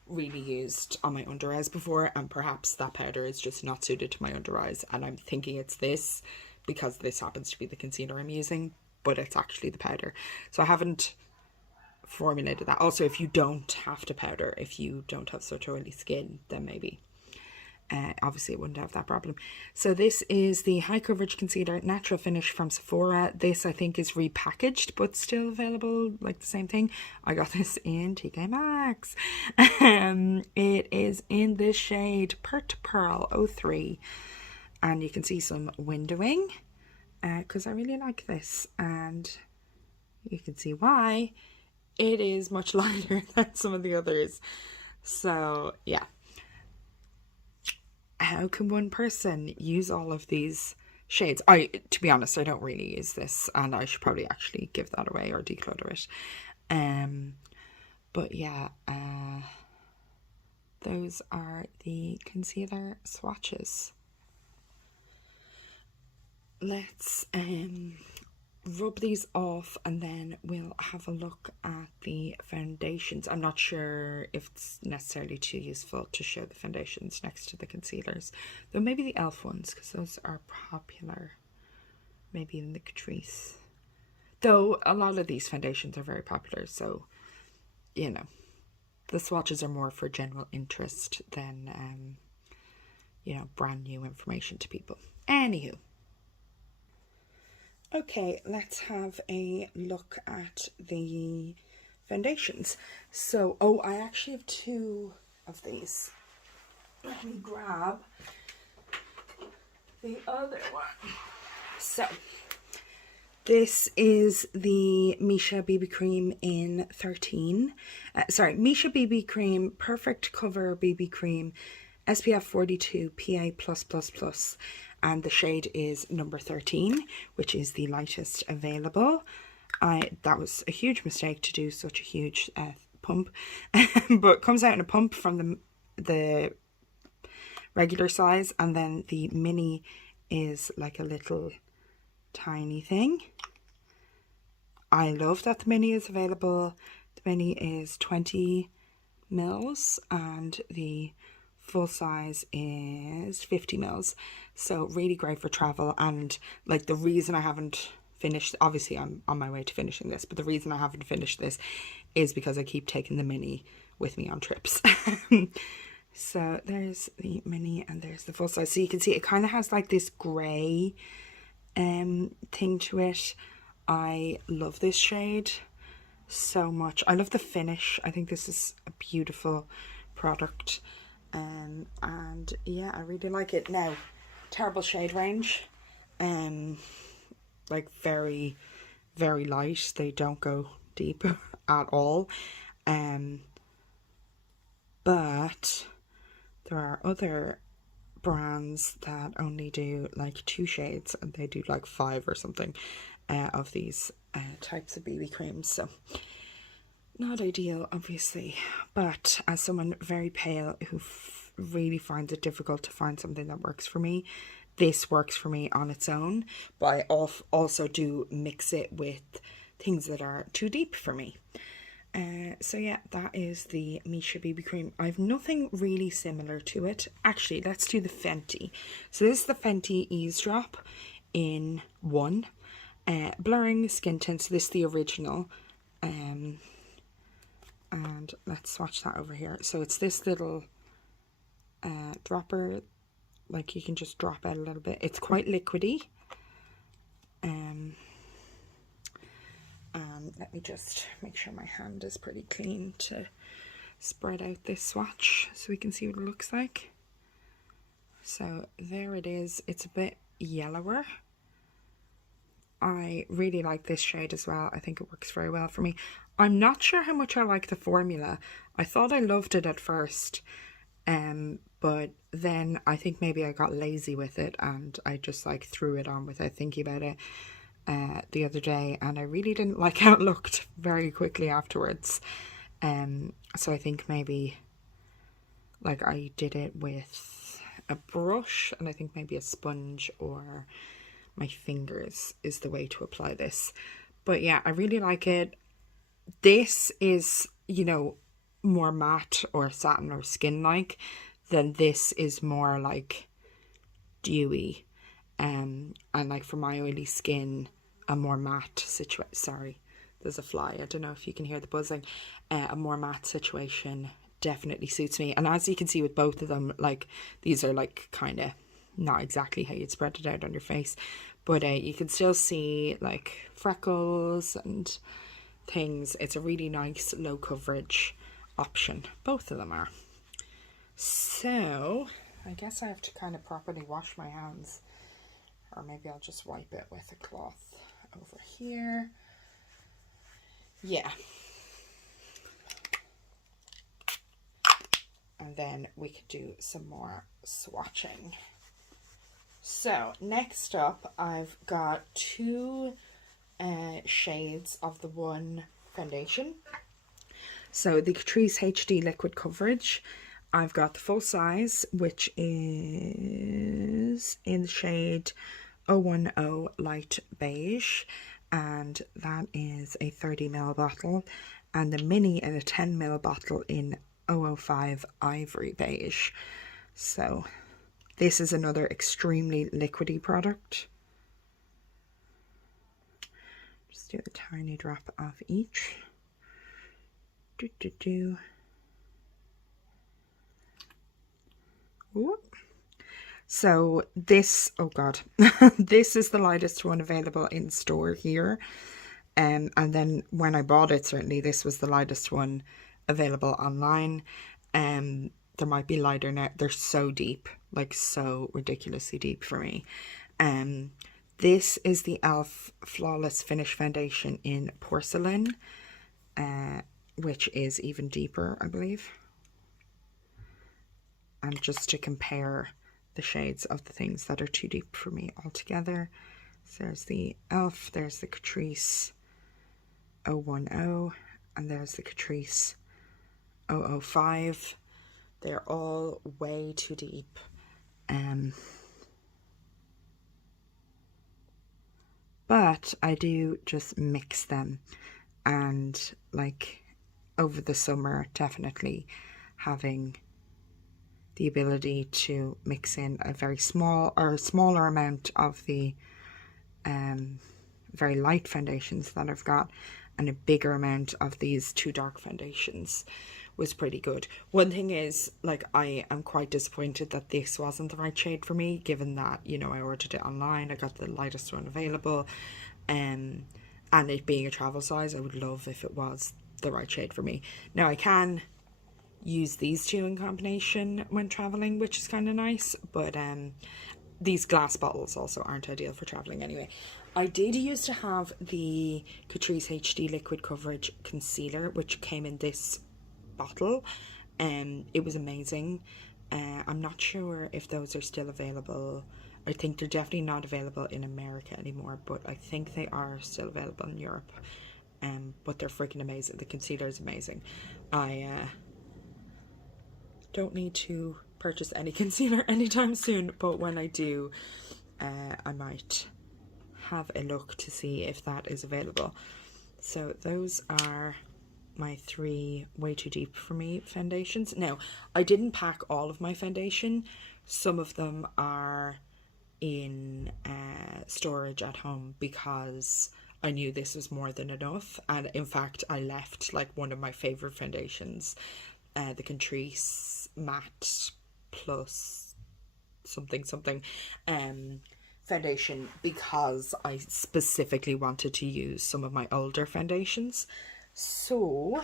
really used on my under eyes before, and perhaps that powder is just not suited to my under eyes, and I'm thinking it's this because this happens to be the concealer I'm using, but it's actually the powder. So I haven't formulated that. Also, if you don't have to powder, if you don't have such oily skin, then maybe obviously it wouldn't have that problem. So this is the high coverage concealer natural finish from Sephora. This I think is repackaged but still available, like the same thing. I got this in TK Maxx. It is in this shade Pert Pearl 03, and you can see some windowing because I really like this, and you can see why. It is much lighter than some of the others. So yeah, how can one person use all of these shades? To be honest, I don't really use this, and I should probably actually give that away or declutter it. But yeah, those are the concealer swatches. Let's rub these off and then we'll have a look at the foundations. I'm not sure if it's necessarily too useful to show the foundations next to the concealers, though maybe the e.l.f. ones, because those are popular. Maybe even the Catrice, though a lot of these foundations are very popular, so you know, the swatches are more for general interest than you know, brand new information to people. Anywho, okay, let's have a look at the foundations. So, I actually have two of these. Let me grab the other one. So, this is the Missha BB Cream in 13. Missha BB Cream Perfect Cover BB Cream SPF 42 PA+++. And the shade is number 13, which is the lightest available. That was a huge mistake to do such a huge pump, but it comes out in a pump from the regular size, and then the mini is like a little tiny thing. I love that the mini is available. The mini is 20 mils and the full size is 50 mils, so really great for travel. And like, the reason I haven't finished, obviously I'm on my way to finishing this, but the reason I haven't finished this is because I keep taking the mini with me on trips. So there's the mini and there's the full size. So you can see it kind of has like this grey thing to it. I love this shade so much. I love the finish. I think this is a beautiful product. And yeah, I really like it. Now, terrible shade range, like very, very light. They don't go deep at all. But there are other brands that only do like 2 shades, and they do like 5 or something of these types of BB creams. So not ideal, obviously, but as someone very pale who really finds it difficult to find something that works for me, this works for me on its own. But I also do mix it with things that are too deep for me. So yeah, that is the Misha BB cream. I have nothing really similar to it. Actually, let's do the Fenty. So this is the Fenty Eavesdrop in 1. Blurring skin tint. So this is the original. And let's swatch that over here. So it's this little dropper. Like, you can just drop out a little bit. It's quite liquidy. And let me just make sure my hand is pretty clean to spread out this swatch so we can see what it looks like. So there it is. It's a bit yellower. I really like this shade as well. I think it works very well for me. I'm not sure how much I like the formula. I thought I loved it at first, but then I think maybe I got lazy with it and I just like threw it on without thinking about it the other day, and I really didn't like how it looked very quickly afterwards. So I think maybe like I did it with a brush, and I think maybe a sponge or my fingers is the way to apply this. But yeah, I really like it. This is, you know, more matte or satin or skin like, then this is more like dewy, and like for my oily skin, a more matte situation. Sorry, there's a fly, I don't know if you can hear the buzzing. A more matte situation definitely suits me. And as you can see with both of them, like these are like kind of not exactly how you'd spread it out on your face, but you can still see like freckles and things. It's a really nice low coverage option, both of them are. So I guess I have to kind of properly wash my hands, or maybe I'll just wipe it with a cloth over here. Yeah, and then we could do some more swatching. So next up, I've got 2 shades of the one foundation. So the Catrice HD Liquid Coverage, I've got the full size, which is in the shade 010 Light Beige, and that is a 30ml bottle, and the mini in a 10ml bottle in 005 Ivory Beige. So this is another extremely liquidy product. Just do a tiny drop of each. Ooh. So this, oh god, this is the lightest one available in store here. And then when I bought it, certainly this was the lightest one available online. There might be lighter now. They're so deep, like so ridiculously deep for me. This is the e.l.f. Flawless Finish Foundation in Porcelain, which is even deeper, I believe. And just to compare the shades of the things that are too deep for me altogether. So there's the e.l.f., there's the Catrice 010, and there's the Catrice 005. They're all way too deep. But I do just mix them, and like over the summer, definitely having the ability to mix in a very small or a smaller amount of the very light foundations that I've got, and a bigger amount of these 2 dark foundations was pretty good. One thing is, like, I am quite disappointed that this wasn't the right shade for me, given that, you know, I ordered it online, I got the lightest one available, and it being a travel size, I would love if it was the right shade for me. Now I can use these 2 in combination when traveling, which is kind of nice, but these glass bottles also aren't ideal for traveling anyway. I did used to have the Catrice HD Liquid Coverage Concealer, which came in this bottle, and it was amazing. I'm not sure if those are still available. I think they're definitely not available in America anymore, but I think they are still available in Europe. But they're freaking amazing. The concealer is amazing. I don't need to purchase any concealer anytime soon, but when I do, I might have a look to see if that is available. So those are my 3 way too deep for me foundations. Now, I didn't pack all of my foundation. Some of them are in storage at home because I knew this was more than enough. And in fact, I left like one of my favorite foundations, the Catrice Matte Plus something foundation, because I specifically wanted to use some of my older foundations. So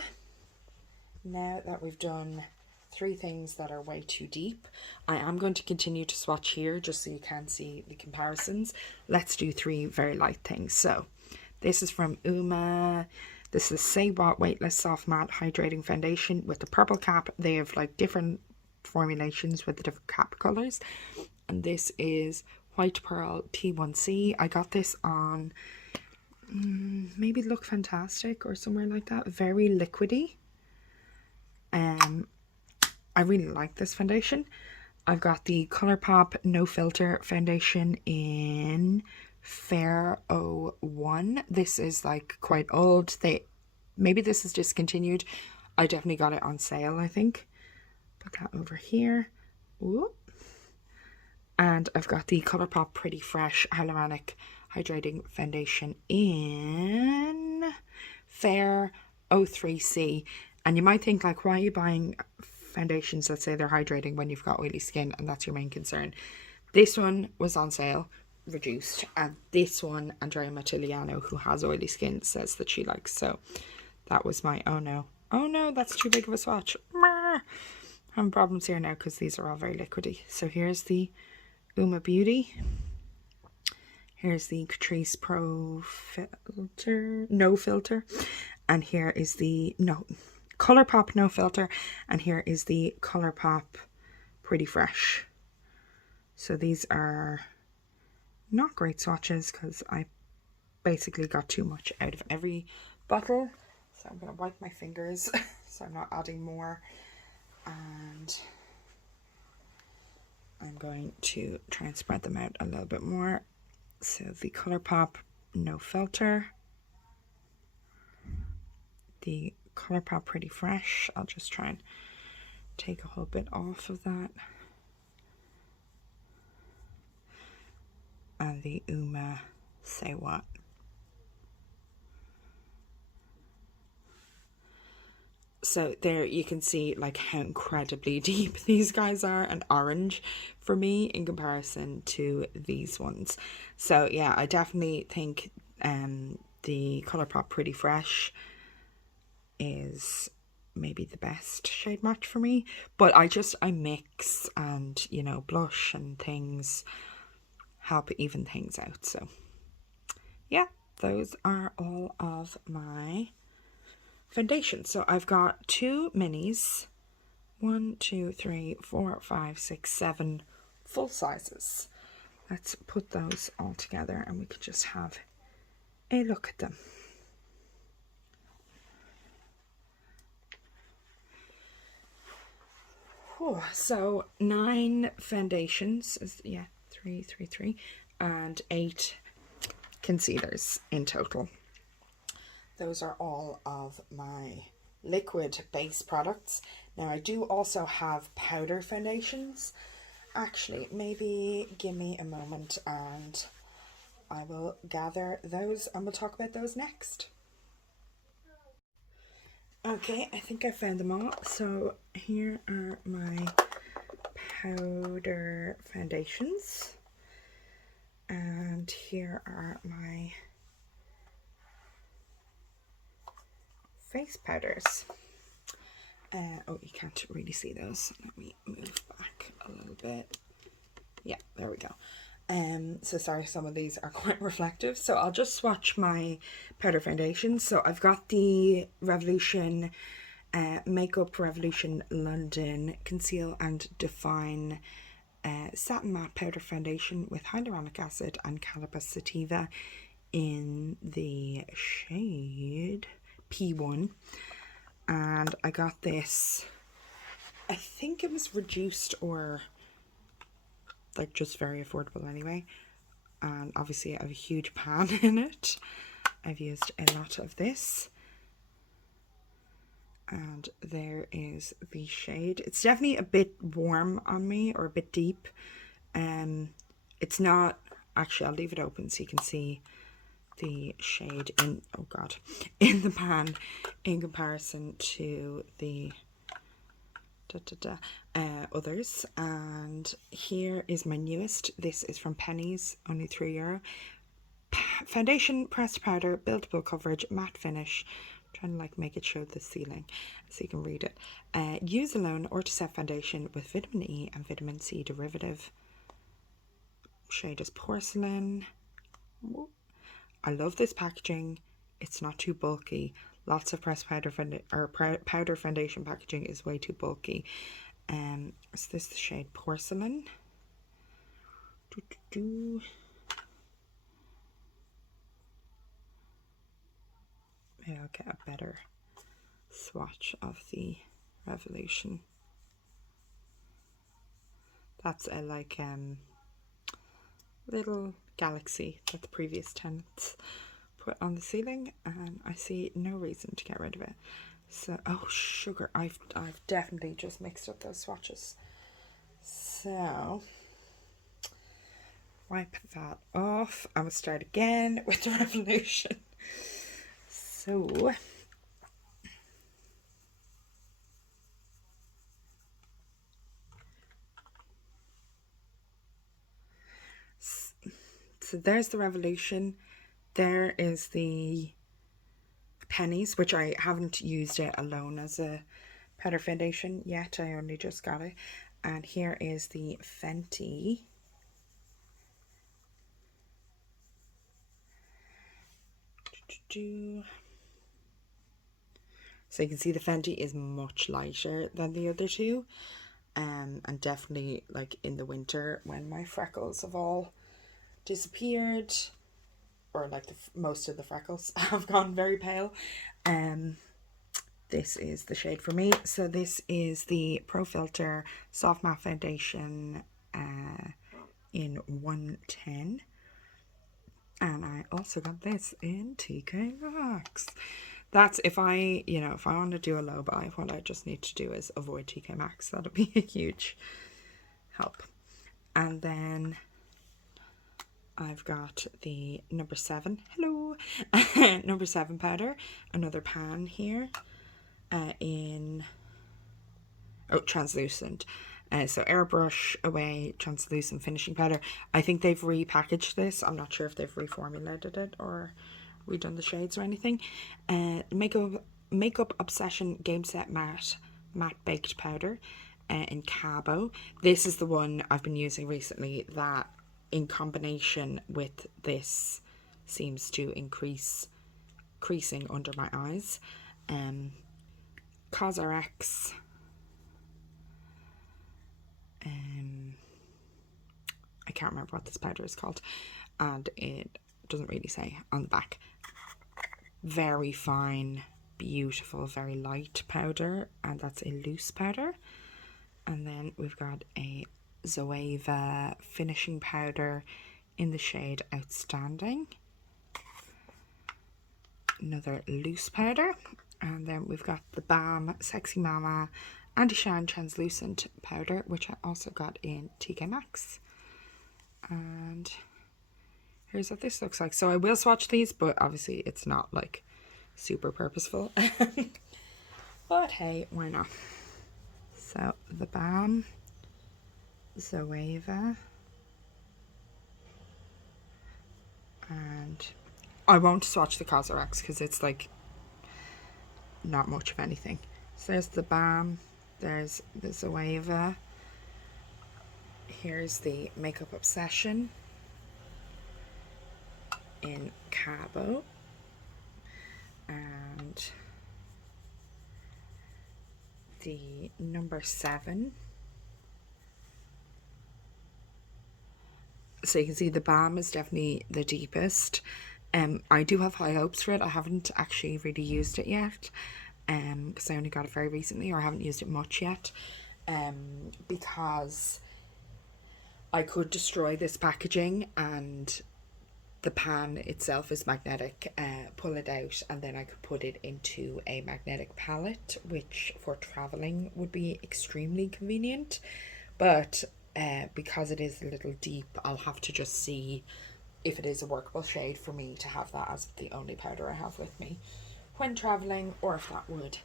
now that we've done 3 things that are way too deep, I am going to continue to swatch here just so you can see the comparisons. Let's do 3 very light things. So this is from Uma. This is Say What Weightless Soft Matte Hydrating Foundation with the purple cap. They have like different formulations with the different cap colors. And this is White Pearl T1C. I got this on maybe Look Fantastic or somewhere like that. Very liquidy. I really like this foundation. I've got the Colourpop No Filter foundation in Fair 01. This is like quite old. Maybe this is discontinued. I definitely got it on sale, I think. Put that over here. Whoop. And I've got the Colourpop Pretty Fresh Hyaluronic Hydrating Foundation in Fair 03C. And you might think, like, why are you buying foundations that say they're hydrating when you've got oily skin and that's your main concern? This one was on sale, reduced, and this one Andrea Mattiliano, who has oily skin, says that she likes. So that was my oh no, that's too big of a swatch. I'm having problems here now because these are all very liquidy. So here's the Uma Beauty. Here's the Catrice Pro Filter, No Filter, and here is the Colourpop No Filter, and here is the Colourpop Pretty Fresh. So these are not great swatches because I basically got too much out of every bottle. So I'm going to wipe my fingers so I'm not adding more, and I'm going to try and spread them out a little bit more. So the Colourpop No Filter, the Colourpop Pretty Fresh. I'll just try and take a whole bit off of that. And the Uma Say What. So there you can see like how incredibly deep these guys are, and orange for me in comparison to these ones. So yeah, I definitely think the Colourpop Pretty Fresh is maybe the best shade match for me, but I mix, and you know, blush and things help even things out. So yeah, those are all of my foundation. So I've got 2 minis, 1, 2, 3, 4, 5, 6, 7 full sizes. Let's put those all together and we could just have a look at them. So 9 foundations, 3, and 8 concealers in total. Those are all of my liquid base products. Now I do also have powder foundations. Actually, maybe give me a moment and I will gather those and we'll talk about those next. Okay, I think I found them all. So here are my powder foundations. And here are my face powders. Oh, you can't really see those. Let me move back a little bit. Yeah, there we go. So sorry, some of these are quite reflective. So I'll just swatch my powder foundations. So I've got the Revolution Makeup Revolution London Conceal and Define Satin Matte Powder Foundation with Hyaluronic Acid and Cannabis Sativa in the shade P1. And I got this, I think it was reduced or like just very affordable anyway, and obviously I have a huge pan in it. I've used a lot of this. And there is the shade. It's definitely a bit warm on me, or a bit deep. It's not, actually I'll leave it open so you can see the shade in, oh god, in the pan in comparison to the others. And here is my newest. This is from Pennies, only €3. Foundation pressed powder, buildable coverage, matte finish. I'm trying to like make it show the ceiling so you can read it. Use alone or to set foundation with vitamin E and vitamin C derivative. Shade is porcelain. I love this packaging. It's not too bulky. Lots of pressed powder powder foundation packaging is way too bulky. Is this the shade porcelain? Maybe I'll get a better swatch of the Revolution. That's a like little galaxy that the previous tenants put on the ceiling, and I see no reason to get rid of it. So, oh sugar, I've definitely just mixed up those swatches. So wipe that off. I will start again with the Revolution. So there's the Revolution. There is the Pennies, which I haven't used it alone as a powder foundation yet. I only just got it. And here is the Fenty. So you can see the Fenty is much lighter than the other two. And definitely like in the winter when my freckles have all disappeared, or like most of the freckles have gone very pale, this is the shade for me. So this is the Pro Filter Soft Matte Foundation in 110, and I also got this in TK Maxx. That's if I want to do a low buy, what I just need to do is avoid TK Maxx. That'll be a huge help. And then I've got the number 7, hello, number 7 powder, another pan here, in, translucent. So airbrush away translucent finishing powder. I think they've repackaged this. I'm not sure if they've reformulated it or redone the shades or anything. Makeup Obsession Game Set Matte Baked Powder in Cabo. This is the one I've been using recently that in combination with this seems to increase creasing under my eyes. CosRX. I can't remember what this powder is called, and it doesn't really say on the back. Very fine, beautiful, very light powder, and that's a loose powder. And then we've got a Zoeva finishing powder in the shade Outstanding, another loose powder. And then we've got the Balm Sexy Mama Anti-Shine Translucent Powder, which I also got in TK Maxx. And here's what this looks like. So I will swatch these, but obviously it's not like super purposeful. But hey, why not? So the Balm, Zoeva, and I won't swatch the CosRX because it's like not much of anything. So there's the Balm, there's the Zoeva, here's the Makeup Obsession in Cabo, and the number 7. So you can see the Balm is definitely the deepest. I do have high hopes for it. I haven't actually really used it yet, because I only got it very recently, or I haven't used it much yet, because I could destroy this packaging and the pan itself is magnetic. Pull it out and then I could put it into a magnetic palette, which for traveling would be extremely convenient. But because it is a little deep, I'll have to just see if it is a workable shade for me to have that as the only powder I have with me when traveling, or if that would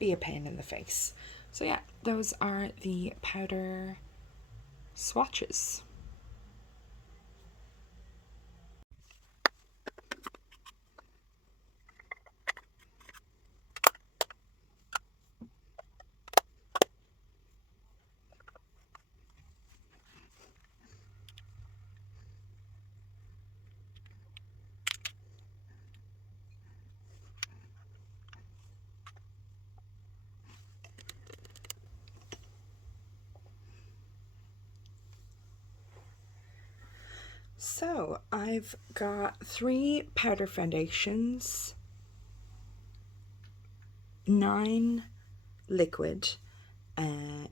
be a pain in the face. So yeah, those are the powder swatches. So I've got 3 powder foundations, 9 liquid,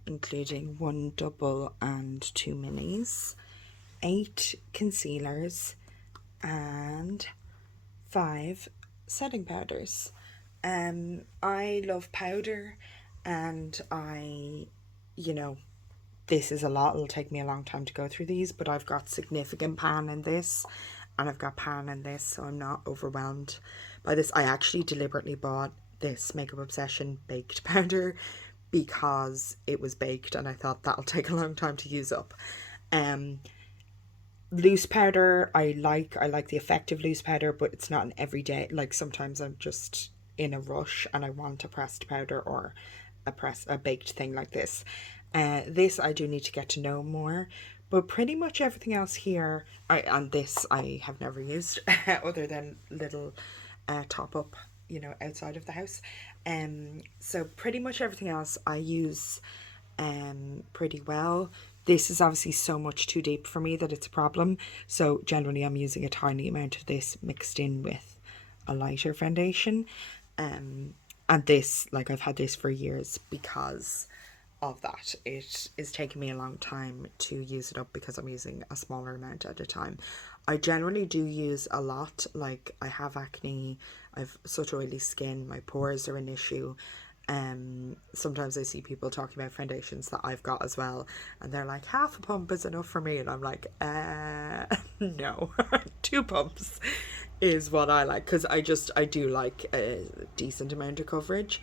including 1 double and 2 minis, 8 concealers, and 5 setting powders. I love powder, and this is a lot. It'll take me a long time to go through these, but I've got significant pan in this and I've got pan in this, so I'm not overwhelmed by this. I actually deliberately bought this Makeup Obsession baked powder because it was baked and I thought that'll take a long time to use up. Loose powder, I like the effect of loose powder, but it's not an everyday, like sometimes I'm just in a rush and I want a pressed powder or a baked thing like this. This I do need to get to know more, but pretty much everything else here, and this I have never used other than little top up, outside of the house. So pretty much everything else I use pretty well. This is obviously so much too deep for me that it's a problem, so generally I'm using a tiny amount of this mixed in with a lighter foundation. And this, like, I've had this for years because of that. It is taking me a long time to use it up because I'm using a smaller amount at a time. I generally do use a lot. Like, I have acne, I've such oily skin, my pores are an issue. Sometimes I see people talking about foundations that I've got as well, and they're like, half a pump is enough for me, and I'm like, no. 2 pumps is what I like, because I do like a decent amount of coverage.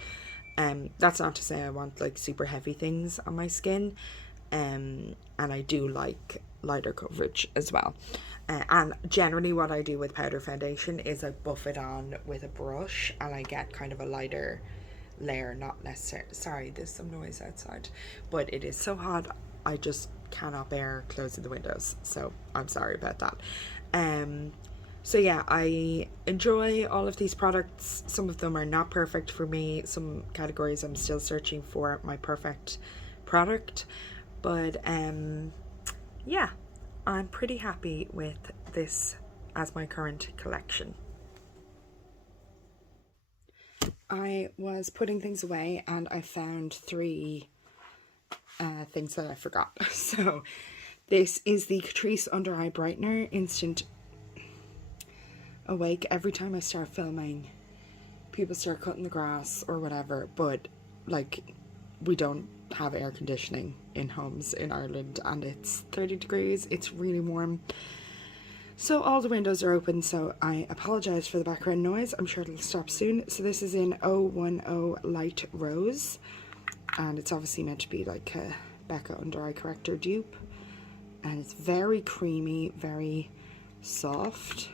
That's not to say I want like super heavy things on my skin, and I do like lighter coverage as well. And generally what I do with powder foundation is I buff it on with a brush and I get kind of a lighter layer, not necessarily, sorry, there's some noise outside, but it is so hot I just cannot bear closing the windows, so I'm sorry about that. So yeah, I enjoy all of these products. Some of them are not perfect for me, some categories I'm still searching for my perfect product, but yeah, I'm pretty happy with this as my current collection. I was putting things away and I found 3 things that I forgot. So this is the Catrice Under Eye Brightener Instant Awake. Every time I start filming, people start cutting the grass or whatever, but like, we don't have air conditioning in homes in Ireland and it's 30 degrees, it's really warm. So all the windows are open, so I apologise for the background noise. I'm sure it'll stop soon. So this is in 010 Light Rose, and it's obviously meant to be like a Becca Under Eye Corrector dupe. And it's very creamy, very soft.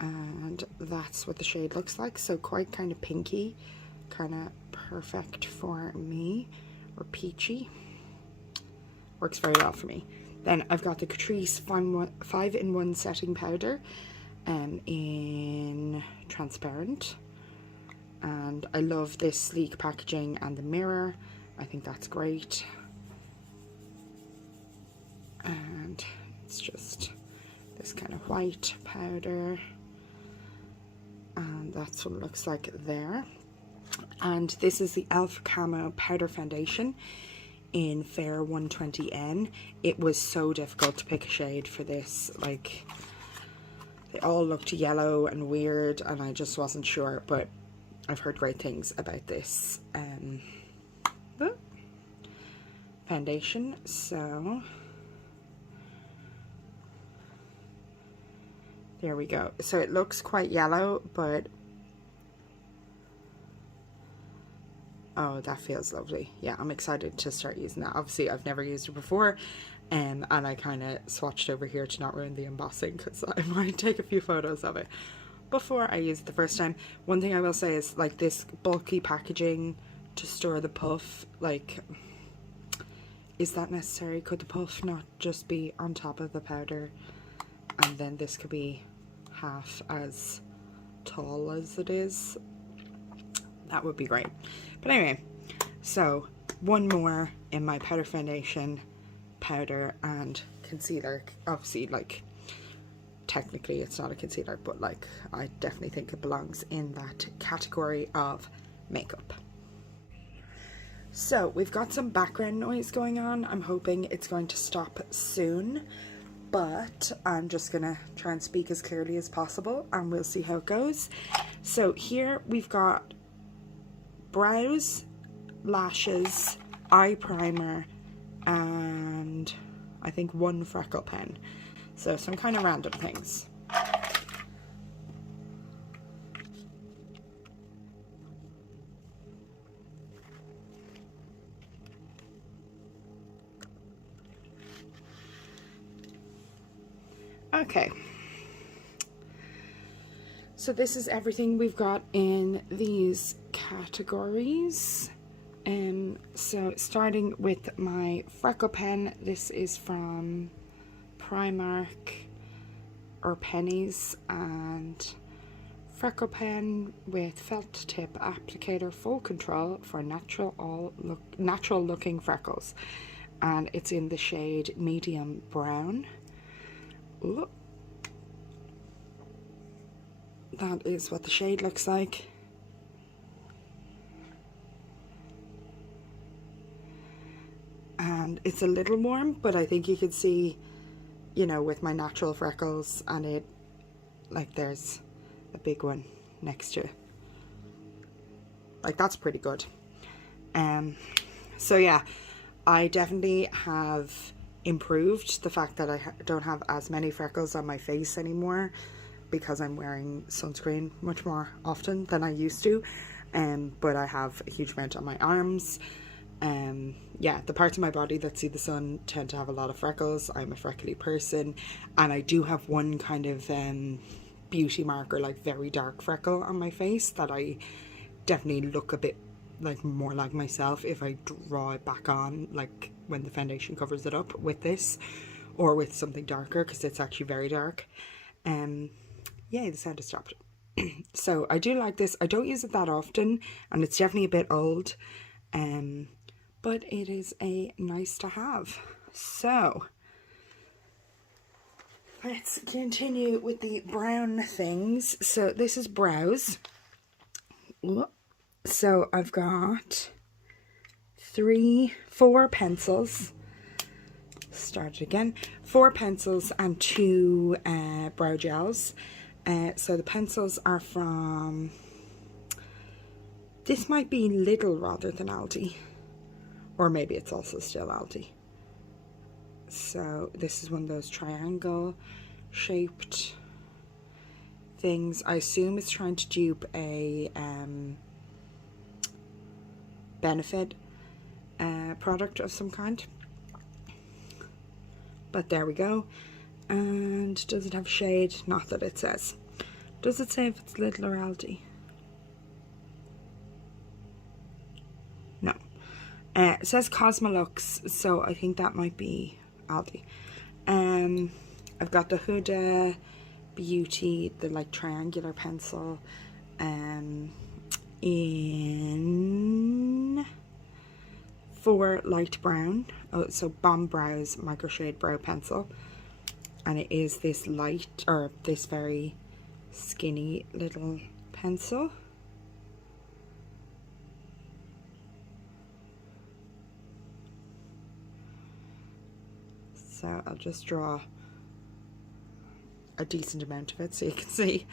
And that's what the shade looks like. So quite kind of pinky, kind of perfect for me, or peachy. Works very well for me. Then I've got the Catrice 5-in-1 setting powder in transparent, and I love this sleek packaging and the mirror. I think that's great, and it's just this kind of white powder, and that's what it looks like there. And this is the e.l.f. Camo Powder Foundation in Fair 120N. It was so difficult to pick a shade for this. Like, They all looked yellow and weird, and I just wasn't sure, but I've heard great things about this foundation. So there we go. So it looks quite yellow, but oh, that feels lovely. Yeah, I'm excited to start using that. Obviously, I've never used it before, and I kind of swatched over here to not ruin the embossing, because I might take a few photos of it before I use it the first time. One thing I will say is, like, this bulky packaging to store the puff, like, is that necessary? Could the puff not just be on top of the powder, and then this could be half as tall as it is? That would be great. But anyway, so one more in my powder foundation, powder and concealer. Obviously, like, technically it's not a concealer, but like, I definitely think it belongs in that category of makeup. So we've got some background noise going on. I'm hoping it's going to stop soon, but I'm just gonna try and speak as clearly as possible, and we'll see how it goes. So here we've got brows, lashes, eye primer, and I think one freckle pen. So some kind of random things. Okay. So this is everything we've got in these categories. So starting with my freckle pen, this is from Primark or Pennies, and freckle pen with felt tip applicator, full control for natural looking freckles, and it's in the shade medium brown. Ooh. That is what the shade looks like. And it's a little warm, but I think you can see, you know, with my natural freckles, and it, like, there's a big one next to it. Like, that's pretty good. So yeah, I definitely have improved the fact that I don't have as many freckles on my face anymore, because I'm wearing sunscreen much more often than I used to. But I have a huge amount on my arms. Yeah, the parts of my body that see the sun tend to have a lot of freckles. I'm a freckly person, and I do have one kind of beauty marker, like very dark freckle on my face, that I definitely look a bit like more like myself if I draw it back on, like when the foundation covers it up with this or with something darker, because it's actually very dark. Yay, the sound has stopped. So I do like this. I don't use it that often, and it's definitely a bit old, but it is a nice to have. So let's continue with the brown things. So this is brows. So I've got 4 pencils. Start again. 4 pencils and 2 brow gels. So the pencils are from, this might be Lidl rather than Aldi, or maybe it's also still Aldi. So this is one of those triangle shaped things. I assume it's trying to dupe a Benefit product of some kind, but there we go. And does it have shade? Not that it says. Does it say if it's Lidl or Aldi? No. It says Cosmolux, so I think that might be Aldi. I've got the Huda Beauty, the like triangular pencil, in 4 light brown. Oh, so Balm Brows Micro Shade Brow Pencil. And it is this light, or this very skinny little pencil. So I'll just draw a decent amount of it so you can see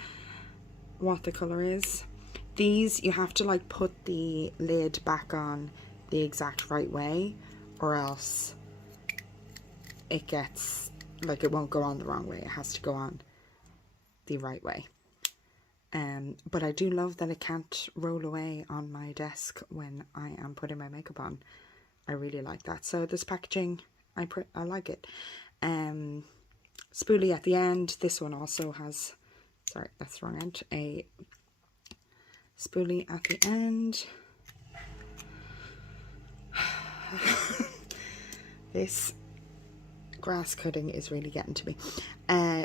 what the colour is. These, you have to like put the lid back on the exact right way, or else it gets, like, it won't go on the wrong way. It has to go on the right way. But I do love that it can't roll away on my desk when I am putting my makeup on. I really like that. So this packaging, I like it. Spoolie at the end. This one also has, sorry, that's the wrong end, a spoolie at the end. This grass cutting is really getting to me.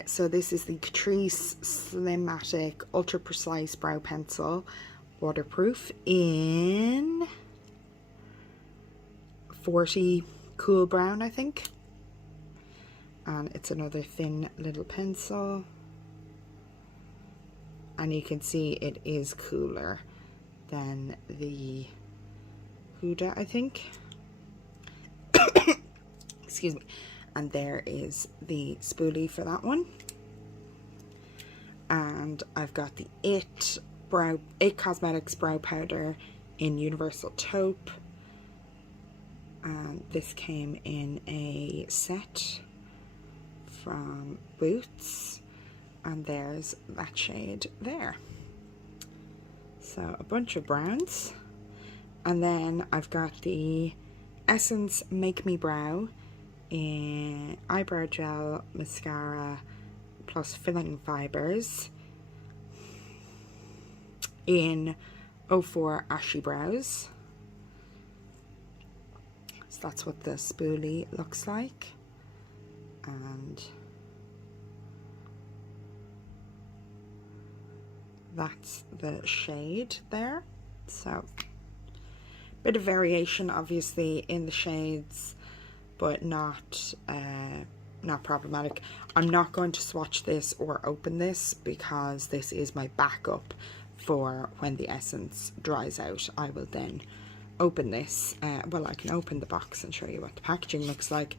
So this is the Catrice Slimatic Ultra Precise Brow Pencil, waterproof, in 40 Cool Brown, I think. And it's another thin little pencil. And you can see it is cooler than the Huda, I think. Excuse me. And there is the spoolie for that one. And I've got the It Cosmetics Brow Powder in Universal Taupe. And this came in a set from Boots. And there's that shade there. So a bunch of browns. And then I've got the Essence Make Me Brow in eyebrow gel, mascara plus filling fibers in 04 Ashy Brows. So that's what the spoolie looks like, and that's the shade there. So bit of variation obviously in the shades, but not problematic. I'm not going to swatch this or open this because this is my backup for when the essence dries out. I will then open this. Well, I can open the box and show you what the packaging looks like,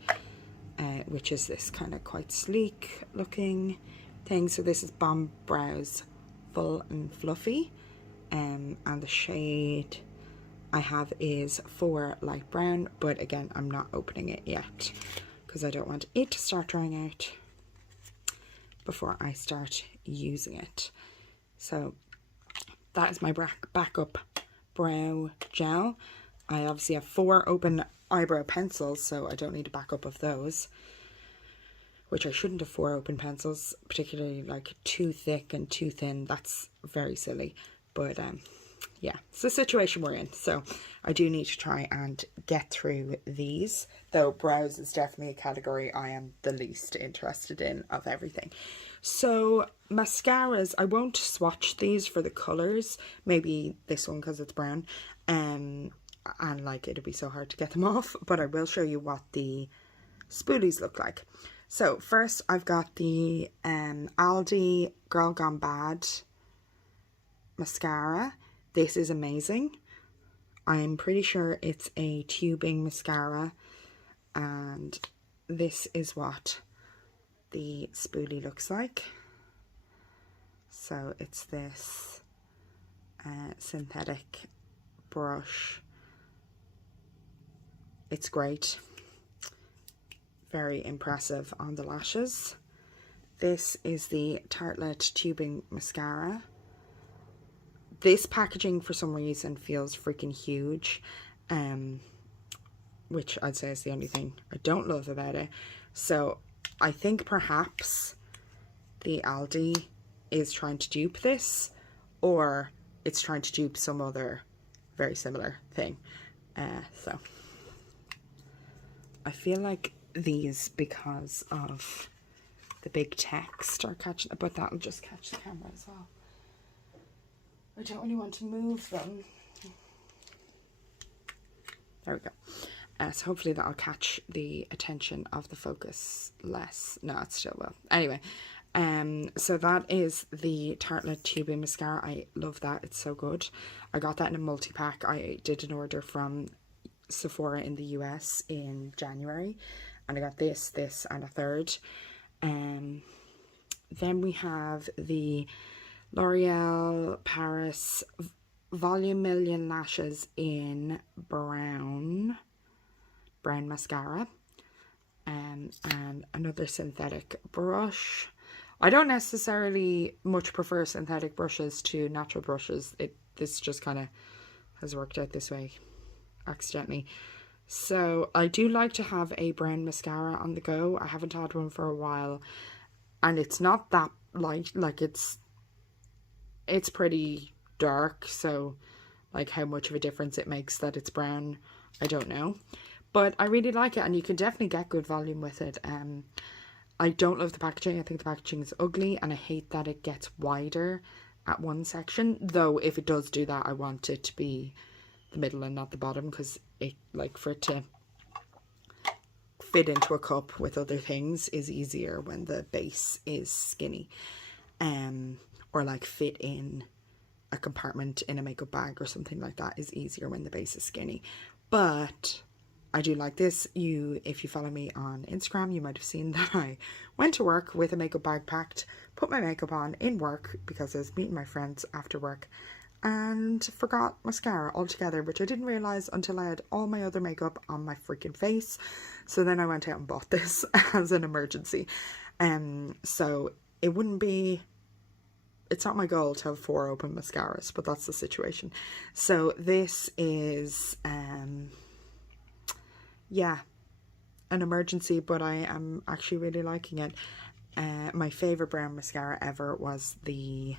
which is this kind of quite sleek looking thing. So this is Balm Brows Full and Fluffy, and the shade I have is 4 light brown, but again, I'm not opening it yet because I don't want it to start drying out before I start using it. So that is my backup brow gel. I obviously have 4 open eyebrow pencils, so I don't need a backup of those, which I shouldn't have 4 open pencils, particularly like too thick and too thin. That's very silly, but yeah, it's the situation we're in. So I do need to try and get through these, though brows is definitely a category I am the least interested in of everything. So mascaras, I won't swatch these for the colours, maybe this one because it's brown, and like it'd be so hard to get them off, but I will show you what the spoolies look like. So first I've got the Aldi Girl Gone Bad mascara. This is amazing. I'm pretty sure it's a tubing mascara, and this is what the spoolie looks like. So it's this synthetic brush. It's great. Very impressive on the lashes. This is the Tartelette tubing mascara. This packaging for some reason feels freaking huge, which I'd say is the only thing I don't love about it. So I think perhaps the Aldi is trying to dupe this, or it's trying to dupe some other very similar thing. So I feel like these, because of the big text, are catching, but that'll just catch the camera as well. I don't really want to move them. There we go. So hopefully that'll catch the attention of the focus less. No, it still will. Anyway, so that is the Tartelette Tubing Mascara. I love that. It's so good. I got that in a multi-pack. I did an order from Sephora in the US in January, and I got this, and a third. Then we have the L'Oreal Paris Volume Million Lashes in brown mascara, and another synthetic brush. I don't necessarily much prefer synthetic brushes to natural brushes. This just kind of has worked out this way accidentally. So I do like to have a brown mascara on the go. I haven't had one for a while, and it's not that light. Like it's pretty dark, so like how much of a difference it makes that it's brown, I don't know, but I really like it, and you can definitely get good volume with it. I don't love the packaging. I think the packaging is ugly, and I hate that it gets wider at one section, though if it does do that, I want it to be the middle and not the bottom, because it, like, for it to fit into a cup with other things is easier when the base is skinny, or like fit in a compartment in a makeup bag or something like that is easier when the base is skinny. But I do like this. If you follow me on Instagram, you might have seen that I went to work with a makeup bag packed, put my makeup on in work because I was meeting my friends after work, and forgot mascara altogether, which I didn't realise until I had all my other makeup on my freaking face. So then I went out and bought this as an emergency. So it wouldn't be, it's not my goal to have 4 open mascaras, but that's the situation. So this is, yeah, an emergency, but I am actually really liking it. My favourite brown mascara ever was the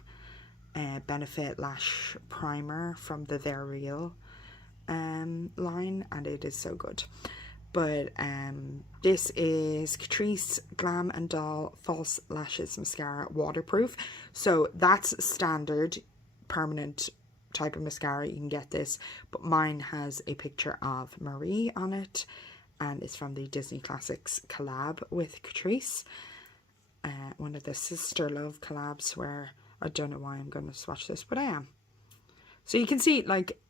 Benefit Lash Primer from the They're Real line, and it is so good. But this is Catrice Glam and Doll False Lashes Mascara Waterproof. So that's standard permanent type of mascara. You can get this, but mine has a picture of Marie on it, and it's from the Disney Classics collab with Catrice. One of the sister love collabs where I don't know why I'm going to swatch this, but I am. So you can see, like,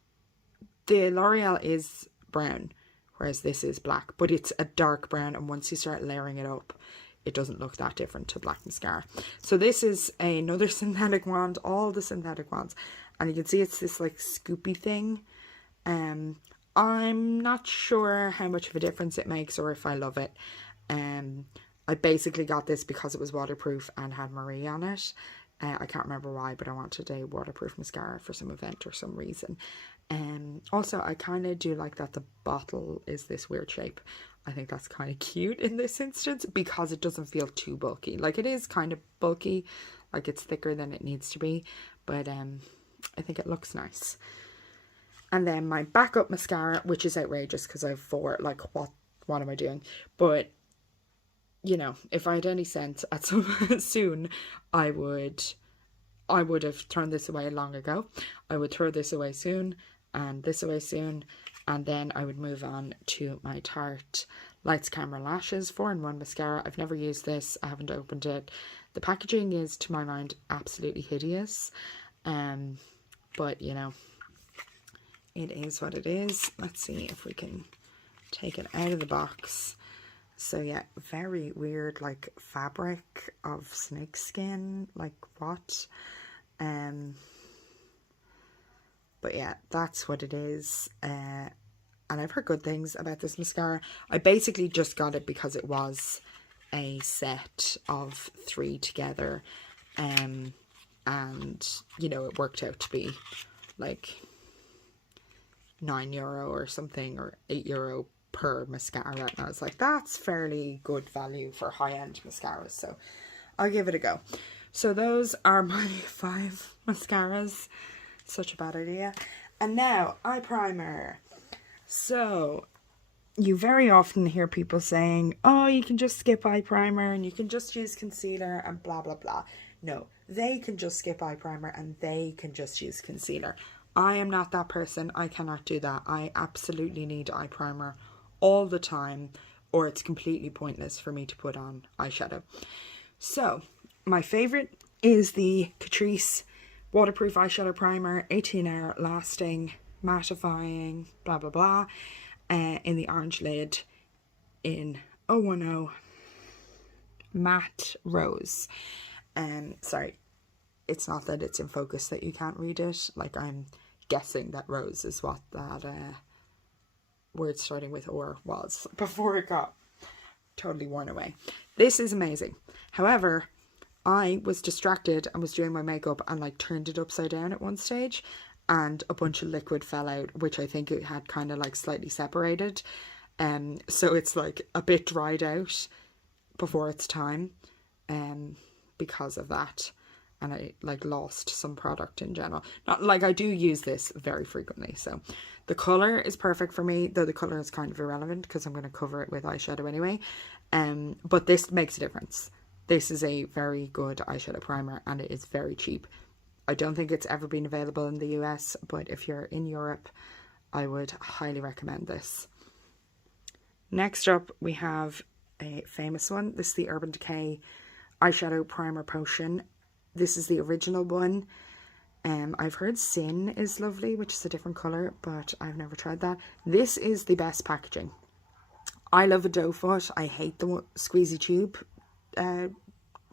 the L'Oreal is brown, whereas this is black, but it's a dark brown, and once you start layering it up, it doesn't look that different to black mascara. So this is another synthetic wand, all the synthetic wands, and you can see it's this like scoopy thing. I'm not sure how much of a difference it makes or if I love it. I basically got this because it was waterproof and had Marie on it. I can't remember why, but I wanted a waterproof mascara for some event or some reason. Also, I kind of do like that the bottle is this weird shape. I think that's kind of cute in this instance because it doesn't feel too bulky. Like, it is kind of bulky, like it's thicker than it needs to be, but I think it looks nice. And then my backup mascara, which is outrageous because I have 4, like, what am I doing? But, you know, if I had any sense at some soon, I would have thrown this away long ago. I would throw this away soon, and this away soon, and then I would move on to my Tarte Lights Camera Lashes 4-in-1 mascara. I've never used this. I haven't opened it. The packaging is, to my mind, absolutely hideous. But, you know, it is what it is. Let's see if we can take it out of the box. So yeah, very weird, like, fabric of snake skin, like, what? But yeah, that's what it is. And I've heard good things about this mascara. I basically just got it because it was a set of 3 together. And, you know, it worked out to be like €9 or something, or €8 per mascara, and I was like, that's fairly good value for high-end mascaras, so I'll give it a go. So those are my 5 mascaras. Such a bad idea. And now, eye primer. So you very often hear people saying, oh, you can just skip eye primer and you can just use concealer and blah blah blah. No, they can just skip eye primer and they can just use concealer. I am not that person. I cannot do that. I absolutely need eye primer all the time, or it's completely pointless for me to put on eyeshadow. So my favorite is the Catrice waterproof eyeshadow primer, 18-hour lasting, mattifying, blah blah blah, in the orange lid in 010 matte rose. Sorry, it's not that it's in focus that you can't read it. Like, I'm guessing that rose is what that word starting with or was before it got totally worn away. This is amazing. However, I was distracted and was doing my makeup and like turned it upside down at one stage, and a bunch of liquid fell out, which I think it had kind of like slightly separated. So it's like a bit dried out before its time, because of that. And I like lost some product in general. Not like, I do use this very frequently. So the colour is perfect for me, though the colour is kind of irrelevant because I'm going to cover it with eyeshadow anyway. But this makes a difference. This is a very good eyeshadow primer and it is very cheap. I don't think it's ever been available in the US, but if you're in Europe, I would highly recommend this. Next up, we have a famous one. This is the Urban Decay Eyeshadow Primer Potion. This is the original one. I've heard Sin is lovely, which is a different colour, but I've never tried that. This is the best packaging. I love a doe foot. I hate the squeezy tube,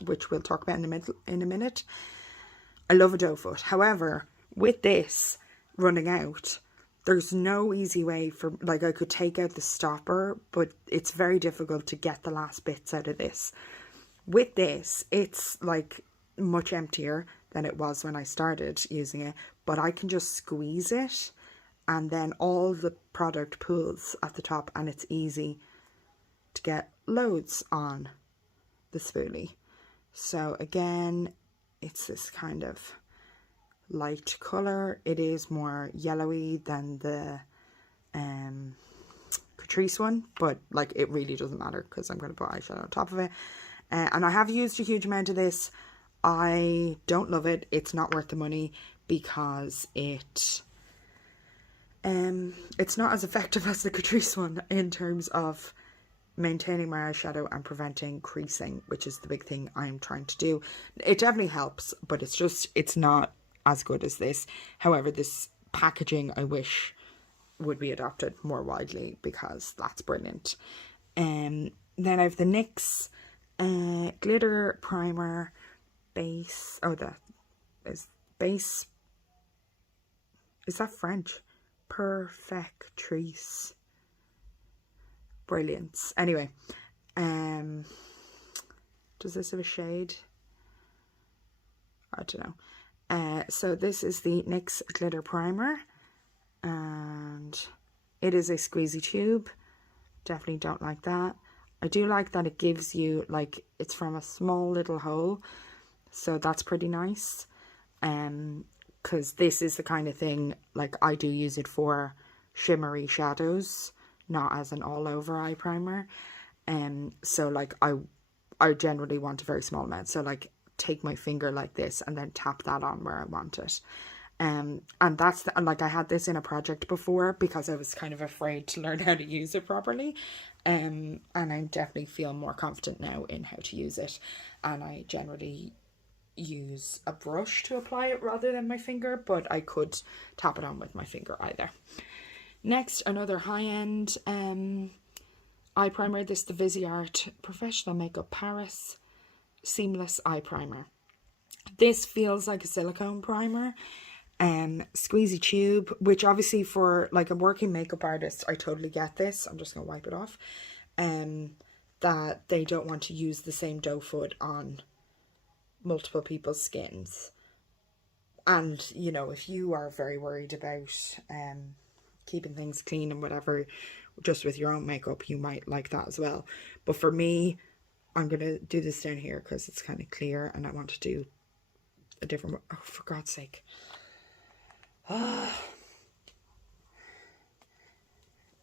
which we'll talk about in a minute. I love a doe foot. However, with this running out, there's no easy way for, like, I could take out the stopper, but it's very difficult to get the last bits out of this. With this, it's like much emptier than it was when I started using it, but I can just squeeze it and then all the product pools at the top and it's easy to get loads on the spoolie. So again, it's this kind of light colour. It is more yellowy than the Catrice one, but like it really doesn't matter because I'm going to put eyeshadow on top of it. And I have used a huge amount of this. I don't love it. It's not worth the money because it's not as effective as the Catrice one in terms of maintaining my eyeshadow and preventing creasing, which is the big thing I'm trying to do. It definitely helps, but it's not as good as this. However, this packaging I wish would be adopted more widely because that's brilliant. Then I have the NYX glitter primer base. Oh, that is base. Is that French? Perfectrice. Brilliance. Anyway, does this have a shade? I don't know. So this is the NYX glitter primer, and it is a squeezy tube. Definitely don't like that. I do like that it gives you, like, it's from a small little hole, so that's pretty nice. Because this is the kind of thing, like, I do use it for shimmery shadows, not as an all over eye primer. So like I generally want a very small amount, so like take my finger like this and then tap that on where I want it. And that's like, I had this in a project before because I was kind of afraid to learn how to use it properly. And I definitely feel more confident now in how to use it, and I generally use a brush to apply it rather than my finger, but I could tap it on with my finger either. Next, another high-end eye primer. This is the Viseart Professional Makeup Paris Seamless Eye Primer. This feels like a silicone primer. Squeezy tube, which obviously for like a working makeup artist, I totally get this. I'm just going to wipe it off. That they don't want to use the same doe foot on multiple people's skins. And, you know, if you are very worried about keeping things clean and whatever, just with your own makeup, you might like that as well. But for me, I'm going to do this down here because it's kind of clear and I want to do a different one. Oh, for God's sake.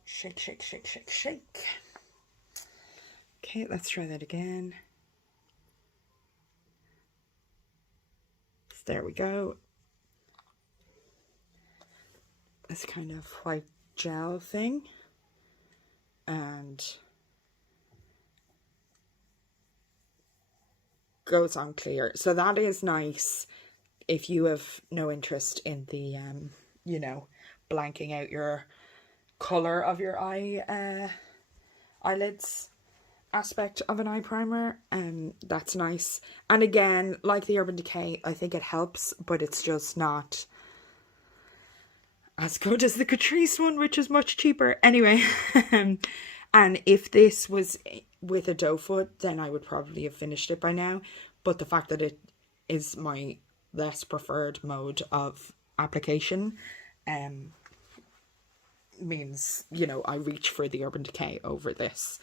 Shake, shake, shake, shake, shake. Okay, let's try that again. So there we go. This kind of white gel thing, and goes on clear. So that is nice if you have no interest in the you know, blanking out your color of your eyelids. aspect of an eye primer, and that's nice. And again, like the Urban Decay, I think it helps, but it's just not as good as the Catrice one, which is much cheaper. Anyway, and if this was with a doe foot, then I would probably have finished it by now. But the fact that it is my less preferred mode of application means, you know, I reach for the Urban Decay over this.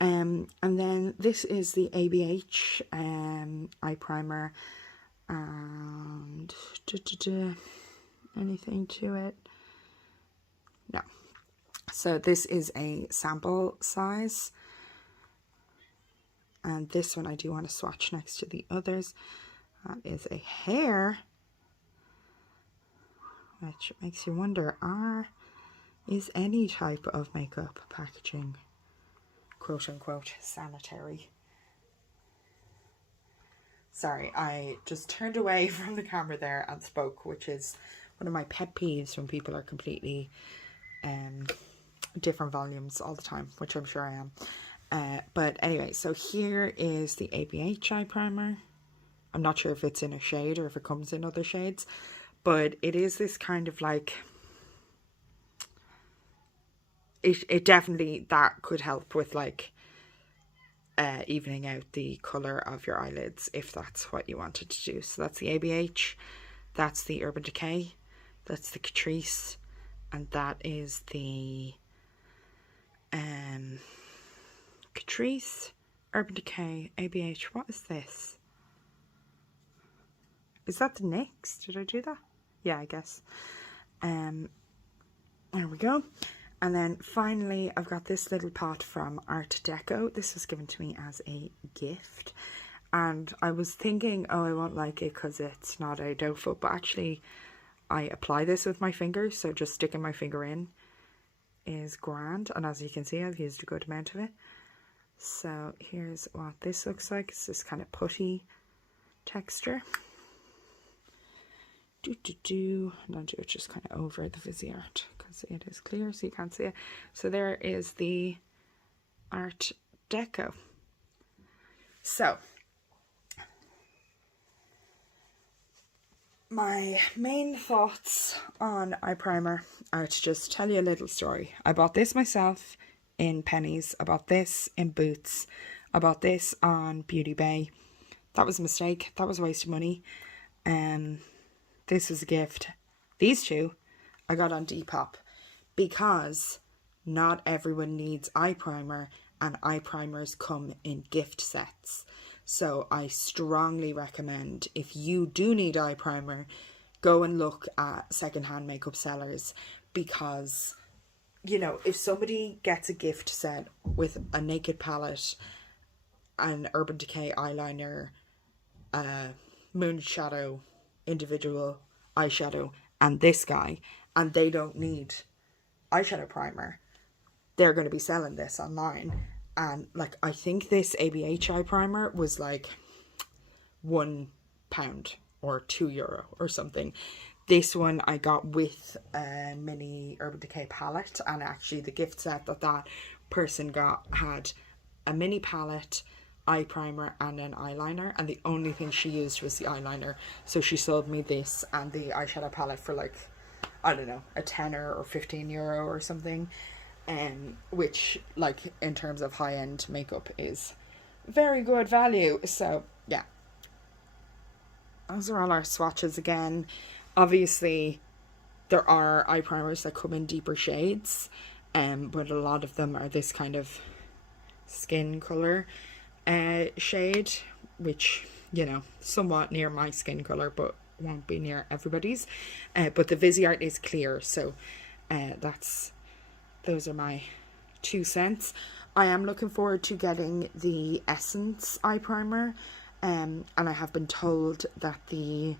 And then this is the ABH eye primer, and anything to it? No. So this is a sample size, and this one I do want to swatch next to the others. That is a hair, which makes you wonder, is any type of makeup packaging quote unquote sanitary? Sorry, I just turned away from the camera there and spoke, which is one of my pet peeves, when people are completely different volumes all the time, which I'm sure I am. But anyway, so here is the ABH eye primer. I'm not sure if it's in a shade or if it comes in other shades, but it is this kind of like, it definitely, that could help with like evening out the colour of your eyelids if that's what you wanted to do. So that's the ABH, that's the Urban Decay, that's the Catrice, and that is the Catrice, Urban Decay, ABH. What is this? Is that the NYX? Did I do that? Yeah, I guess. There we go. And then finally, I've got this little pot from Art Deco. This was given to me as a gift. And I was thinking, oh, I won't like it because it's not a doe foot. But actually, I apply this with my fingers. So just sticking my finger in is grand. And as you can see, I've used a good amount of it. So here's what this looks like. It's this kind of putty texture. And I'll do it just kind of over the Viseart because it is clear so you can't see it. So there is the Art Deco. So my main thoughts on eye primer are to just tell you a little story. I bought this myself in Pennies. I bought this in Boots. I bought this on Beauty Bay. That was a mistake. That was a waste of money. This was a gift. These two I got on Depop because not everyone needs eye primer, and eye primers come in gift sets. So I strongly recommend, if you do need eye primer, go and look at secondhand makeup sellers, because, you know, if somebody gets a gift set with a Naked palette, an Urban Decay eyeliner, Moonshadow individual eyeshadow, and this guy, and they don't need eyeshadow primer, they're going to be selling this online. And like, I think this ABH eye primer was like £1 or €2 or something. This one I got with a mini Urban Decay palette, and actually the gift set that person got had a mini palette, eye primer and an eyeliner, and the only thing she used was the eyeliner. So she sold me this and the eyeshadow palette for like, I don't know, a tenner or €15 or something, which, like, in terms of high-end makeup is very good value. So yeah, those are all our swatches again. Obviously there are eye primers that come in deeper shades, but a lot of them are this kind of skin color shade, which, you know, somewhat near my skin color but won't be near everybody's. But the Viseart is clear, so those are my 2 cents. I am looking forward to getting the Essence eye primer, and I have been told that the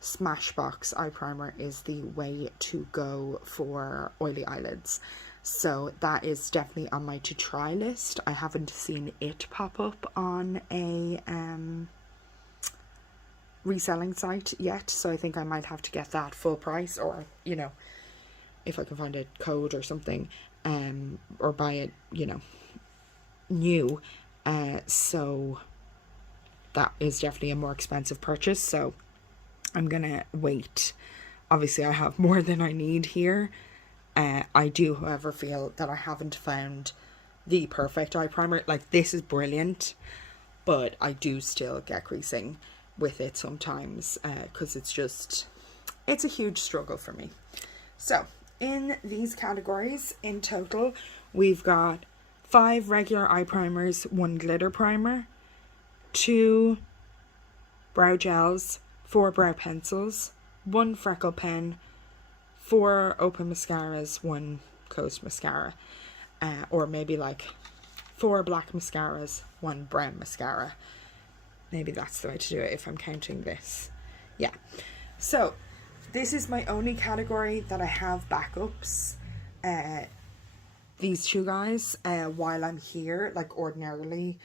Smashbox eye primer is the way to go for oily eyelids. So that is definitely on my to try list. I haven't seen it pop up on a reselling site yet, so I think I might have to get that full price, or, you know, if I can find a code or something, or buy it, you know, new, so that is definitely a more expensive purchase, so I'm gonna wait. Obviously I have more than I need here. I do, however, feel that I haven't found the perfect eye primer. Like, this is brilliant, but I do still get creasing with it sometimes, because it's a huge struggle for me. So in these categories in total, we've got 5 regular eye primers, 1 glitter primer, 2 brow gels, 4 brow pencils, 1 freckle pen, 4 open mascaras, 1 closed mascara, or maybe like 4 black mascaras, 1 brown mascara. Maybe that's the way to do it if I'm counting this. Yeah. So this is my only category that I have backups. These 2 guys, while I'm here, like ordinarily,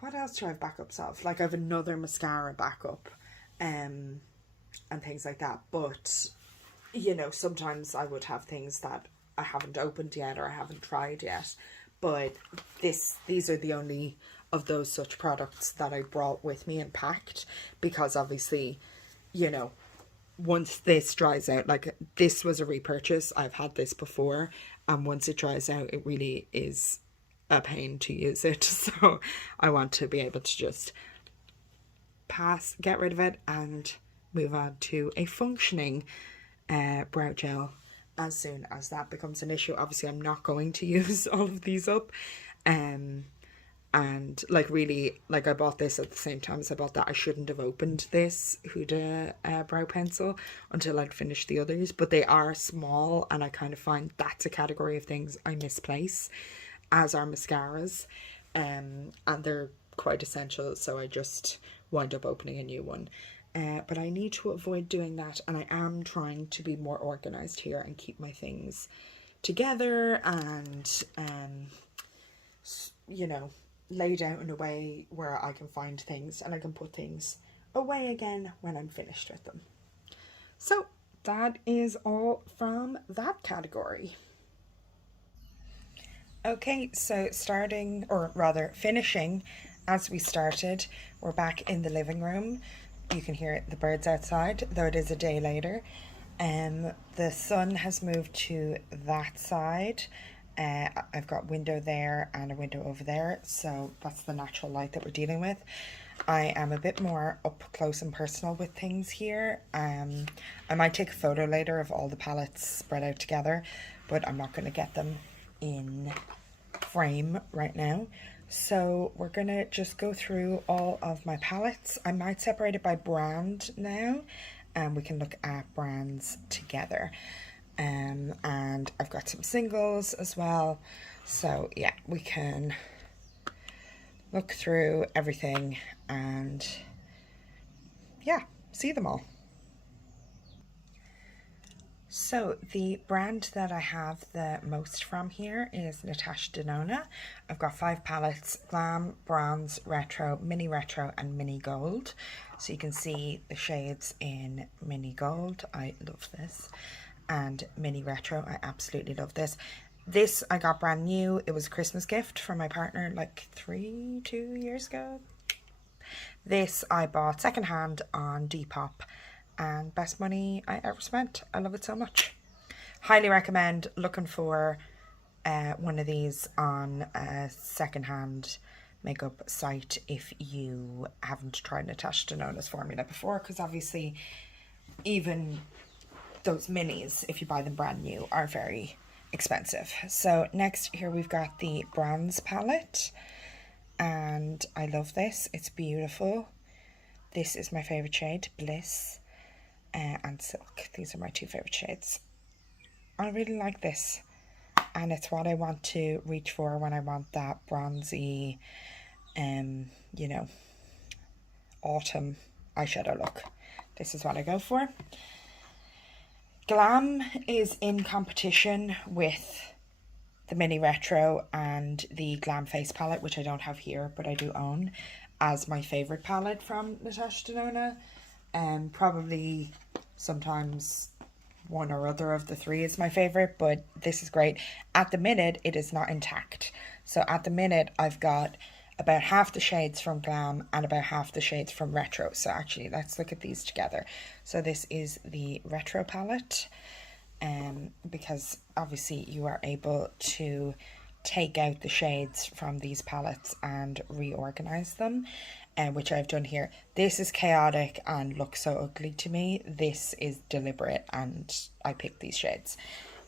what else do I have backups of? Like, I have another mascara backup, and things like that. But, you know, sometimes I would have things that I haven't opened yet or I haven't tried yet. But these are the only of those such products that I brought with me and packed, because obviously, you know, once this dries out, like, this was a repurchase, I've had this before, and once it dries out, it really is a pain to use it. So I want to be able to just get rid of it and move on to a functioning brow gel as soon as that becomes an issue. Obviously I'm not going to use all of these up, and like, really, like, I bought this at the same time as I bought that. I shouldn't have opened this Huda brow pencil until I'd finished the others, but they are small, and I kind of find that's a category of things I misplace, as are mascaras, and they're quite essential, so I just wind up opening a new one. But I need to avoid doing that, and I am trying to be more organized here and keep my things together, and you know, laid out in a way where I can find things and I can put things away again when I'm finished with them. So that is all from that category. Okay, so starting, or rather finishing as we started, we're back in the living room. You can hear the birds outside, though it is a day later. The sun has moved to that side. I've got window there and a window over there, so that's the natural light that we're dealing with. I am a bit more up close and personal with things here. I might take a photo later of all the palettes spread out together, but I'm not going to get them in frame right now. So we're going to just go through all of my palettes. I might separate it by brand now, and we can look at brands together. And I've got some singles as well, so yeah, we can look through everything and yeah, see them all. So the brand that I have the most from here is Natasha Denona. I've got 5 palettes: Glam, Bronze, Retro, Mini Retro and Mini Gold. So you can see the shades in Mini Gold. I love this. And Mini Retro, I absolutely love this. This I got brand new. It was a Christmas gift from my partner like 2 years ago. This I bought secondhand on Depop, and best money I ever spent. I love it so much. Highly recommend looking for one of these on a secondhand makeup site if you haven't tried Natasha Denona's formula before, because obviously even those minis, if you buy them brand new, are very expensive. So next here we've got the Bronze palette, and I love this. It's beautiful. This is my favorite shade, Bliss, and Silk. These are my 2 favorite shades. I really like this, and it's what I want to reach for when I want that bronzy, you know, autumn eyeshadow look. This is what I go for. Glam is in competition with the Mini Retro and the Glam Face palette, which I don't have here, but I do own, as my favourite palette from Natasha Denona. Probably sometimes one or other of the three is my favorite, but this is great. At the minute, it is not intact. So at the minute, I've got about half the shades from Glam and about half the shades from Retro. So actually, let's look at these together. So this is the Retro palette, because obviously you are able to take out the shades from these palettes and reorganize them, which I've done here. This is chaotic and looks so ugly to me. This is deliberate, and I picked these shades,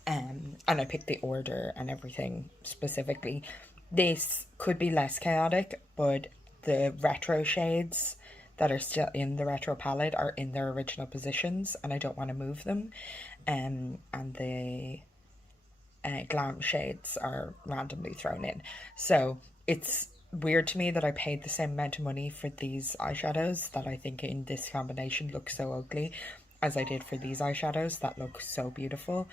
and I picked the order and everything specifically. This could be less chaotic, but the Retro shades that are still in the Retro palette are in their original positions, and I don't want to move them. And the Glam shades are randomly thrown in. So it's weird to me that I paid the same amount of money for these eyeshadows that I think in this combination look so ugly as I did for these eyeshadows that look so beautiful.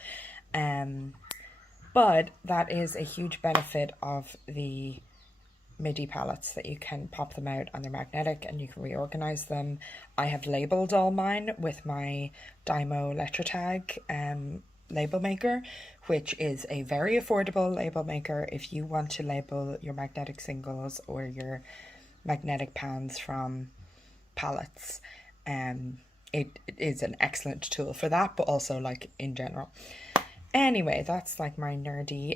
But that is a huge benefit of the MIDI palettes, that you can pop them out and they're magnetic and you can reorganize them. I have labeled all mine with my Dymo letter tag label maker, which is a very affordable label maker if you want to label your magnetic singles or your magnetic pans from palettes. It is an excellent tool for that, but also like in general. Anyway, that's like my nerdy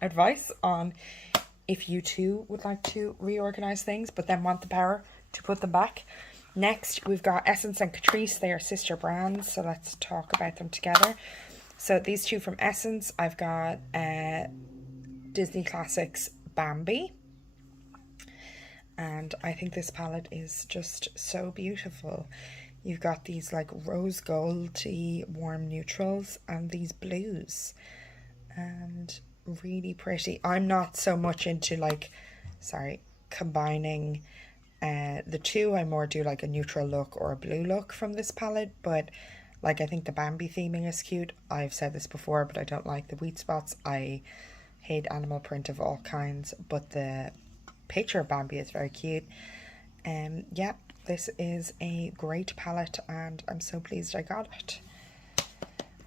advice on if you too would like to reorganize things but then want the power to put them back. Next, we've got Essence and Catrice. They are sister brands, so let's talk about them together. So these two from Essence, I've got Disney Classics Bambi. And I think this palette is just so beautiful. You've got these like rose goldy warm neutrals and these blues. And really pretty. I'm not so much into like, combining the two. I more do like a neutral look or a blue look from this palette, but like I think the Bambi theming is cute. I've said this before, but I don't like the wheat spots. I hate animal print of all kinds, but the picture of Bambi is very cute. Yeah, this is a great palette and I'm so pleased I got it.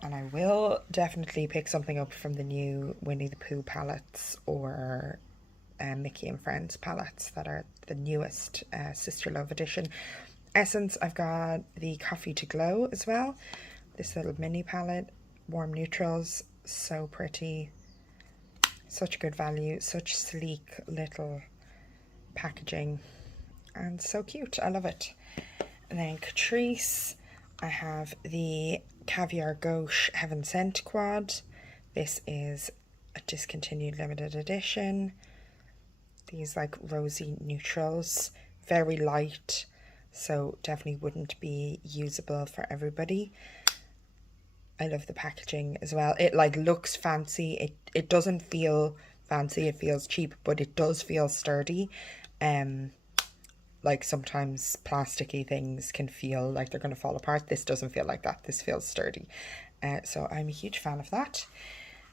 And I will definitely pick something up from the new Winnie the Pooh palettes or Mickey and Friends palettes that are the newest Sister Love edition. Essence, I've got the Coffee to Glow as well. This little mini palette, warm neutrals, so pretty. Such good value, such sleek little packaging, and so cute. I love it. And then Catrice, I have the Caviar Gauche Heaven Sent quad. This is a discontinued limited edition. These like rosy neutrals, very light, so definitely wouldn't be usable for everybody. I love the packaging as well. It like looks fancy. It doesn't feel fancy, it feels cheap, but it does feel sturdy. Like sometimes plasticky things can feel like they're going to fall apart. This doesn't feel like that. This feels sturdy. So I'm a huge fan of that.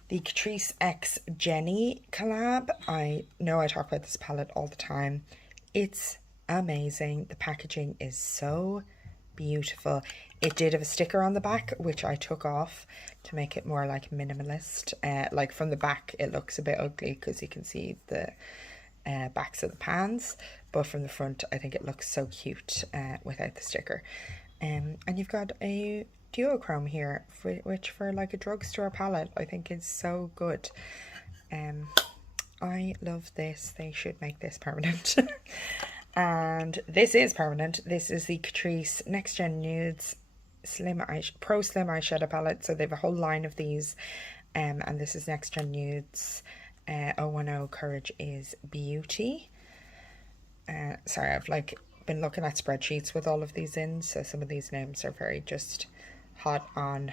The Catrice X Jenny collab. I know I talk about this palette all the time. It's amazing. The packaging is so beautiful. It did have a sticker on the back, which I took off to make it more like minimalist. Like from the back, it looks a bit ugly because you can see the backs of the pans, but from the front I think it looks so cute without the sticker. And you've got a duochrome here, which for like a drugstore palette I think is so good. I love this. They should make this permanent. And this is permanent. This is the Catrice Next Gen Nudes Pro Slim Eyeshadow Palette. So they have a whole line of these, and this is Next Gen Nudes 010 Courage is Beauty. Sorry, I've like been looking at spreadsheets with all of these in, so some of these names are very just hot on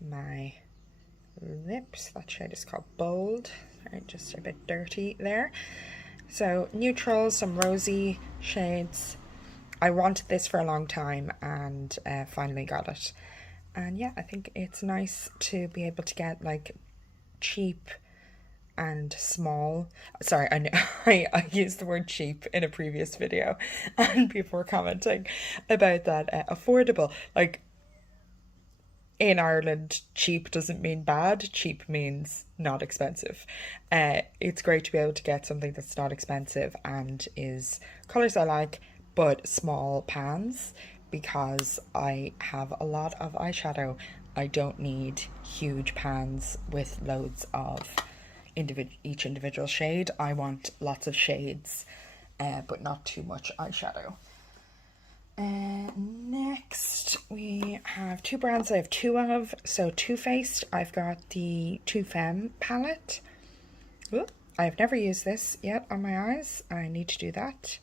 my lips. That shade is called Bold. Sorry, just a bit dirty there. So neutrals, some rosy shades. I wanted this for a long time and finally got it. And yeah, I think it's nice to be able to get like cheap and small. Sorry, I know I used the word cheap in a previous video and people were commenting about that. Affordable, like in Ireland, cheap doesn't mean bad. Cheap means not expensive. It's great to be able to get something that's not expensive and is colours I like, but small pans, because I have a lot of eyeshadow. I don't need huge pans with loads of each individual shade. I want lots of shades, but not too much eyeshadow. Next we have two brands I have two of. So Too Faced, I've got the Too Femme palette. Ooh, I've never used this yet on my eyes. I need to do that.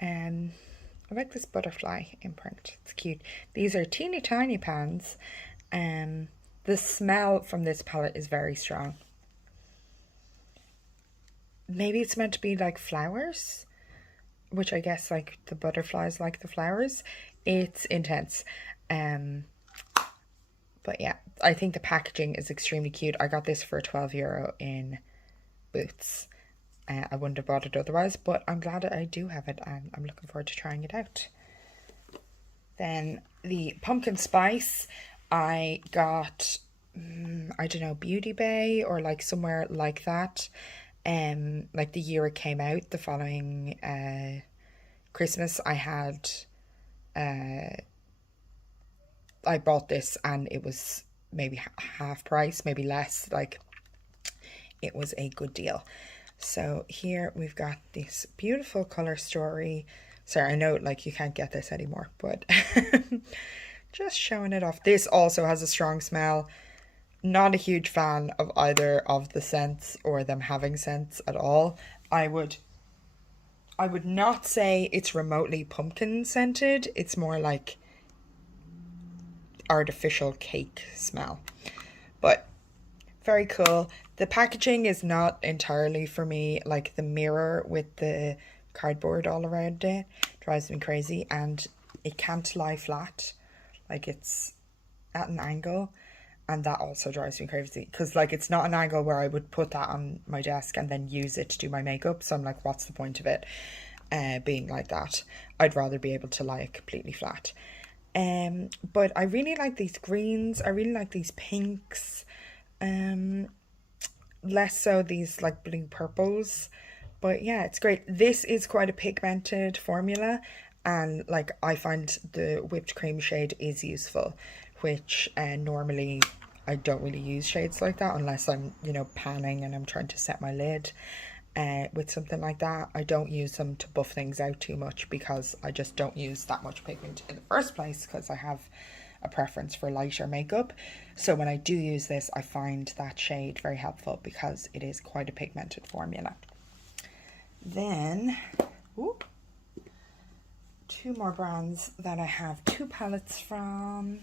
I like this butterfly imprint. It's cute. These are teeny tiny pans. The smell from this palette is very strong. Maybe it's meant to be like flowers, which I guess like the butterflies like the flowers. It's intense. But yeah, I think the packaging is extremely cute. I got this for €12 in Boots. I wouldn't have bought it otherwise, but I'm glad I do have it and I'm looking forward to trying it out. Then the pumpkin spice, I got, I don't know, Beauty Bay or like somewhere like that. Like the year it came out, the following Christmas, I had I bought this and it was maybe half price, maybe less. Like, it was a good deal. So here we've got this beautiful color story. Sorry, I know like you can't get this anymore, but just showing it off. This also has a strong smell. Not a huge fan of either of the scents or them having scents at all. I would not say it's remotely pumpkin scented. It's more like artificial cake smell. But very cool. The packaging is not entirely for me. Like the mirror with the cardboard all around it drives me crazy, and it can't lie flat. Like, it's at an angle. And that also drives me crazy, because like it's not an angle where I would put that on my desk and then use it to do my makeup. So I'm like, what's the point of it being like that? I'd rather be able to lie it completely flat. But I really like these greens. I really like these pinks. Less so these like blue purples. But yeah, it's great. This is quite a pigmented formula, and like I find the whipped cream shade is useful, which normally I don't really use shades like that unless I'm, you know, panning and I'm trying to set my lid with something like that. I don't use them to buff things out too much because I just don't use that much pigment in the first place, because I have a preference for lighter makeup. So when I do use this, I find that shade very helpful because it is quite a pigmented formula. Then, two more brands that I have two palettes from.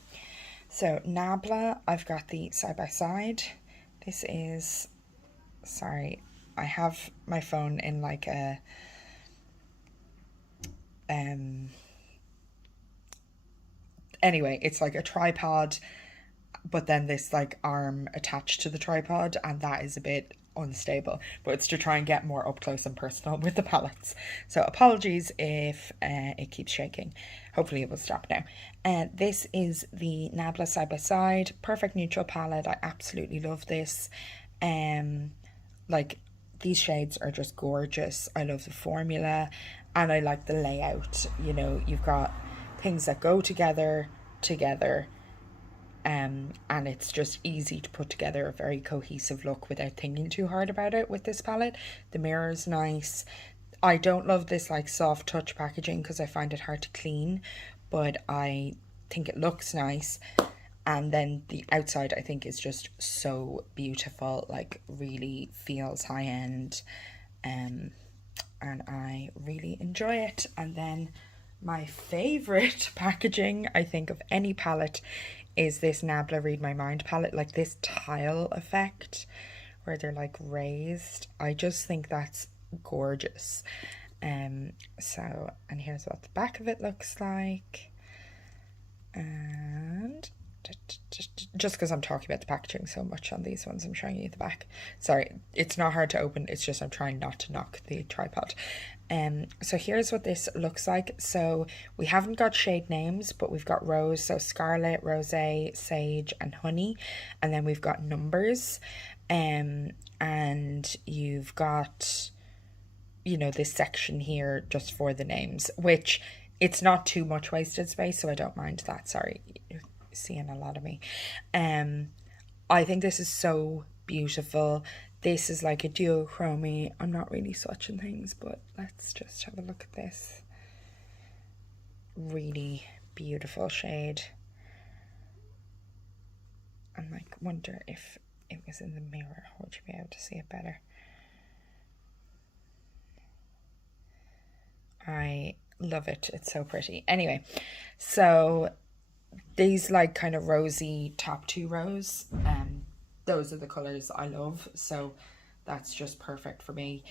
So Nabla, I've got the side by side. This is, sorry, I have my phone in like a anyway, it's like a tripod, but then this like arm attached to the tripod, and that is a bit unstable, but it's to try and get more up close and personal with the palettes. So apologies if it keeps shaking. Hopefully it will stop now. This is the Nabla side by side perfect neutral palette. I absolutely love this. Like, these shades are just gorgeous. I love the formula and I like the layout. You know, you've got things that go together and it's just easy to put together a very cohesive look without thinking too hard about it with this palette. The mirror is nice. I don't love this like soft touch packaging because I find it hard to clean, but I think it looks nice. And then the outside I think is just so beautiful, like really feels high-end, and I really enjoy it. And then my favourite packaging, I think, of any palette is this Nabla Read My Mind palette. Like this tile effect where they're like raised. I just think that's gorgeous. And here's what the back of it looks like. And just because I'm talking about the packaging so much on these ones, I'm showing you the back. Sorry, it's not hard to open, it's just I'm trying not to knock the tripod. So here's what this looks like. So we haven't got shade names, but we've got rose, so scarlet, rosé, sage, and honey, and then we've got numbers, and you've got, you know, this section here just for the names, which it's not too much wasted space, so I don't mind that. Sorry, you're seeing a lot of me. I think this is so beautiful. This is like a duochrome. I'm not really swatching things, but let's just have a look at this. Really beautiful shade. I'm like, wonder if it was in the mirror, would you be able to see it better? I love it. It's so pretty. Anyway, so these like kind of rosy top two rows, those are the colors I love, so that's just perfect for me.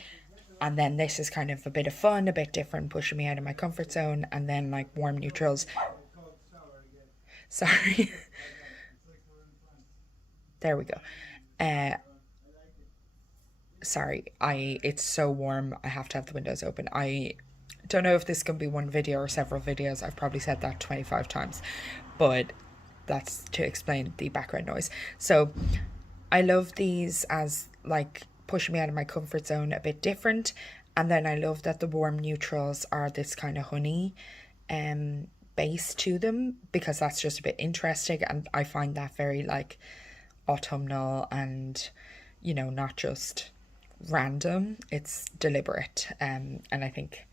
And then this is kind of a bit of fun, a bit different, pushing me out of my comfort zone. And then like warm neutrals. Sorry. There we go. Sorry, it's so warm, I have to have the windows open. I don't know if this can be one video or several videos. I've probably said that 25 times, but that's to explain the background noise. So I love these as like pushing me out of my comfort zone, a bit different. And then I love that the warm neutrals are this kind of honey base to them, because that's just a bit interesting, and I find that very like autumnal and, you know, not just random, it's deliberate, and I think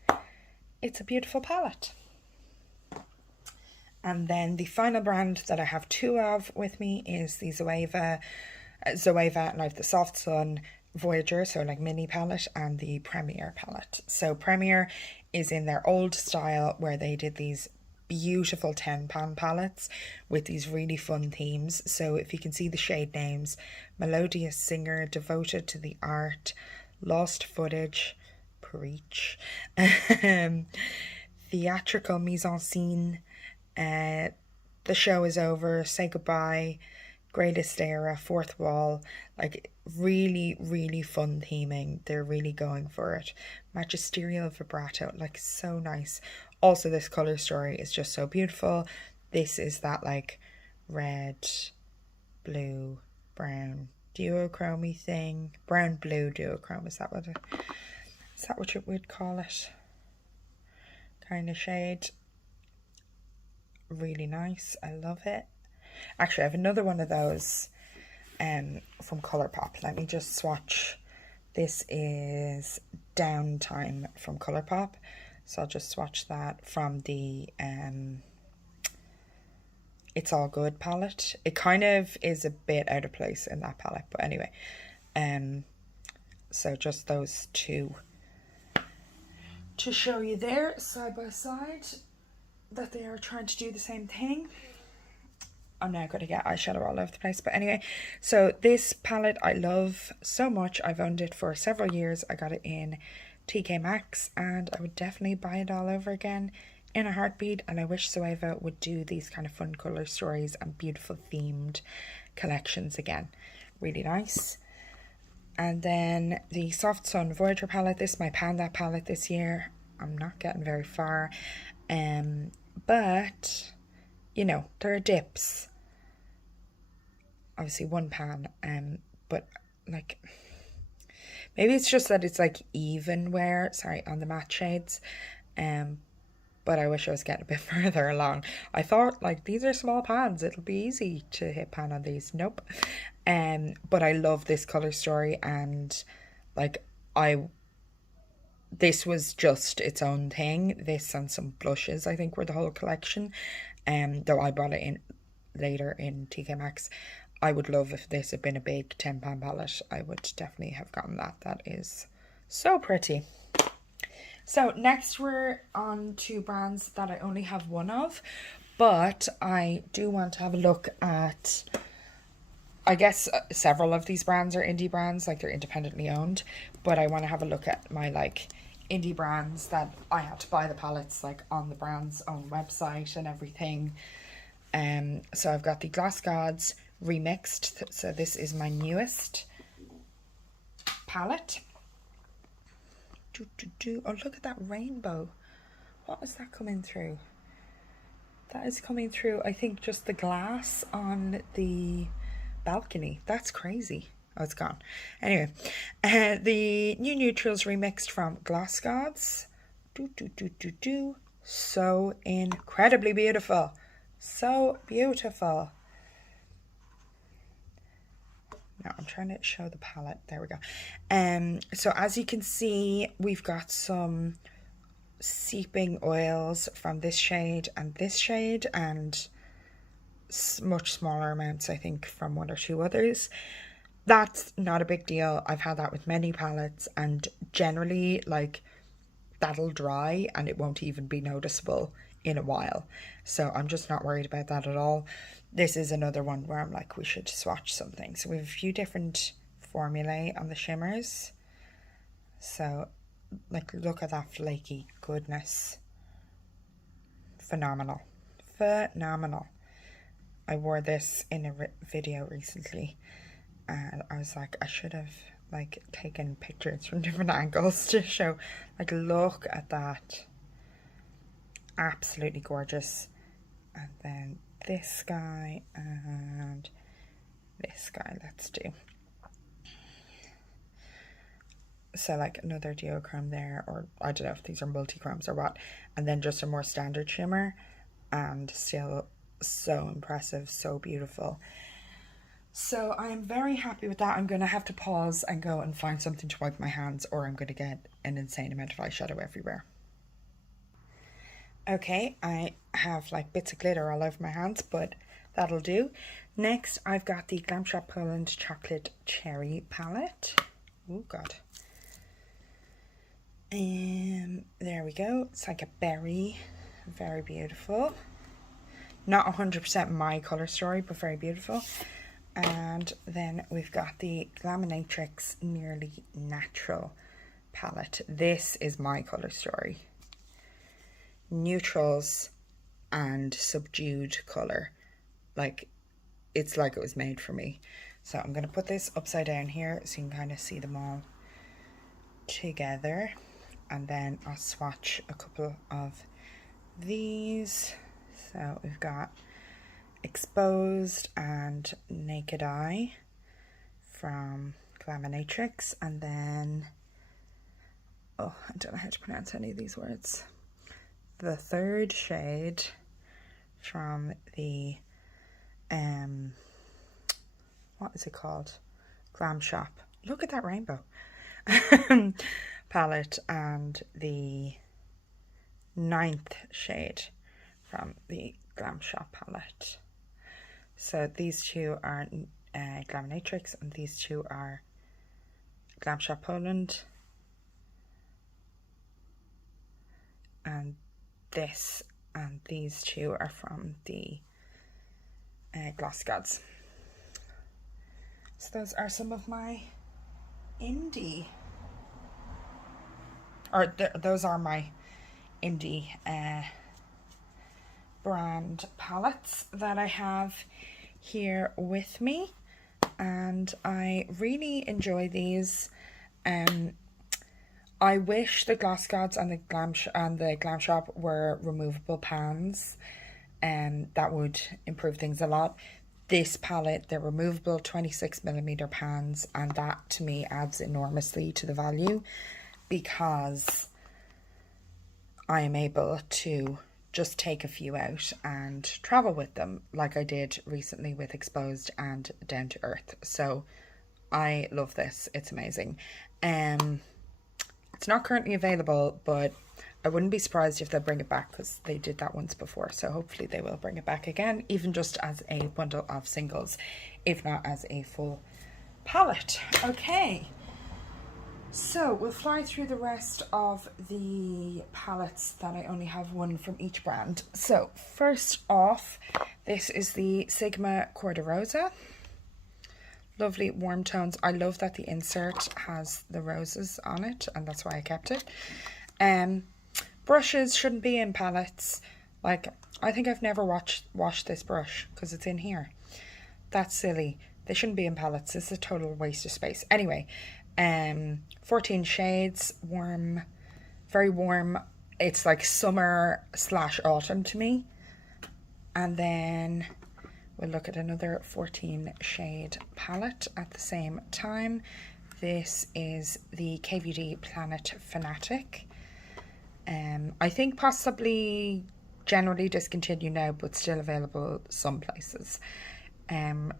it's a beautiful palette. And then the final brand that I have two of with me is the Zoeva, and I have the Soft Sun Voyager, so like mini palette, and the Premier palette. So Premier is in their old style where they did these beautiful 10-pan palettes with these really fun themes. So if you can see the shade names: Melodious Singer, Devoted to the Art, Lost Footage, Preach, Theatrical Mise en Scene, The Show Is Over, Say Goodbye, Greatest Era, Fourth Wall. Like really, really fun theming. They're really going for it. Magisterial Vibrato, like so nice. Also, this color story is just so beautiful. This is that like red, blue, brown duochrome thing. Brown blue duochrome, is that what you would call it? Kind of shade. Really nice. I love it. Actually, I have another one of those from Colourpop. Let me just swatch. This is Downtime from Colourpop. So I'll just swatch that from the It's All Good palette. It kind of is a bit out of place in that palette, but anyway. So just those two to show you there side by side that they are trying to do the same thing. I'm now going to get eyeshadow all over the place, but anyway, so this palette I love so much. I've owned it for several years. I got it in TK Maxx, and I would definitely buy it all over again in a heartbeat. And I wish Zoeva would do these kind of fun color stories and beautiful themed collections again. Really nice. And then the Soft Sun Voyager palette. This is my Panda palette this year. I'm not getting very far, but you know, there are dips. Obviously one pan, but like maybe it's just that it's like even wear, sorry, on the matte shades, but I wish I was getting a bit further along. I thought like these are small pans, it'll be easy to hit pan on these. Nope. But I love this color story, and like this was just its own thing. This and some blushes I think were the whole collection, though I bought it in later in TK Maxx. I would love if this had been a big 10-pan palette. I would definitely have gotten that. That is so pretty. So next we're on to brands that I only have one of, but I do want to have a look at, I guess several of these brands are indie brands, like they're independently owned, but I want to have a look at my like indie brands that I had to buy the palettes like on the brand's own website and everything. So I've got the Glass Gods remixed. So this is my newest palette. Oh, look at that rainbow. What is that coming through? That is coming through, I think, just the glass on the balcony. That's crazy. Oh, it's gone. Anyway, the new neutrals remixed from Gloss Gods. So incredibly beautiful. So beautiful. Now I'm trying to show the palette. There we go. So as you can see, we've got some seeping oils from this shade, and much smaller amounts, I think, from one or two others. That's not a big deal. I've had that with many palettes, and generally, like, that'll dry and it won't even be noticeable in a while. So I'm just not worried about that at all. This is another one where I'm like, we should swatch something. So we have a few different formulae on the shimmers. So, like, look at that flaky goodness. Phenomenal. Phenomenal. I wore this in a video recently, and I was like, I should have, like, taken pictures from different angles to show, like, look at that. Absolutely gorgeous. And then this guy and this guy, let's do. So, like, another duochrome there, or I don't know if these are multi-chromes or what, and then just a more standard shimmer, and still so impressive, so beautiful. So I'm very happy with that. I'm going to have to pause and go and find something to wipe my hands, or I'm going to get an insane amount of eyeshadow everywhere. Okay, I have like bits of glitter all over my hands, but that'll do. Next, I've got the Glam Shop Poland Chocolate Cherry palette. Oh God. There we go. It's like a berry, very beautiful. Not 100% my color story, but very beautiful. And then we've got the Glaminatrix Nearly Natural palette. This is my color story. Neutrals and subdued color. Like, it's like it was made for me. So I'm going to put this upside down here so you can kind of see them all together. And then I'll swatch a couple of these. So we've got Exposed and Naked Eye from Glaminatrix, and then, oh, I don't know how to pronounce any of these words. The third shade from the, what is it called? Glam Shop. Look at that rainbow. Palette, and the 9th shade from the Glam Shop palette. So these two are Glaminatrix, and these two are Glam Shop Poland. And this and these two are from the Gloss Gods. So those are some of my indie, or those are my indie brand palettes that I have here with me, and I really enjoy these. I wish the Gloss Gods and the Glam Shop were removable pans, and that would improve things a lot. This palette, they're removable 26mm pans, and that to me adds enormously to the value, because I am able to just take a few out and travel with them, like I did recently with Exposed and Down to Earth. So I love this. It's amazing. It's not currently available, but I wouldn't be surprised if they bring it back, because they did that once before. So hopefully they will bring it back again, even just as a bundle of singles, if not as a full palette. Okay. So we'll fly through the rest of the palettes that I only have one from each brand. So first off, this is the Sigma Corda Rosa. Lovely warm tones. I love that the insert has the roses on it, and that's why I kept it. Brushes shouldn't be in palettes. Like, I think I've never washed this brush because it's in here. That's silly. They shouldn't be in palettes. This is a total waste of space. Anyway, 14 shades, warm, very warm. It's like summer / autumn to me. And then we'll look at another 14 shade palette at the same time. This is the KVD Planet Fanatic. I think possibly generally discontinued now, but still available some places.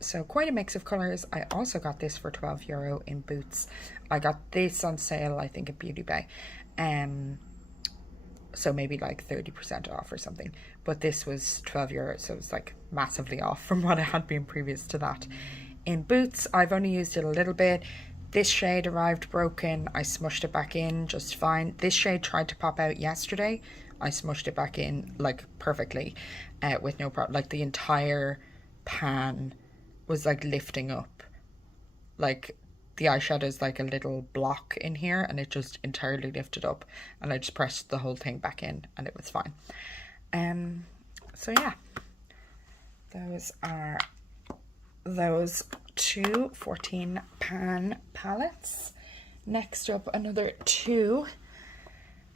So quite a mix of colours. I also got this for €12 in Boots. I got this on sale, I think, at Beauty Bay. So maybe like 30% off or something. But this was €12, so it was like massively off from what it had been previous to that. In Boots, I've only used it a little bit. This shade arrived broken. I smushed it back in just fine. This shade tried to pop out yesterday. I smushed it back in like perfectly with no problem. Like the entire pan was like lifting up. Like the eyeshadow is like a little block in here and it just entirely lifted up, and I just pressed the whole thing back in and it was fine. So yeah, those are those two 14 pan palettes. Next up, another two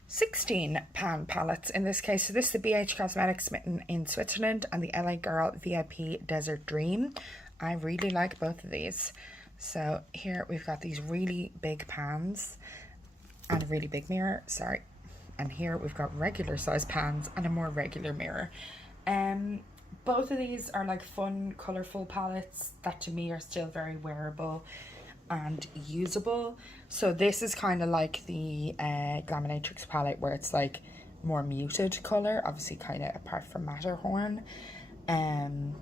16 pan palettes in this case. So this is the BH Cosmetics Smitten in Switzerland and the LA Girl VIP Desert Dream. I really like both of these. So here we've got these really big pans and a really big mirror, sorry. And here we've got regular size pans and a more regular mirror. Both of these are like fun, colourful palettes that to me are still very wearable and usable. So this is kind of like the Glaminatrix palette where it's like more muted colour, obviously kind of apart from Matterhorn. And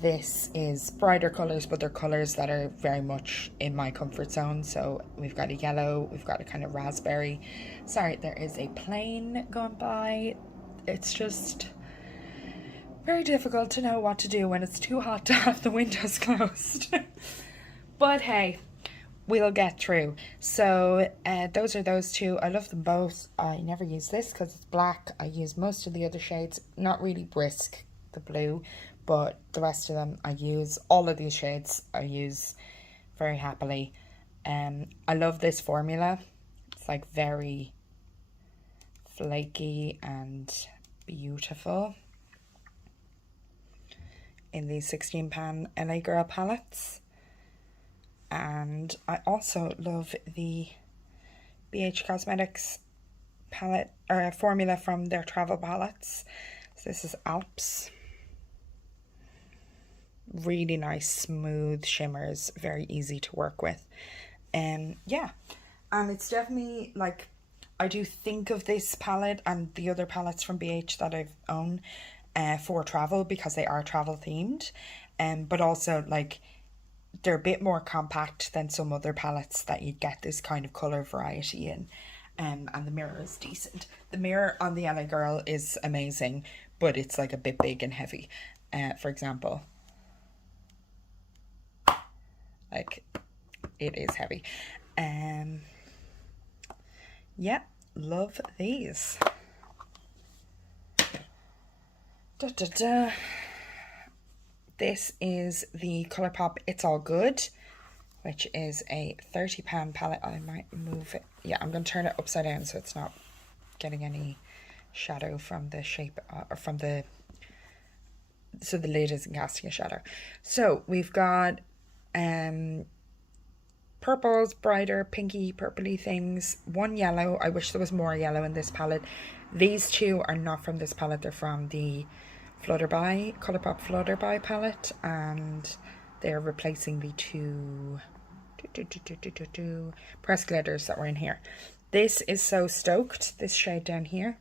this is brighter colours, but they're colours that are very much in my comfort zone. So we've got a yellow, we've got a kind of raspberry. Sorry, there is a plane going by. It's just very difficult to know what to do when it's too hot to have the windows closed. But hey, we'll get through. So those are those two. I love them both. I never use this because it's black. I use most of the other shades. Not really brisk, the blue, but the rest of them I use. All of these shades I use very happily. I love this formula. It's like very flaky and beautiful in these 16 pan LA Girl palettes. And I also love the BH Cosmetics palette or formula from their travel palettes. So this is Alps. Really nice smooth shimmers, very easy to work with. Yeah, and it's definitely like, I do think of this palette and the other palettes from BH that I've owned for travel because they are travel themed, but also like they're a bit more compact than some other palettes that you'd get this kind of colour variety in. And the mirror is decent. The mirror on the LA Girl is amazing, but it's like a bit big and heavy. For example, like it is heavy. Yeah, love these. This is the Colourpop It's All Good, which is a 30 pan palette. I might move it. Yeah, I'm going to turn it upside down so it's not getting any shadow from the shape or from the, so the lid isn't casting a shadow. So we've got purples, brighter pinky purpley things, one yellow. I wish there was more yellow in this palette. These two are not from this palette, they're from the Flutterby, Colourpop Flutterby palette, and they're replacing the two press glitters that were in here. This is So Stoked, this shade down here.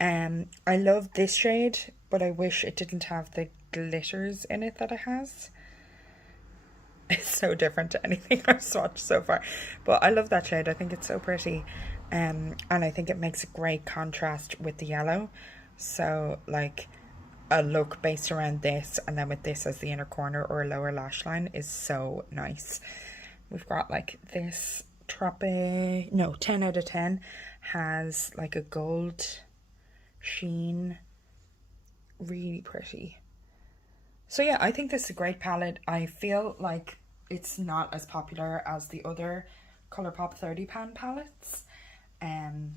I love this shade, but I wish it didn't have the glitters in it that it has. It's so different to anything I've swatched so far, but I love that shade. I think it's so pretty, and I think it makes a great contrast with the yellow. So like a look based around this and then with this as the inner corner or a lower lash line is so nice. We've got like this Tropic, no, 10 out of 10 has like a gold sheen, really pretty. So yeah, I think this is a great palette. I feel like it's not as popular as the other Colourpop 30 pan palettes. And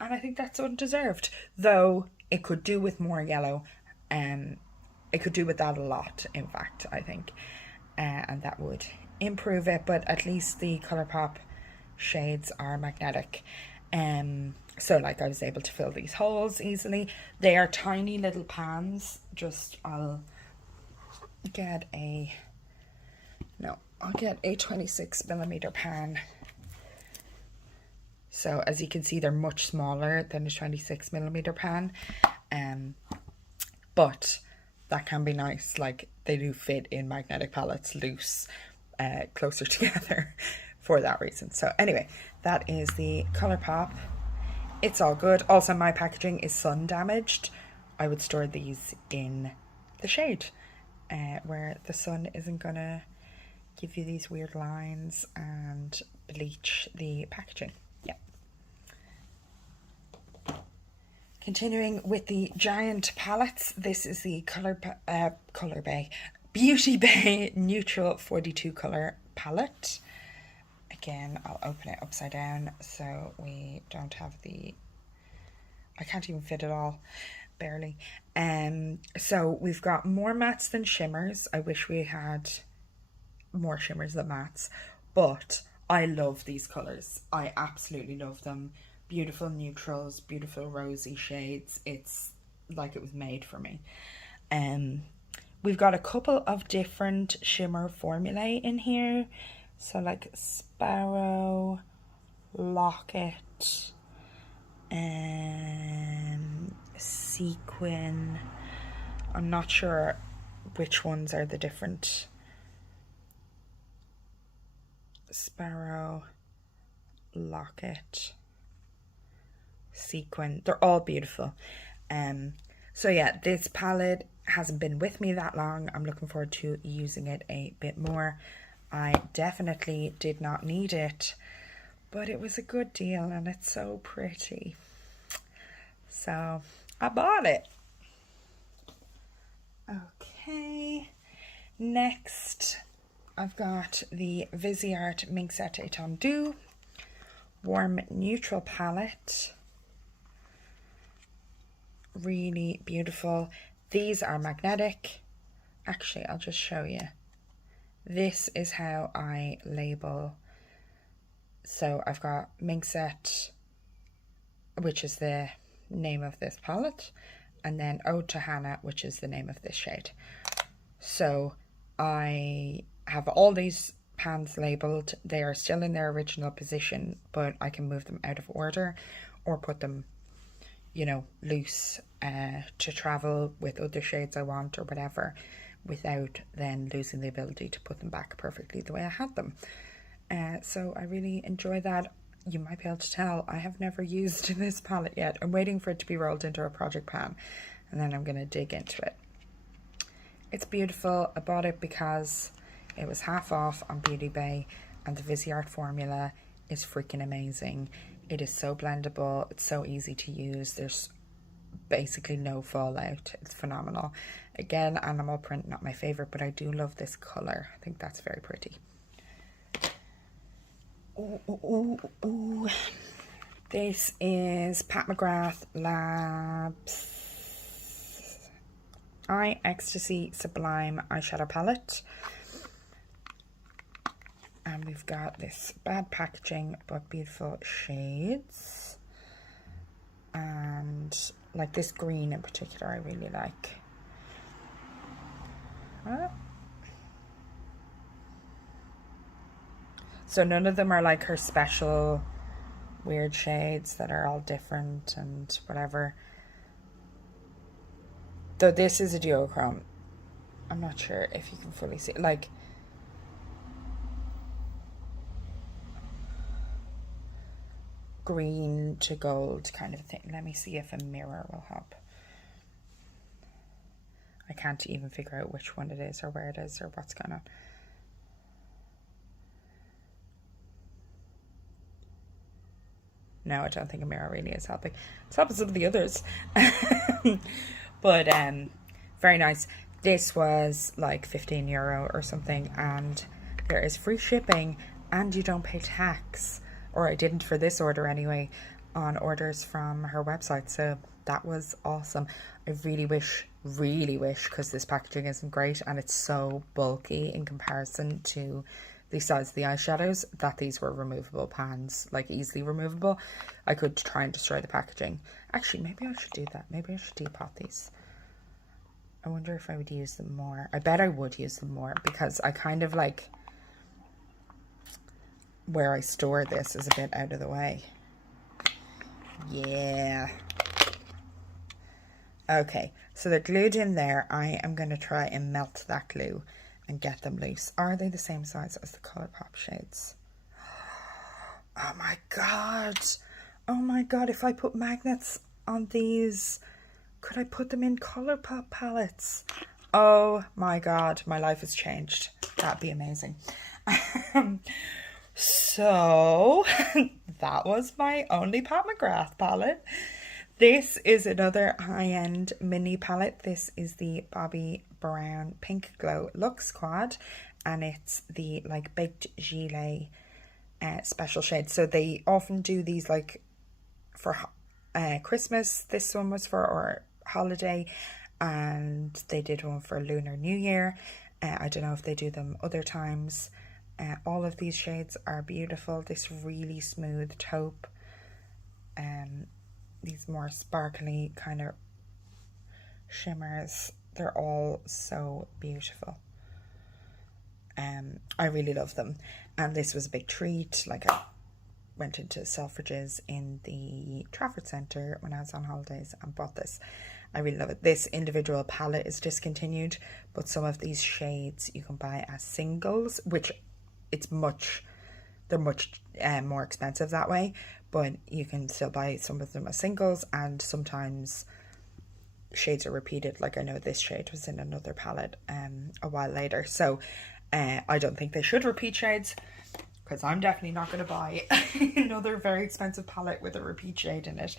I think that's undeserved. Though it could do with more yellow. It could do with that a lot, in fact, I think. And that would improve it, but at least the Colourpop shades are magnetic. So like I was able to fill these holes easily. They are tiny little pans. I'll get a 26mm pan. So as you can see, they're much smaller than a 26mm pan. But that can be nice, like they do fit in magnetic palettes loose, closer together for that reason. So anyway, that is the Colourpop. It's all good. Also, my packaging is sun damaged. I would store these in the shade where the sun isn't gonna give you these weird lines and bleach the packaging. Yeah. Continuing with the giant palettes, this is the Beauty Bay Neutral 42 color palette. Again, I'll open it upside down so we don't have I can't even fit it all, barely. So we've got more mattes than shimmers. I wish we had more shimmers than mattes, but I love these colors. I absolutely love them. Beautiful neutrals, beautiful rosy shades. It's like it was made for me. We've got a couple of different shimmer formulae in here. So like Sparrow, Locket, Sequin. I'm not sure which ones are the different. Sparrow, Locket, Sequin. They're all beautiful. So yeah, this palette hasn't been with me that long. I'm looking forward to using it a bit more. I definitely did not need it, but it was a good deal and it's so pretty. So I bought it. Okay, next I've got the Viseart Mink Set Étendue Warm Neutral Palette. Really beautiful. These are magnetic. Actually, I'll just show you. This is how I label. So I've got Mink Set, which is the name of this palette, and then Ode to Hannah, which is the name of this shade. So I have all these pans labeled. They are still in their original position, but I can move them out of order or put them, you know, loose to travel with other shades I want or whatever, without then losing the ability to put them back perfectly the way I had them. So I really enjoy that. You might be able to tell I have never used this palette yet. I'm waiting for it to be rolled into a project pan and then I'm going to dig into it. It's beautiful. I bought it because it was half off on Beauty Bay and the Viseart formula is freaking amazing. It is so blendable. It's so easy to use. There's basically no fallout. It's phenomenal. Again, animal print, not my favorite, but I do love this color. I think that's very pretty. Ooh. This is Pat McGrath Labs Eye Ecstasy Sublime Eyeshadow Palette. And we've got this bad packaging but beautiful shades. And like this green in particular I really like. So none of them are like her special weird shades that are all different and whatever. Though this is a duochrome. I'm not sure if you can fully see it. Like, green to gold kind of thing. Let me see if a mirror will help. I can't even figure out which one it is or where it is or what's going on. No, I don't think a mirror really is helping. It's helping some of the others. But very nice. This was like €15 or something, and there is free shipping and you don't pay tax, or I didn't for this order anyway, on orders from her website. So that was awesome. I really wish, because this packaging isn't great and it's so bulky in comparison to the size of the eyeshadows, that these were removable pans, like easily removable. I could try and destroy the packaging. Actually, maybe I should do that. Maybe I should depot these. I wonder if I would use them more. I bet I would use them more, because I kind of like where I store this is a bit out of the way. Yeah. Okay, so they're glued in there. I am going to try and melt that glue and get them loose. Are they the same size as the Colourpop shades? Oh my god. Oh my god, if I put magnets on these, could I put them in Colourpop palettes? Oh my god, my life has changed. That'd be amazing. So that was my only Pat McGrath palette. This is another high-end mini palette. This is the Bobbi Brown Pink Glow Luxe Quad, and it's the like Baked Gilet special shade. So they often do these like for Christmas. This one was for our holiday, and they did one for Lunar New Year. I don't know if they do them other times. All of these shades are beautiful. This really smooth taupe, these more sparkly kind of shimmers, they're all so beautiful. I really love them, and this was a big treat. Like, I went into Selfridges in the Trafford Centre when I was on holidays and bought this. I really love it. This individual palette is discontinued, but some of these shades you can buy as singles, which they're much more expensive that way, but you can still buy some of them as singles, and sometimes shades are repeated. Like, I know this shade was in another palette a while later, so I don't think they should repeat shades, because I'm definitely not going to buy another very expensive palette with a repeat shade in it.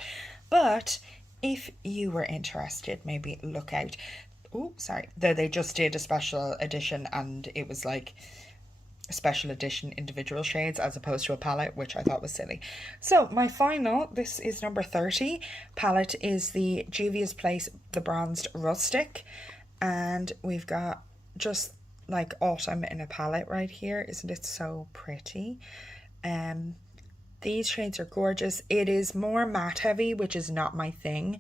But if you were interested, maybe look out. Oh, sorry. Though they just did a special edition, and it was like a special edition individual shades as opposed to a palette, which I thought was silly. So my final, this is number 30 palette, is the Juvia's Place The Bronzed Rustic, and we've got just like autumn in a palette right here. Isn't it so pretty? These shades are gorgeous. It is more matte heavy, which is not my thing,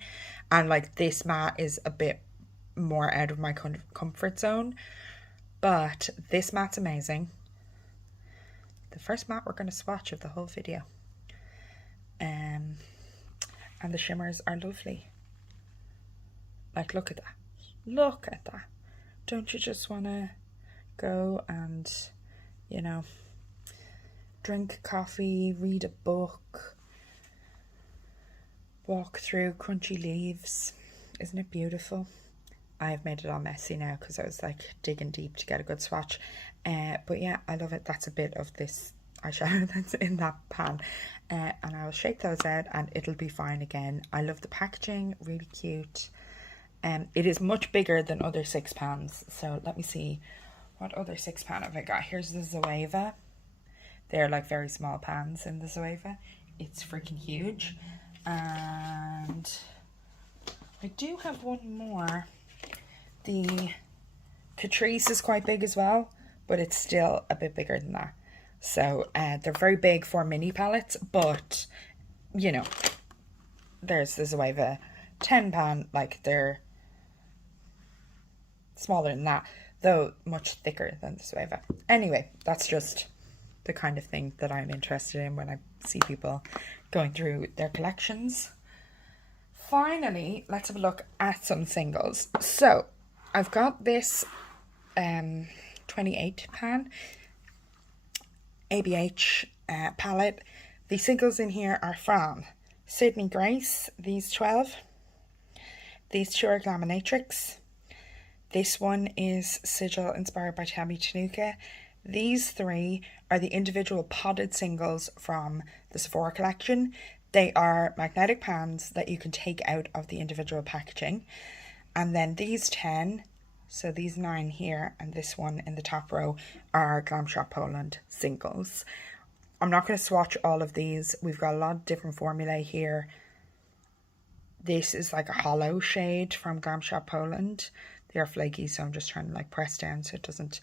and like this matte is a bit more out of my comfort zone, but this matte's amazing. The first matte we're going to swatch of the whole video, and the shimmers are lovely. Like, look at that, look at that. Don't you just want to go and, you know, drink coffee, read a book, walk through crunchy leaves? Isn't it beautiful? I have made it all messy now because I was like digging deep to get a good swatch, but yeah, I love it. That's a bit of this eyeshadow that's in that pan, and I will shake those out and it'll be fine again. I love the packaging, really cute. It is much bigger than other 6 pans, so let me see what other 6 pan have I got. Here's the Zoeva. They're like very small pans in the Zoeva. It's freaking huge. And I do have one more. The Catrice is quite big as well, but it's still a bit bigger than that. So they're very big for mini palettes, but you know, there's the Zoeva 10 pan, like they're smaller than that, though much thicker than the Zoeva. Anyway, that's just the kind of thing that I'm interested in when I see people going through their collections. Finally, let's have a look at some singles. So I've got this 28 pan ABH palette. The singles in here are from Sydney Grace, these 12. These 2 are Glaminatrix. This one is Sigil, inspired by Tammy Tanuka. These 3 are the individual potted singles from the Sephora collection. They are magnetic pans that you can take out of the individual packaging. And then these 10 So these 9 here and this one in the top row are Glam Shop Poland singles. I'm not going to swatch all of these. We've got a lot of different formulae here. This is like a hollow shade from Glam Shop Poland. They are flaky, so I'm just trying to like press down so it doesn't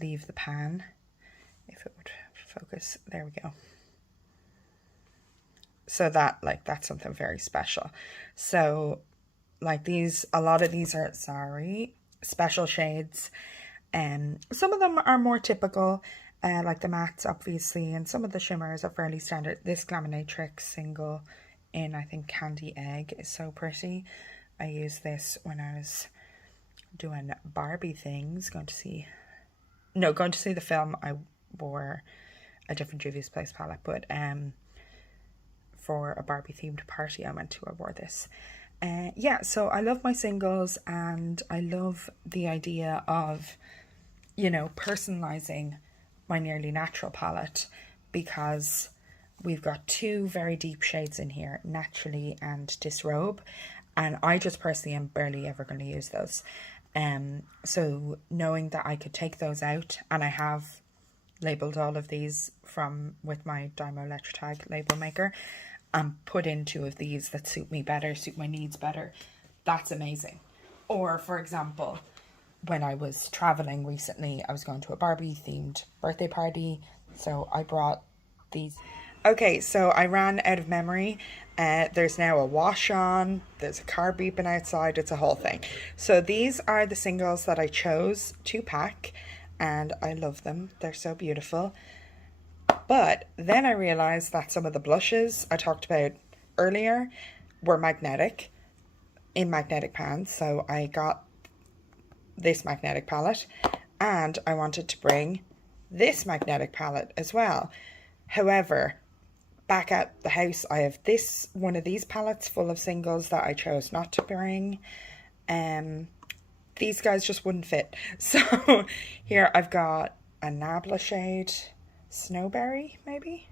leave the pan. If it would focus, there we go. So that's something very special. So like these, a lot of these are, special shades. Some of them are more typical, like the mattes obviously, and some of the shimmers are fairly standard. This Glaminatrix single in, I think, Candy Egg is so pretty. I used this when I was doing Barbie things, going to see the film. I wore a different Juvia's Place palette, but for a Barbie themed party I went to, I wore this. Yeah, so I love my singles, and I love the idea of, you know, personalizing my Nearly Natural palette, because we've got 2 very deep shades in here, Naturally and Disrobe, and I just personally am barely ever going to use those. So knowing that I could take those out, and I have labeled all of these with my Dymo Lettratag label maker, and put in 2 of these that suit me better, suit my needs better, that's amazing. Or for example, when I was traveling recently, I was going to a Barbie themed birthday party, so I brought these. Okay, so I ran out of memory. There's now a wash on, there's a car beeping outside, it's a whole thing. So these are the singles that I chose to pack, and I love them. They're so beautiful. But then I realized that some of the blushes I talked about earlier were magnetic, in magnetic pans. So I got this magnetic palette, and I wanted to bring this magnetic palette as well. However, back at the house, I have one of these palettes full of singles that I chose not to bring. These guys just wouldn't fit. So here I've got a Nabla shade, Snowberry, maybe?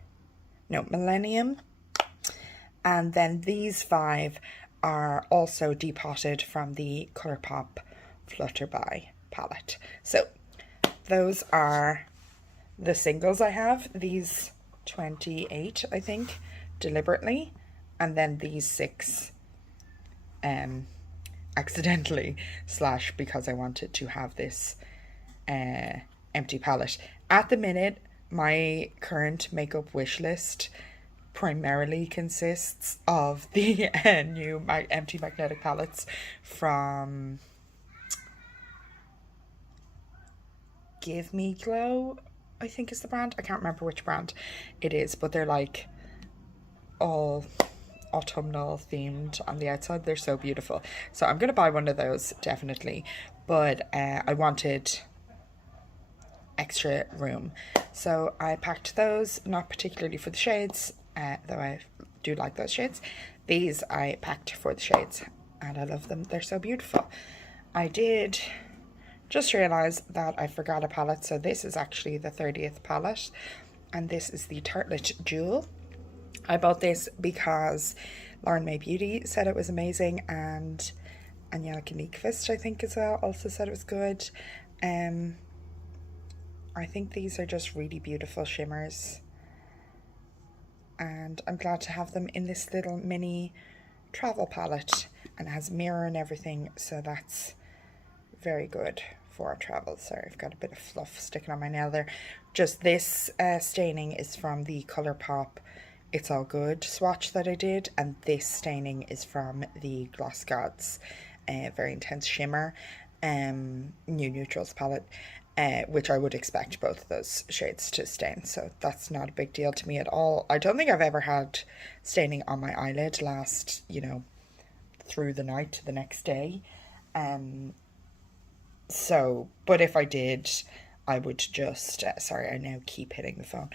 No, Millennium. And then these 5 are also depotted from the Colourpop Flutterby palette. So those are the singles I have. These 28, I think, deliberately. And then these 6 accidentally / because I wanted to have this empty palette. At the minute, my current makeup wish list primarily consists of the new empty magnetic palettes from Give Me Glow, I think is the brand. I can't remember which brand it is, but they're like all autumnal themed on the outside. They're so beautiful. So I'm going to buy one of those, definitely. But I wanted extra room, so I packed those, not particularly for the shades, though I do like those shades. These I packed for the shades, and I love them. They're so beautiful. I did just realize that I forgot a palette, so this is actually the 30th palette, and this is the Tartelette Jewel. I bought this because Lauren May Beauty said it was amazing, and Angelica Nyqvist, I think, as well, also said it was good. I think these are just really beautiful shimmers, and I'm glad to have them in this little mini travel palette, and it has mirror and everything, so that's very good for travel. Sorry, I've got a bit of fluff sticking on my nail there. Just this staining is from the Colourpop It's All Good swatch that I did, and this staining is from the Gloss Gods Very Intense Shimmer New Neutrals palette, which I would expect both of those shades to stain, so that's not a big deal to me at all. I don't think I've ever had staining on my eyelid last, you know, through the night to the next day. So, but if I did, I would just, sorry, I now keep hitting the phone.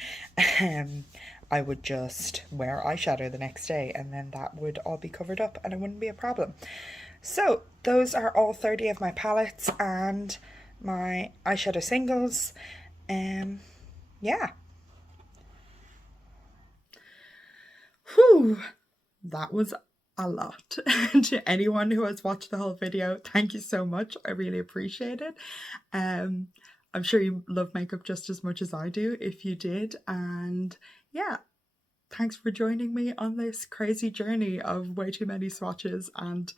I would just wear eyeshadow the next day, and then that would all be covered up and it wouldn't be a problem. So those are all 30 of my palettes and my eyeshadow singles. Yeah. Whew, that was a lot. To anyone who has watched the whole video, thank you so much. I really appreciate it. I'm sure you love makeup just as much as I do if you did. And yeah, thanks for joining me on this crazy journey of way too many swatches and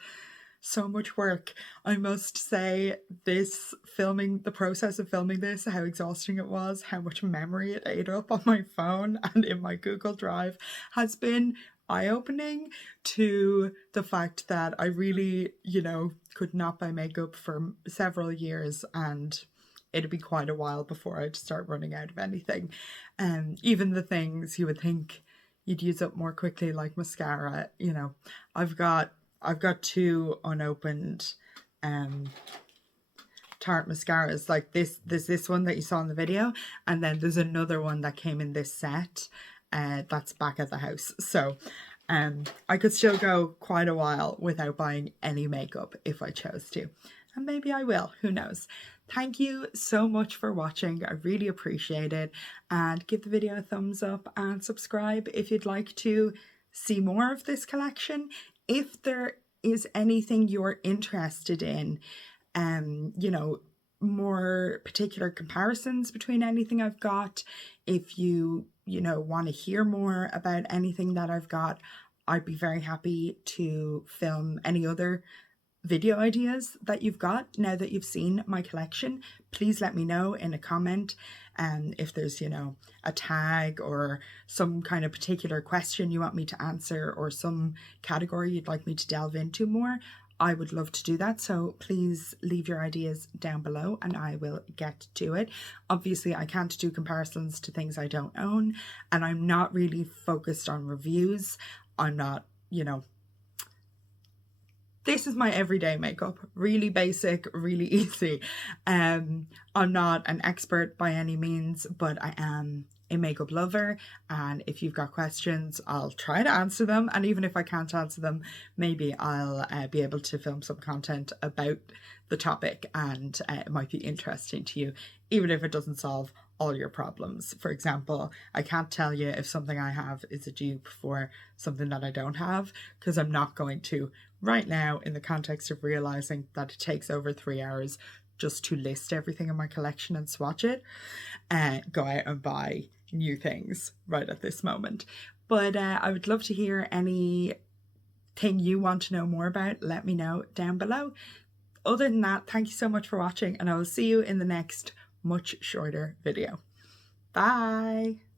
so much work. I must say, the process of filming this, how exhausting it was, how much memory it ate up on my phone and in my Google Drive, has been eye-opening to the fact that I really, could not buy makeup for several years, and it'd be quite a while before I'd start running out of anything. Even the things you would think you'd use up more quickly, like mascara, I've got two unopened Tarte mascaras. Like there's this one that you saw in the video, and then there's another one that came in this set that's back at the house. So I could still go quite a while without buying any makeup if I chose to. And maybe I will, who knows. Thank you so much for watching. I really appreciate it. And give the video a thumbs up and subscribe if you'd like to see more of this collection. If there is anything you're interested in, more particular comparisons between anything I've got, if you want to hear more about anything that I've got, I'd be very happy to film any other video ideas that you've got now that you've seen my collection. Please let me know in a comment, and if there's a tag or some kind of particular question you want me to answer, or some category you'd like me to delve into more, I would love to do that. So please leave your ideas down below and I will get to it. Obviously I can't do comparisons to things I don't own, and I'm not really focused on reviews. I'm not, this is my everyday makeup, really basic, really easy. I'm not an expert by any means, but I am a makeup lover, and if you've got questions, I'll try to answer them. And even if I can't answer them, maybe I'll be able to film some content about the topic, and it might be interesting to you, even if it doesn't solve all your problems. For example, I can't tell you if something I have is a dupe for something that I don't have, because I'm not going to right now, in the context of realizing that it takes over 3 hours just to list everything in my collection and swatch it, go out and buy new things right at this moment. But I would love to hear anything you want to know more about. Let me know down below. Other than that, thank you so much for watching, and I will see you in the next much shorter video. Bye!